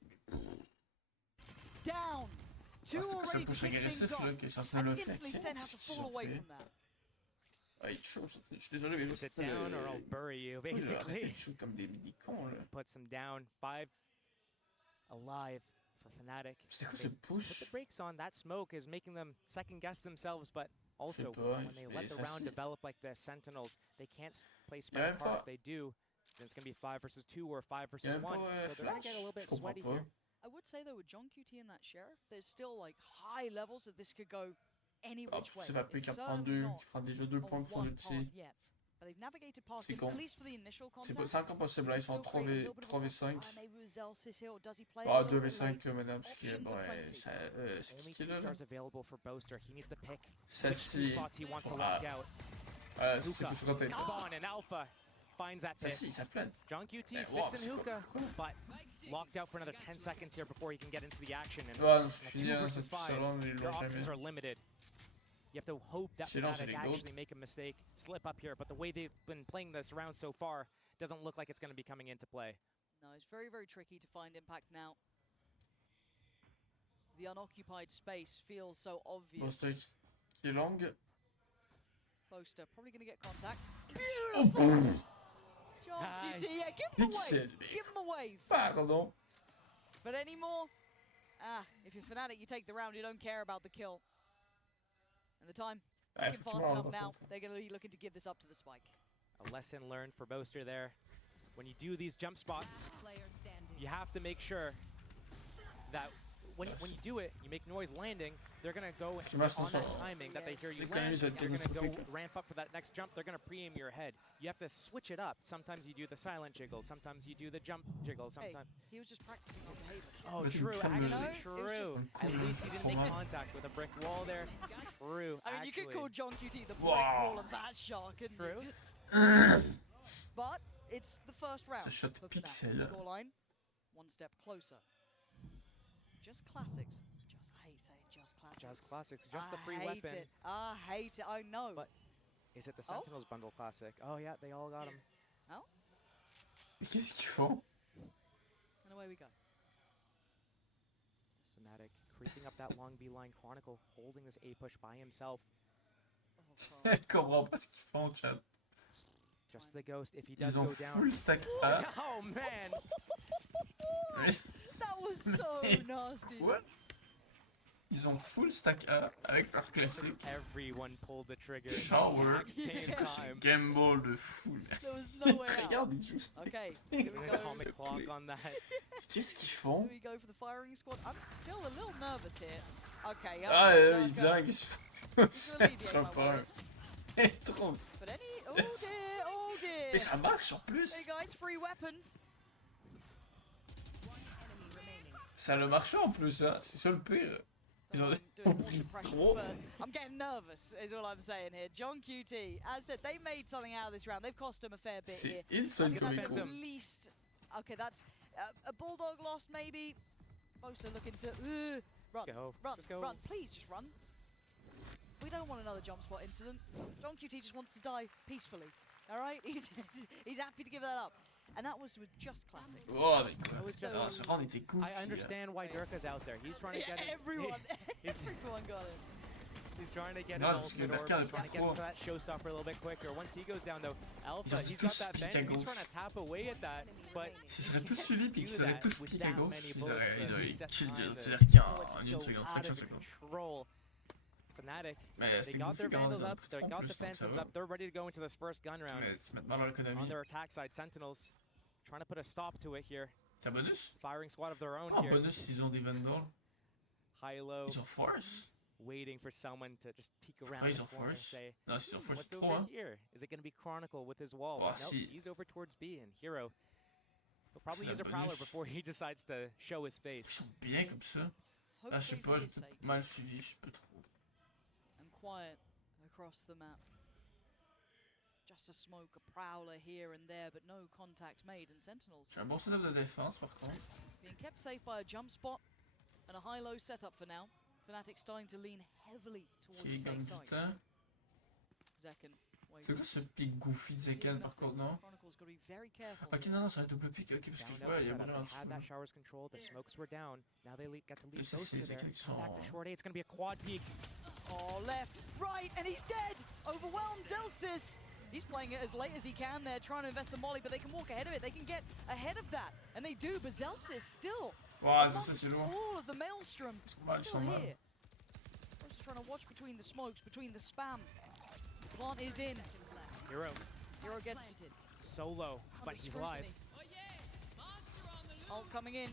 Down. Two Ah, c'est quoi ce already to push kick things agressif off. là que Sentinel And a fait? instantly Sen has to Qu'est-ce qu'ils fall ont away fait? from that. Ah, il chaud, je suis désolé, mais Sit down or I'll bury you, basically. Ils jouent comme des cons là. Puts him down. 5 alive for Fnatic. C'était quoi They ce put push? the brakes on. That smoke is making them second guess themselves, but also pas, when they mais let the ça round si. develop like this, Sentinels, they can't play Y a spread même apart. pas- If they do, then it's going to be 5 versus 2 or 5 Y a versus même 1. pas So they're going to flash? get a little Je bit comprends sweaty pas. here. I would say though with John QT and that Sheriff, there's still like high levels that this could go any Ah, which way. ça va plus It's qu'à prendre certainly deux, not qui prend déjà 2 on points pour son one ulti. path yet. But they've navigated past C'est him, con. at least for the initial C'est contact. encore possible, là, ils sont en Still create a little bit of a 3v5. gap. Maybe with Zelsis here, or does he play Ah, a little bit late? 2v5 là maintenant, parce que Options bon, are plenty. c'est Only qui est 2 là? stars available for Boaster. He needs to pick which 2 Celle-ci. spots he wants to Ah, lock out. c'est Hookah. tout sur la tête. Spawn and Alpha finds that pit. Celle-ci, ça plante. John QT Eh, sits wow, in c'est quoi- hookah, pourquoi? but locked out for another 10 seconds here before he can get into the action. And Ouais, non, in c'est a fini, 2 hein, versus cette 5, salon, ils your l'ont options jamais. are limited. You have to hope that Sinon, c'est Fnatic les GOAT. actually make a mistake, slip up here, but the way they've been playing this round so far doesn't look like it's going to be coming into play. No, it's very, very tricky to find impact now. The unoccupied space feels so Bon, obvious. stack qui est longue. Boaster probably going to get contact. Oh, bon. John Nice. QT, yeah, give him a Pixel, wave. mec. Give him a wave. Pardon. But anymore, if you're Fnatic, you take the round, you don't care about the kill. And the time, Ouais, ticking faut fast qu'il enough meure, now, par contre. they're going to be looking to give this up to the spike. A lesson learned for Boaster there. When you do these jump spots, you have to make sure that when you do it, you make noise landing, they're going to go Tu marches on dans that son- timing that they hear you C'est quand même land. cette They're going to go catastrophique. ramp up for that next jump. They're going to pre-aim your head. You have to switch it up. Sometimes you do the silent jiggle. Sometimes you do the jump jiggle. Hey, Sometimes. he was just practicing on behavior. Oh, But you true. can Actually, do it. true. It was At least he didn't make Comment? contact with a brick wall there. True. I mean, you could actually. call John QT the brick Wow. wall of that shot, couldn't True. you? Just... But it's the first round. Ce shot for Fnatic. pixel. Scoreline, one step closer. Just classics. I hate saying just classics. Just classics. Just the free I hate weapon. it. I hate it. I know. But is it the Oh. Sentinels bundle classic? Oh yeah, they all got him. Mais qu'est-ce qu'ils font? And away we go. Fnatic creeping up that long B line. Chronicle holding this A push by himself. Oh, Je comprends pas ce qu'ils font, chat. Just the ghost. If he does Ils ont go down. full stack A. Oh man! Oui. that was so nasty. What? Ils ont full stack A avec leur classique. Everyone pulled the trigger at the Shower. exact C'est same quoi ce time. game ball de fou? There was no way out. Regarde, ils jouent. Okay, here we An go. atomic clock on that. Qu'est-ce qu'ils font? Here we go for the firing squad. I'm still a little nervous here. Okay, Ah, Darko. il vient, ils se He's font. gonna C'est alleviate trop my peur. worries. C'est trop. But oh dear, oh dear. Mais ça marche en plus. Hey guys, free weapons. Ça a marché en plus, hein. C'est ça le pire. Ils ont Doing more pris suppressions, trop. but I'm getting nervous, is all I'm saying here. John QT, as said, they made something out of this round. They've cost them a fair bit here. C'est insane Okay, comme that's écho. at least. Okay, that's a bulldog lost maybe. Boaster looking to run, Go. run, Just go. run. Please just run. We don't want another jump spot incident. John QT just wants to die peacefully. All right, he's happy to give that up, and that was with just classics. Oh, mais quoi. That was just- Ah, ce round était cool. I understand why Durka's out there. He's trying to get it. Everyone, he's- everyone got it. He's trying to get Non, his parce que ultimate Durka orbs. est He's trying to plus get pro. to that showstopper a little bit quicker. Once he goes down, though, Alpha, ont he's tous got that piqué à bang. He's gauche. trying to tap away at that, but S'ils seraient tous suivis puis qu'ils do seraient that tous with piqués à that gauche, many ils bullets, auraient the kill reset direct. time, C'est-à-dire the qu'il y a bullets en just une go seconde, out of fraction de seconde. control. Fnatic, Mais they c'était got their goofy quand Vandals ils ont up, pris they 3 en got plus, the donc ça Phantoms va. up, they're ready to go into this first gun round. Mais tu mets mal dans On l'économie. their attack side, Sentinels trying to put a stop to it here. T'as bonus? Firing squad of their own Ah, here. bonus, ils ont des Vandals. High-low, Ils ont Force? waiting for someone to just peek Pourquoi around ils the ont corner and Force? say, Non, s'ils ont Force, what's c'est over trop, hein. here? Is it going to be Chronicle with his wall? Oh, nope, si. he's over towards B, and Hero, he'll probably C'est use a la Prowler bonus. before he decides to show his Ils face. sont bien comme ça. Ah, je sais Hopefully pas, for j'ai his peut-être sake. mal suivi, je sais pas trop. And quiet across the map. Just a smoke, a prowler here and there, but no contact made. And Sentinels J'ai un bon setup de défense par contre. being kept safe by a jump spot and a high-low setup for now. Fnatic starting to lean heavily towards Qui the safe gagne du side. temps. Zekken C'est waiting. quoi ce pic goofy de Zekken par contre, non? Chronicles Sentinels got to be very careful. Ok, non, c'est un double pick, ok, parce Down que out ouais, the il y a setup. moyen en They had dessous. that Là. showers control. The smokes were down. Now they get to Mais leave c'est those two les there. équipes qui Come back to sont. short A. It's going to be a quad peak. Oh, left, right, and he's dead! Overwhelmed Zelsis! He's playing it as late as he can there, trying to invest the molly, but they can walk ahead of it. They can get ahead of that, and they do, but Zelsis still, Ouais, ça, amongst c'est lourd. all of the Maelstrom, Mal, ils still sont mal. here. Just trying to watch between the smokes, between the spam. Plant is in. Hero Hero gets solo, but he's alive. Ult coming in.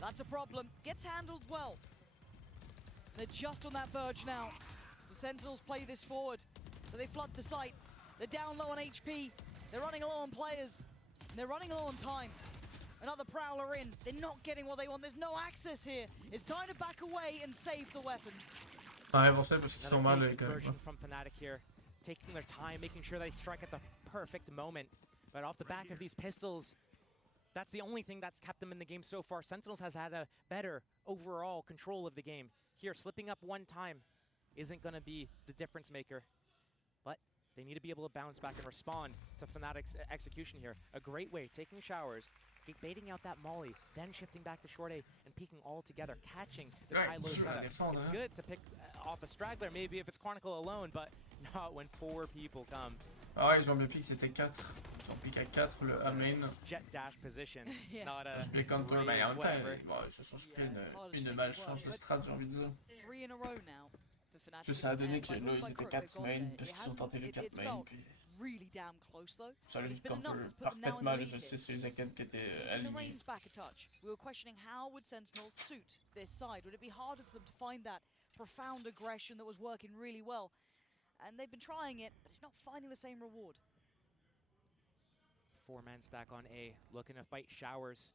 That's a problem. Gets handled well. They're just on that verge now. The Sentinels play this forward. So they flood the site. They're down low on HP. They're running low on players. And they're running low on time. Another Prowler in. They're not getting what they want. There's no access here. It's time to back away and save the weapons. Ouais, pour ça, parce qu'ils sont mal, Another big quand même. conversion from Fnatic here, taking their time, making sure they strike at the perfect moment. But off the back of these pistols, that's the only thing that's kept them in the game so far. Sentinels has had a better overall control of the game. Here, slipping up one time isn't going to be the difference maker. But they need to be able to bounce back and respond to Fnatic's execution here. A great way, taking showers, baiting out that molly, then shifting back to short A and peeking all together, catching this Ouais, high-low dur à setup. défendre, It's hein. good to pick off a straggler, maybe if it's Chronicle alone, but not when 4 people come. Ah ouais, ils ont le pick, c'était 4. Ils ont pick à 4, le A main. Jet dash position, Yeah. not a Je play contre eux, raise, mais en même temps, whatever. bon, ils se sont pris une malchance de strat, j'ai envie de dire. 3 in a row now for Fnatic. Juste ça a donné And que by là, look ils by étaient Crook, 4 they've got main, there. parce It qu'ils ont hasn't- tenté les it- 4 it's main, felt puis really damn close though. ça But les it's been comme enough. It's put them now in parfaitement the les lead here. assists et les actions qui étaient The alignés. reins back a touch. We were questioning how would Sentinels suit this side? Would it be harder for them to find that profound aggression that was working really well? And they've been trying it, but it's not finding the same reward. 4-man stack on A, looking to fight showers.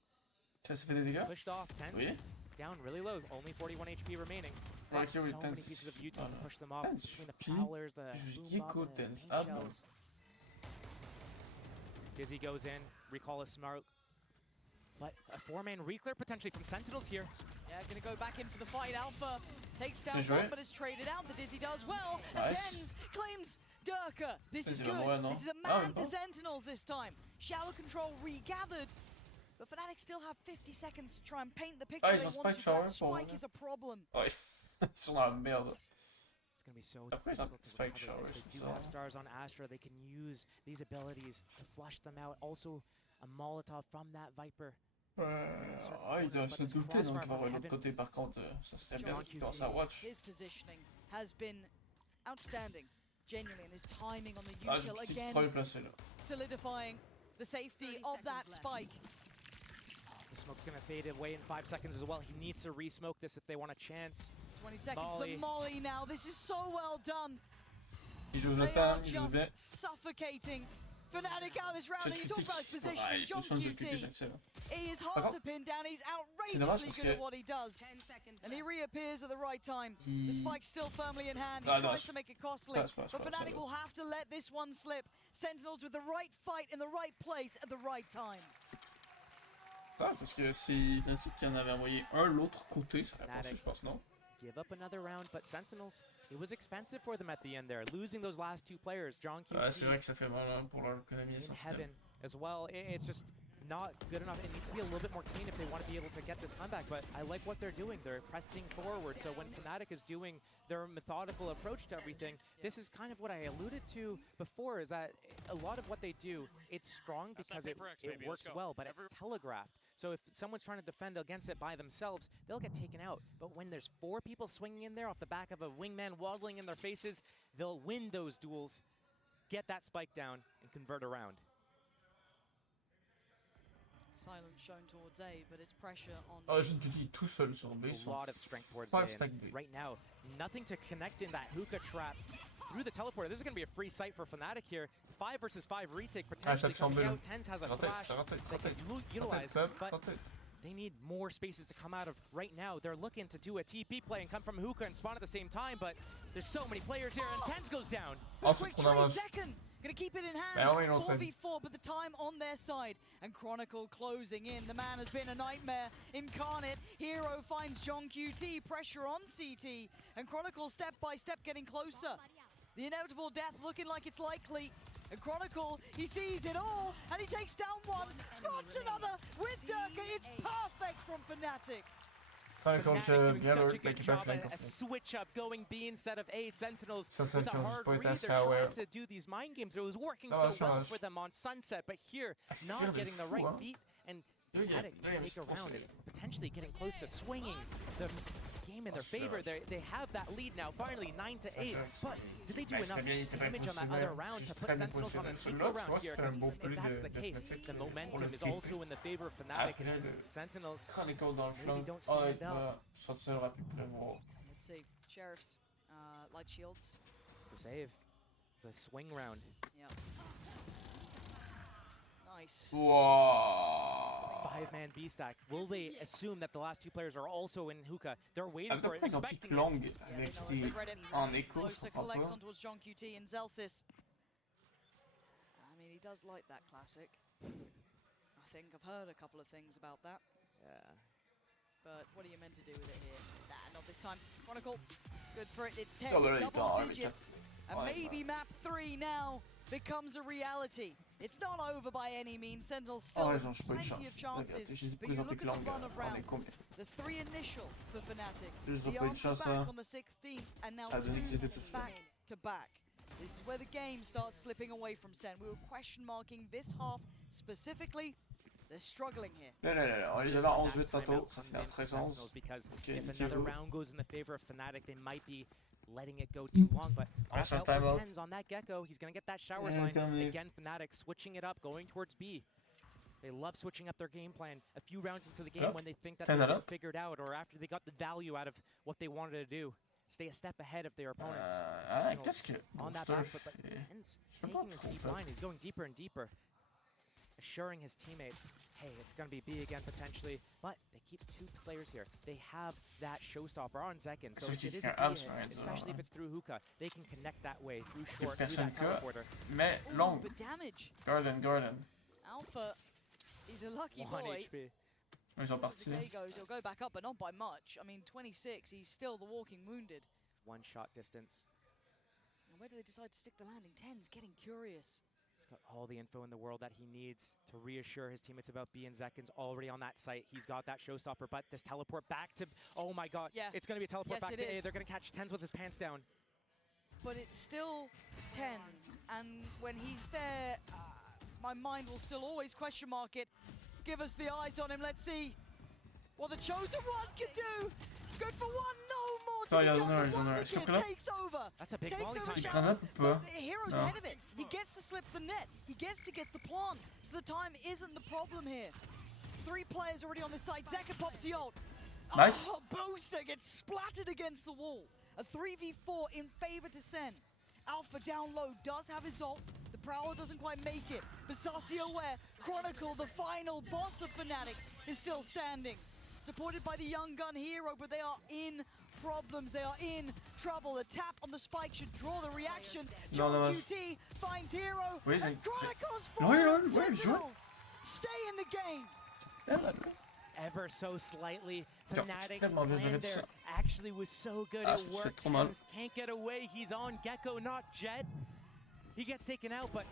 Ça fait des dégâts? Pushed off, Tens Oui. down really low, only 41 HP remaining. Ouais, ok, oui, So many Tens. pieces of util Oh, to non. push them off Tens, between the puis, Prowlers, the je Boom dis Bop, qu'au the Tens. main Ah bon. shells. Dizzy goes in, recall is smart. But a 4-man reclear potentially from Sentinels here. Yeah, gonna go back in for the fight. Alpha takes down Bien joué. one, but is traded out. The Dizzy does well. And Nice. Tens claims Durka. This is Vas-y, good. va mourir, non? This is a Ah, man même to pas. Sentinels this time. Shower control regathered. But Fnatic still have 50 seconds to try and paint the picture Ah, ils they ont want spike to. shower That pour- spike is a problem. Ouais, ils sont dans la merde. It's going to be so Après, ils ont difficult to spike recover showers, this. They c'est do have ça. stars on Astra. They can use these abilities to flush them out. Also, a Molotov from that Viper. Ah, ils doivent se douter donc voir l'autre côté par contre, ça serait bien qu'ils commencent à watch. His positioning has been outstanding, genuinely, and his timing on the Ah, j'ai util petit again, trop placé là. solidifying the safety of that spike. The smoke's going to fade away in 5 seconds as well. He needs to re-smoke this if they want a chance. 20 seconds, Molly. the molly now. This is so well done. Ils jouent They le are temps, ils jouent just bien. suffocating Fnatic out of this round. Cette And you talk critique, about his c'est positioning, pareil, John position de critique, QT. c'est excellent. He is Par hard contre, to pin down. He's c'est dommage outrageously parce good at que what he does. 10 seconds And he left. reappears at the right time. The il... spike's still firmly in hand. He Ah, non, tries to make it costly. passe pas, But ça Fnatic va. will have to let this one slip. Sentinels with the right fight in the right place at the right time. Ça, parce que si Fnatic qui en avait envoyé un l'autre côté, ça aurait passé, je pense, non? Give up another round, but Sentinels, it was expensive for them at the end there, losing those last 2 players. John QT Ouais, c'est vrai que ça fait mal hein, pour leur économie in essentielle. heaven as well. It's just not good enough. It needs to be a little bit more clean if they want to be able to get this comeback, but I like what they're doing. They're pressing forward, so when Fnatic is doing their methodical approach to everything, this is kind of what I alluded to before, is that a lot of what they do, it's strong That's because not it Paper X, baby. works Let's go. well, but it's telegraphed. So if someone's trying to defend against it by themselves, they'll get taken out. But when there's 4 people swinging in there off the back of a wingman waddling in their faces, they'll win those duels, get that spike down, and convert around. Silence shown towards A, but it's pressure on. Oh, je te dis tout seul sur B, A sont lot of strength towards 5 A, stack and B. right now, nothing to connect in that hookah trap through the teleporter. This is going to be a free sight for Fnatic here. 5 versus 5 retake potentially ça me coming semble. out. Tens has a Raté, flash c'est raté, they raté. can utilize, Raté, but raté. they need more spaces to come out of right now. They're looking to do a TP play and come from hookah and spawn at the same time, but there's so many players here, and Tens goes down. Oh, Quick c'est trop trade, dommage. Zekken gonna keep it in Mais hand. oui, l'autre. 4v4, but the time on their side. And Chronicle closing in. The man has been a nightmare incarnate. Hero finds John QT, pressure on CT. And Chronicle step by step getting closer. The inevitable death looking like it's likely. And Chronicle, he sees it all, and he takes down one, spots another with Durka. It's perfect from Fnatic. Chronicle Fnatic qui doing bien such a le good qui job pas flank at en a fait. switch up going B instead of A. Sentinels Ça c'est with a quand hard pas été read. assez They're aware. trying to do these mind games. It was working Ah, so vache, well vache. for them on Sunset, but here, sert not de getting the fou, right hein. beat and Deux games, Fnatic deux games, take c'est around possible. and potentially getting close to swinging the game in their sure, favor. sure. They have that lead now, finally 9-8. sure. But did they do Bah, il serait enough bien, il était pas damage on that positionnel. other round C'est to put très bien Sentinels on an positionnel. equal Celui-là, tu vois, round here? c'était un 'Cause beau if plus that's de the case, Fnatic the pour momentum le is flipper. also in the favor of Fnatic. Après le Sentinels. Chronicle dans le Maybe flanc. don't stand Honnêtement, Sentinel aurait pu prévoir. Let's see. Sheriffs, light shields. It's a save. It's a swing round. Yeah. Nice. Wow. 5-man B stack. Will they assume that the last two players are also in hookah? They're waiting Avec for it, pourquoi ils ont expecting pique it. longue Yeah, they avec know it. des They've read it. en écho, je Closer comprends collects pas. on towards John QT and Zelsis. I mean, he does like that classic. I think I've heard a couple of things about that. Yeah. But what are you meant to do with it here? Nah, not this time. Chronicle, good for it. It's 10, Double double it, digits. And Right, maybe map 3 now becomes a reality. It's not over by any means. Sentinels still Oh, ils ont pas eu de plenty of chance. chances. Regarde, j'ai dit But pourquoi ils you ont look pique at the longue run of en rounds. écho. The 3 initial for Fnatic. Ils ont The pas eu de answer chance, back hein. on the 16th, and now Ah, donc, c'était 2 tout sûr. back to back. This is where the game starts slipping away from Sen. We were question marking this half specifically. They're struggling here. Là, là, là, là, on les avait à That 11-8 tantôt, timeout ça comes finit à in for 13-11. Sentinels because Ok, if niquez-vous. another round goes in the favor of Fnatic, they might be letting it go too long. But On se fait un Raphael timeout. 10s on that Gecko. He's going to get that showers Yeah, line. come here. Again, Fnatic switching it up, going towards B. They love switching up their game plan a few rounds into the game Up. when they think that Turns they've that been up. figured out or after they got the value out of what they wanted to do. Stay a step ahead of their opponents. Sentinels Qu'est-ce que on that Booster back foot, but fait? Ben's Je sais pas taking his trop, deep en fait. line. He's going deeper and deeper, assuring his teammates, hey, it's going to be B again potentially. But they keep 2 players here. They have that showstopper on Zekin. So if it is a B hit, especially if it's through hookah, they can connect that way through short, through that Personne teleporter. Mais Ooh, longue. but damage. Garden. Alpha, he's a lucky 1 boy. HP. Ils sont As the partis. day goes, he'll go back up, but not by much. I mean, 26, he's still the walking wounded. 1 shot distance. And where do they decide to stick the landing? 10's getting curious. He's got all the info in the world that he needs to reassure his teammates about B, and Zekin's already on that site. He's got that showstopper, but this teleport back to, oh my god, Yeah. it's going to be a teleport Yes, back it to A. is. They're going to catch 10s with his pants down. But it's still 10's, and when he's there, my mind will still always question mark it. Give us the eyes on him, let's see what the Chosen One can do. Good for one, no more to Oh, be yeah, done. no, The no, Wonder est-ce que Kid là- takes over. That's a big Takes volley over time. Showers, Grenade ou pas? but the hero's No. ahead of it. He gets to slip the net. He gets to get the plant. So the time isn't the problem here. 3 players already on this side. Zeka pops the ult. Nice. Oh, Booster gets splattered against the wall. A 3v4 in favor to Sen. Alpha down low does have his ult. The Prowler doesn't quite make it. But Sassy aware, Chronicle, the final boss of Fnatic, is still standing. Supported by the young gun hero, but they are in problems. They are in trouble. The tap on the spike should draw the reaction. John dommage. QT finds hero. Oui, and j'ai- Chronicles Oui, fall. oui, oui, je joue. Sentinels stay in the game. Ever so slightly, Got Fnatic's extrêmement bien géré plan tout there ça. actually was so good. Ah, It c'est worked. trop mal. Hans can't get away. He's on Gecko, not Jet. He gets taken out, but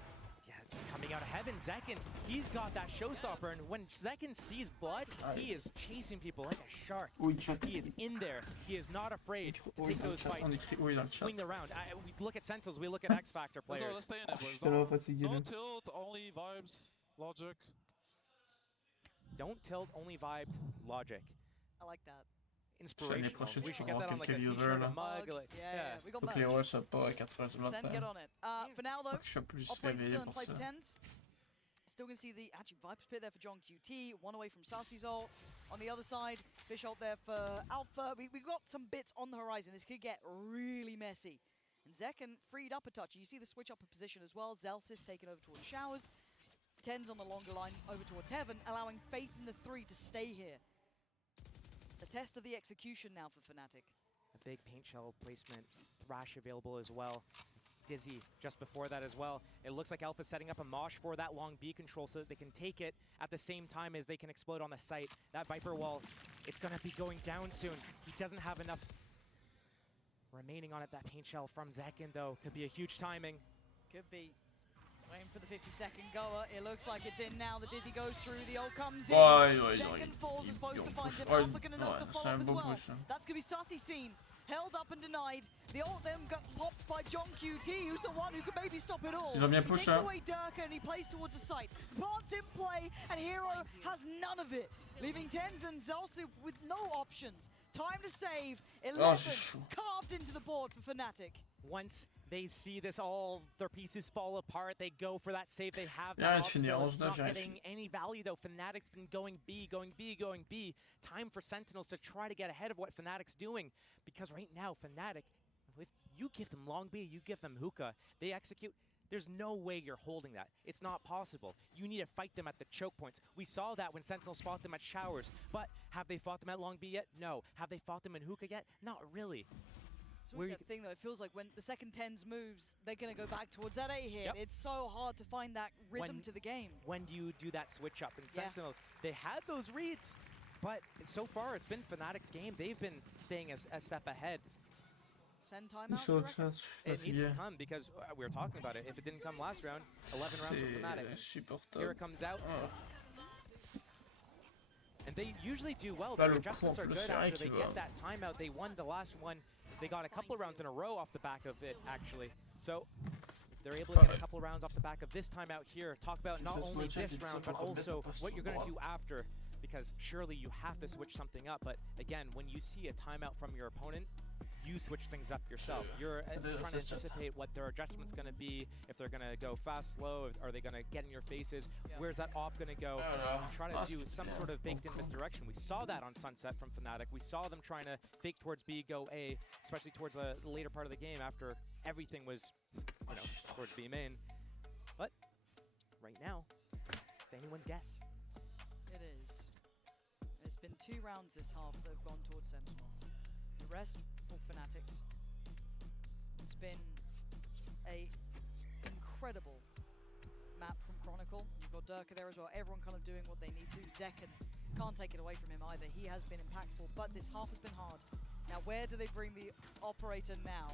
yeah, just coming out of heaven, Zekin, he's got that showstopper, and when Zekin sees blood, he is chasing people like a shark. Oui, chat. He is in there. He is not afraid to Oui, take dans le those chat. On fights. écrit oui dans le chat. Swing the round. We look at Sentinels, we look at X Factor Let's players. stay in Ah, it, je boys. suis tellement fatigué. No là. tilt, only vibes, logic. Don't tilt, only vibes, logic. I like that. Inspirational. prochaine, We should on get va that on avoir like a quelques t-shirt, viewers, a là. mug. Mug. Like, Yeah, we got Faut que les merch. ouais soient pas à 4h du Sen, matin. get on it. For now, though, Faut que je sois plus operate réveillé still in pour play ça. for 10s. Still gonna see the actually Viper Pit there for John QT, 1 away from Sassy's ult. On the other side, Fish ult there for Alpha. We've got some bits on the horizon. This could get really messy. And Zekin freed up a touch. You see the switch up of position as well. Zelsis taken over towards Showers. 10's on the longer line over towards Heaven, allowing Faith in the 3 to stay here. The test of the execution now for Fnatic. A big paint shell placement, Thrash available as well. Dizzy just before that as well. It looks like Alpha's setting up a mosh for that long B control so that they can take it at the same time as they can explode on the site. That Viper wall, it's going to be going down soon. He doesn't have enough remaining on it. That paint shell from Zekin, though, could be a huge timing. Could be. Waiting for the 50-second goer. It looks like it's in now. The Dizzy goes through. The ult comes in. Second falls is supposed to find him. Alpha gonna knock the follow up as well. That's gonna be Sussy seen. Held up and denied. The ult then got popped by John QT, who's the one who could maybe stop it all. Ils ont bien He push, takes hein. away Durka and he plays towards the site. Plants in play, and Hero has none of it. Leaving Tens and Zelsu with no options. Time to save. 11 carved into the board for Fnatic. Once they see this, all their pieces fall apart, they go for that save. They have Yeah, that it's fini, still. 11-9, Not yeah, getting any value though. Fnatic's been going B, going B, going B. Time for Sentinels to try to get ahead of what Fnatic's doing, because right now Fnatic, if you give them long B, you give them hookah, they execute. There's no way you're holding that. It's not possible. You need to fight them at the choke points. We saw that when Sentinels fought them at Showers, but have they fought them at long B yet? No. Have they fought them in hookah yet? Not really. It's always that thing though, it feels like when the second Tens moves, they're going to go back towards that A hit. Yep. It's so hard to find that rhythm to the game. When do you do that switch up? In Sentinels, they had those reads, but so far it's been Fnatic's game. They've been staying a step ahead. Send timeout, do you reckon? It needs to come, because we were talking about it. If it didn't come last round, 11 rounds for Fnatic. Here it comes out. And they usually do well. Their adjustments are good after they get that timeout. They won the last one. They got a couple of rounds in a row off the back of it, actually. So if they're able to get a couple of rounds off the back of this timeout here, talk about not only this round, but also what you're going to do after. Because surely you have to switch something up. But again, when you see a timeout from your opponent, you switch things up yourself. You're trying to anticipate what their adjustment's going to be, if they're going to go fast, slow, are they going to get in your faces, where's that op going to go? You try to do some sort of baked-in misdirection. We saw that on Sunset from Fnatic. We saw them trying to fake towards B, go A, especially towards the later part of the game after everything was, towards B main. But right now, it's anyone's guess. It is. It's been 2 rounds this half that have gone towards Sentinels. The rest, all Fnatics. It's been a incredible map from Chronicle. You've got Durka there as well. Everyone kind of doing what they need to. Zekken, can't take it away from him either. He has been impactful, but this half has been hard. Now, where do they bring the operator now?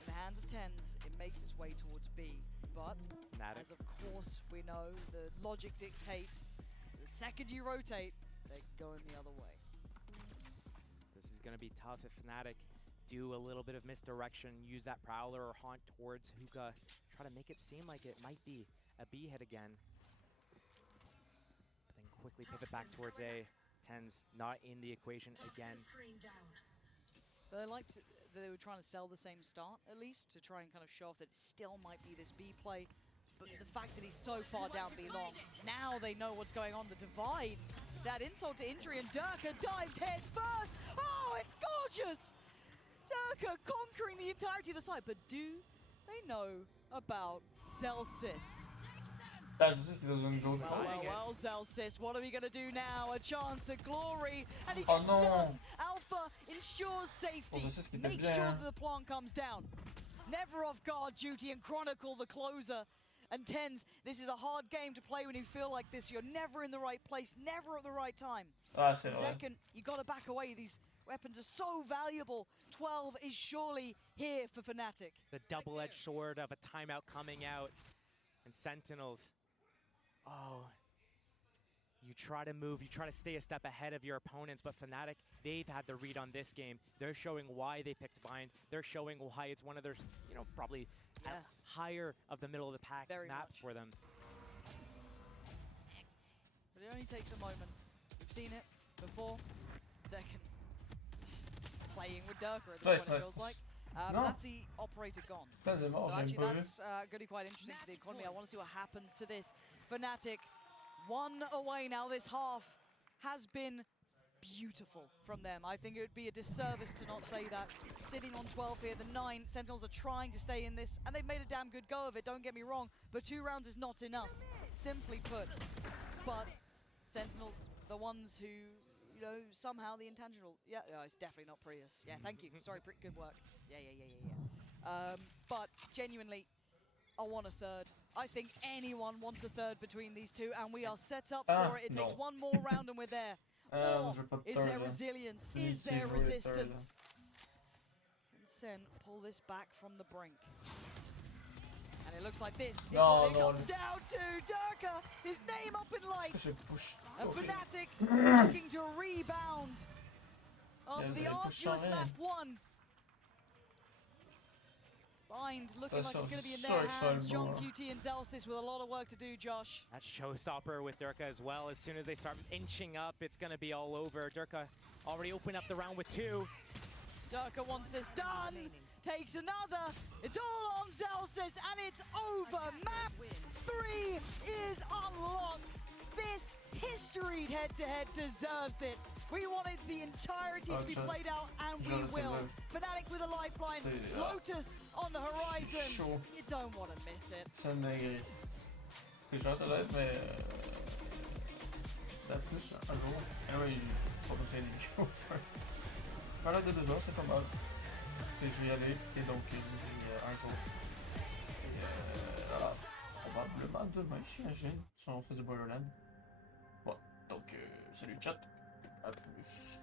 In the hands of Tens, it makes its way towards B. But, as of course we know, the logic dictates the second you rotate, they're going the other way. This is going to be tough if Fnatic do a little bit of misdirection, use that Prowler or Haunt towards hookah, try to make it seem like it might be a B hit again. But then quickly pivot back towards A. Tens not in the equation again. But they were trying to sell the same start, at least, to try and kind of show off that it still might be this B play. But the fact that he's so far down B long, now they know what's going on. The divide, that insult to injury, and Durka dives head first. Oh, it's gorgeous! Durka conquering the entirety of the side. But do they know about Zelsis? Well, Zelsis, what are we going to do now? A chance at glory, and he gets done. Alpha ensures safety, make sure that the plant comes down. Never off guard duty, and Chronicle the closer. And Tens, this is a hard game to play when you feel like this. You're never in the right place, never at the right time. Second, you got to back away. These weapons are so valuable. 12 is surely here for Fnatic. The double-edged sword of a timeout coming out, and Sentinels. Oh, you try to move, you try to stay a step ahead of your opponents, but Fnatic, they've had the read on this game. They're showing why they picked Bind. They're showing why it's one of their, probably higher of the middle of the pack maps for them. But it only takes a moment. We've seen it before. Second, playing with Durka at this point, it feels like. But that's the operator gone. So actually that's going to be quite interesting for the economy. I want to see what happens to this. Fnatic, 1 away now. This half has been beautiful from them. I think it would be a disservice to not say that. Sitting on 12 here, the 9 Sentinels are trying to stay in this, and they've made a damn good go of it, don't get me wrong, but 2 rounds is not enough, simply put. But Sentinels, the ones who, somehow the intangible, it's definitely not Prius. Yeah, thank you. Sorry, good work. Yeah. But genuinely, I want a third. I think anyone wants a third between these two, and we are set up for it. It takes 1 more round and we're there. Or is there resilience? Is there resistance? Can Sen pull this back from the brink? And it looks like this is No, what it no. comes down to. Durka, his name up in lights. J'ai push. And Ok. Fnatic looking to rebound after Yes, the they push arduous on in. map 1. Bind looking like it's going to be in so their hands. excited, John bro. QT and Zelsis with a lot of work to do, Josh. That's showstopper with Durka as well. As soon as they start inching up, it's going to be all over. Durka already opened up the round with 2. Durka wants this done. Takes another. It's all on Zelsis, and it's over. Map 3 is unlocked. This historied head-to-head deserves it. We wanted the entirety to be played out, and we will. Fnatic with a lifeline. Lotus on the horizon. Chaud. You don't want to miss it. C'est une dinguerie. C'est genre honnête, mais. La plus un jour. Anyway, pas besoin de vidéos. Malade de 2 heures, c'est pas mal. Et je vais y aller. Et donc, il me dit un jour. Et voilà. Probablement demain, j'imagine. Si on fait du Valorant. Ouais. Donc, salut chat. À plus.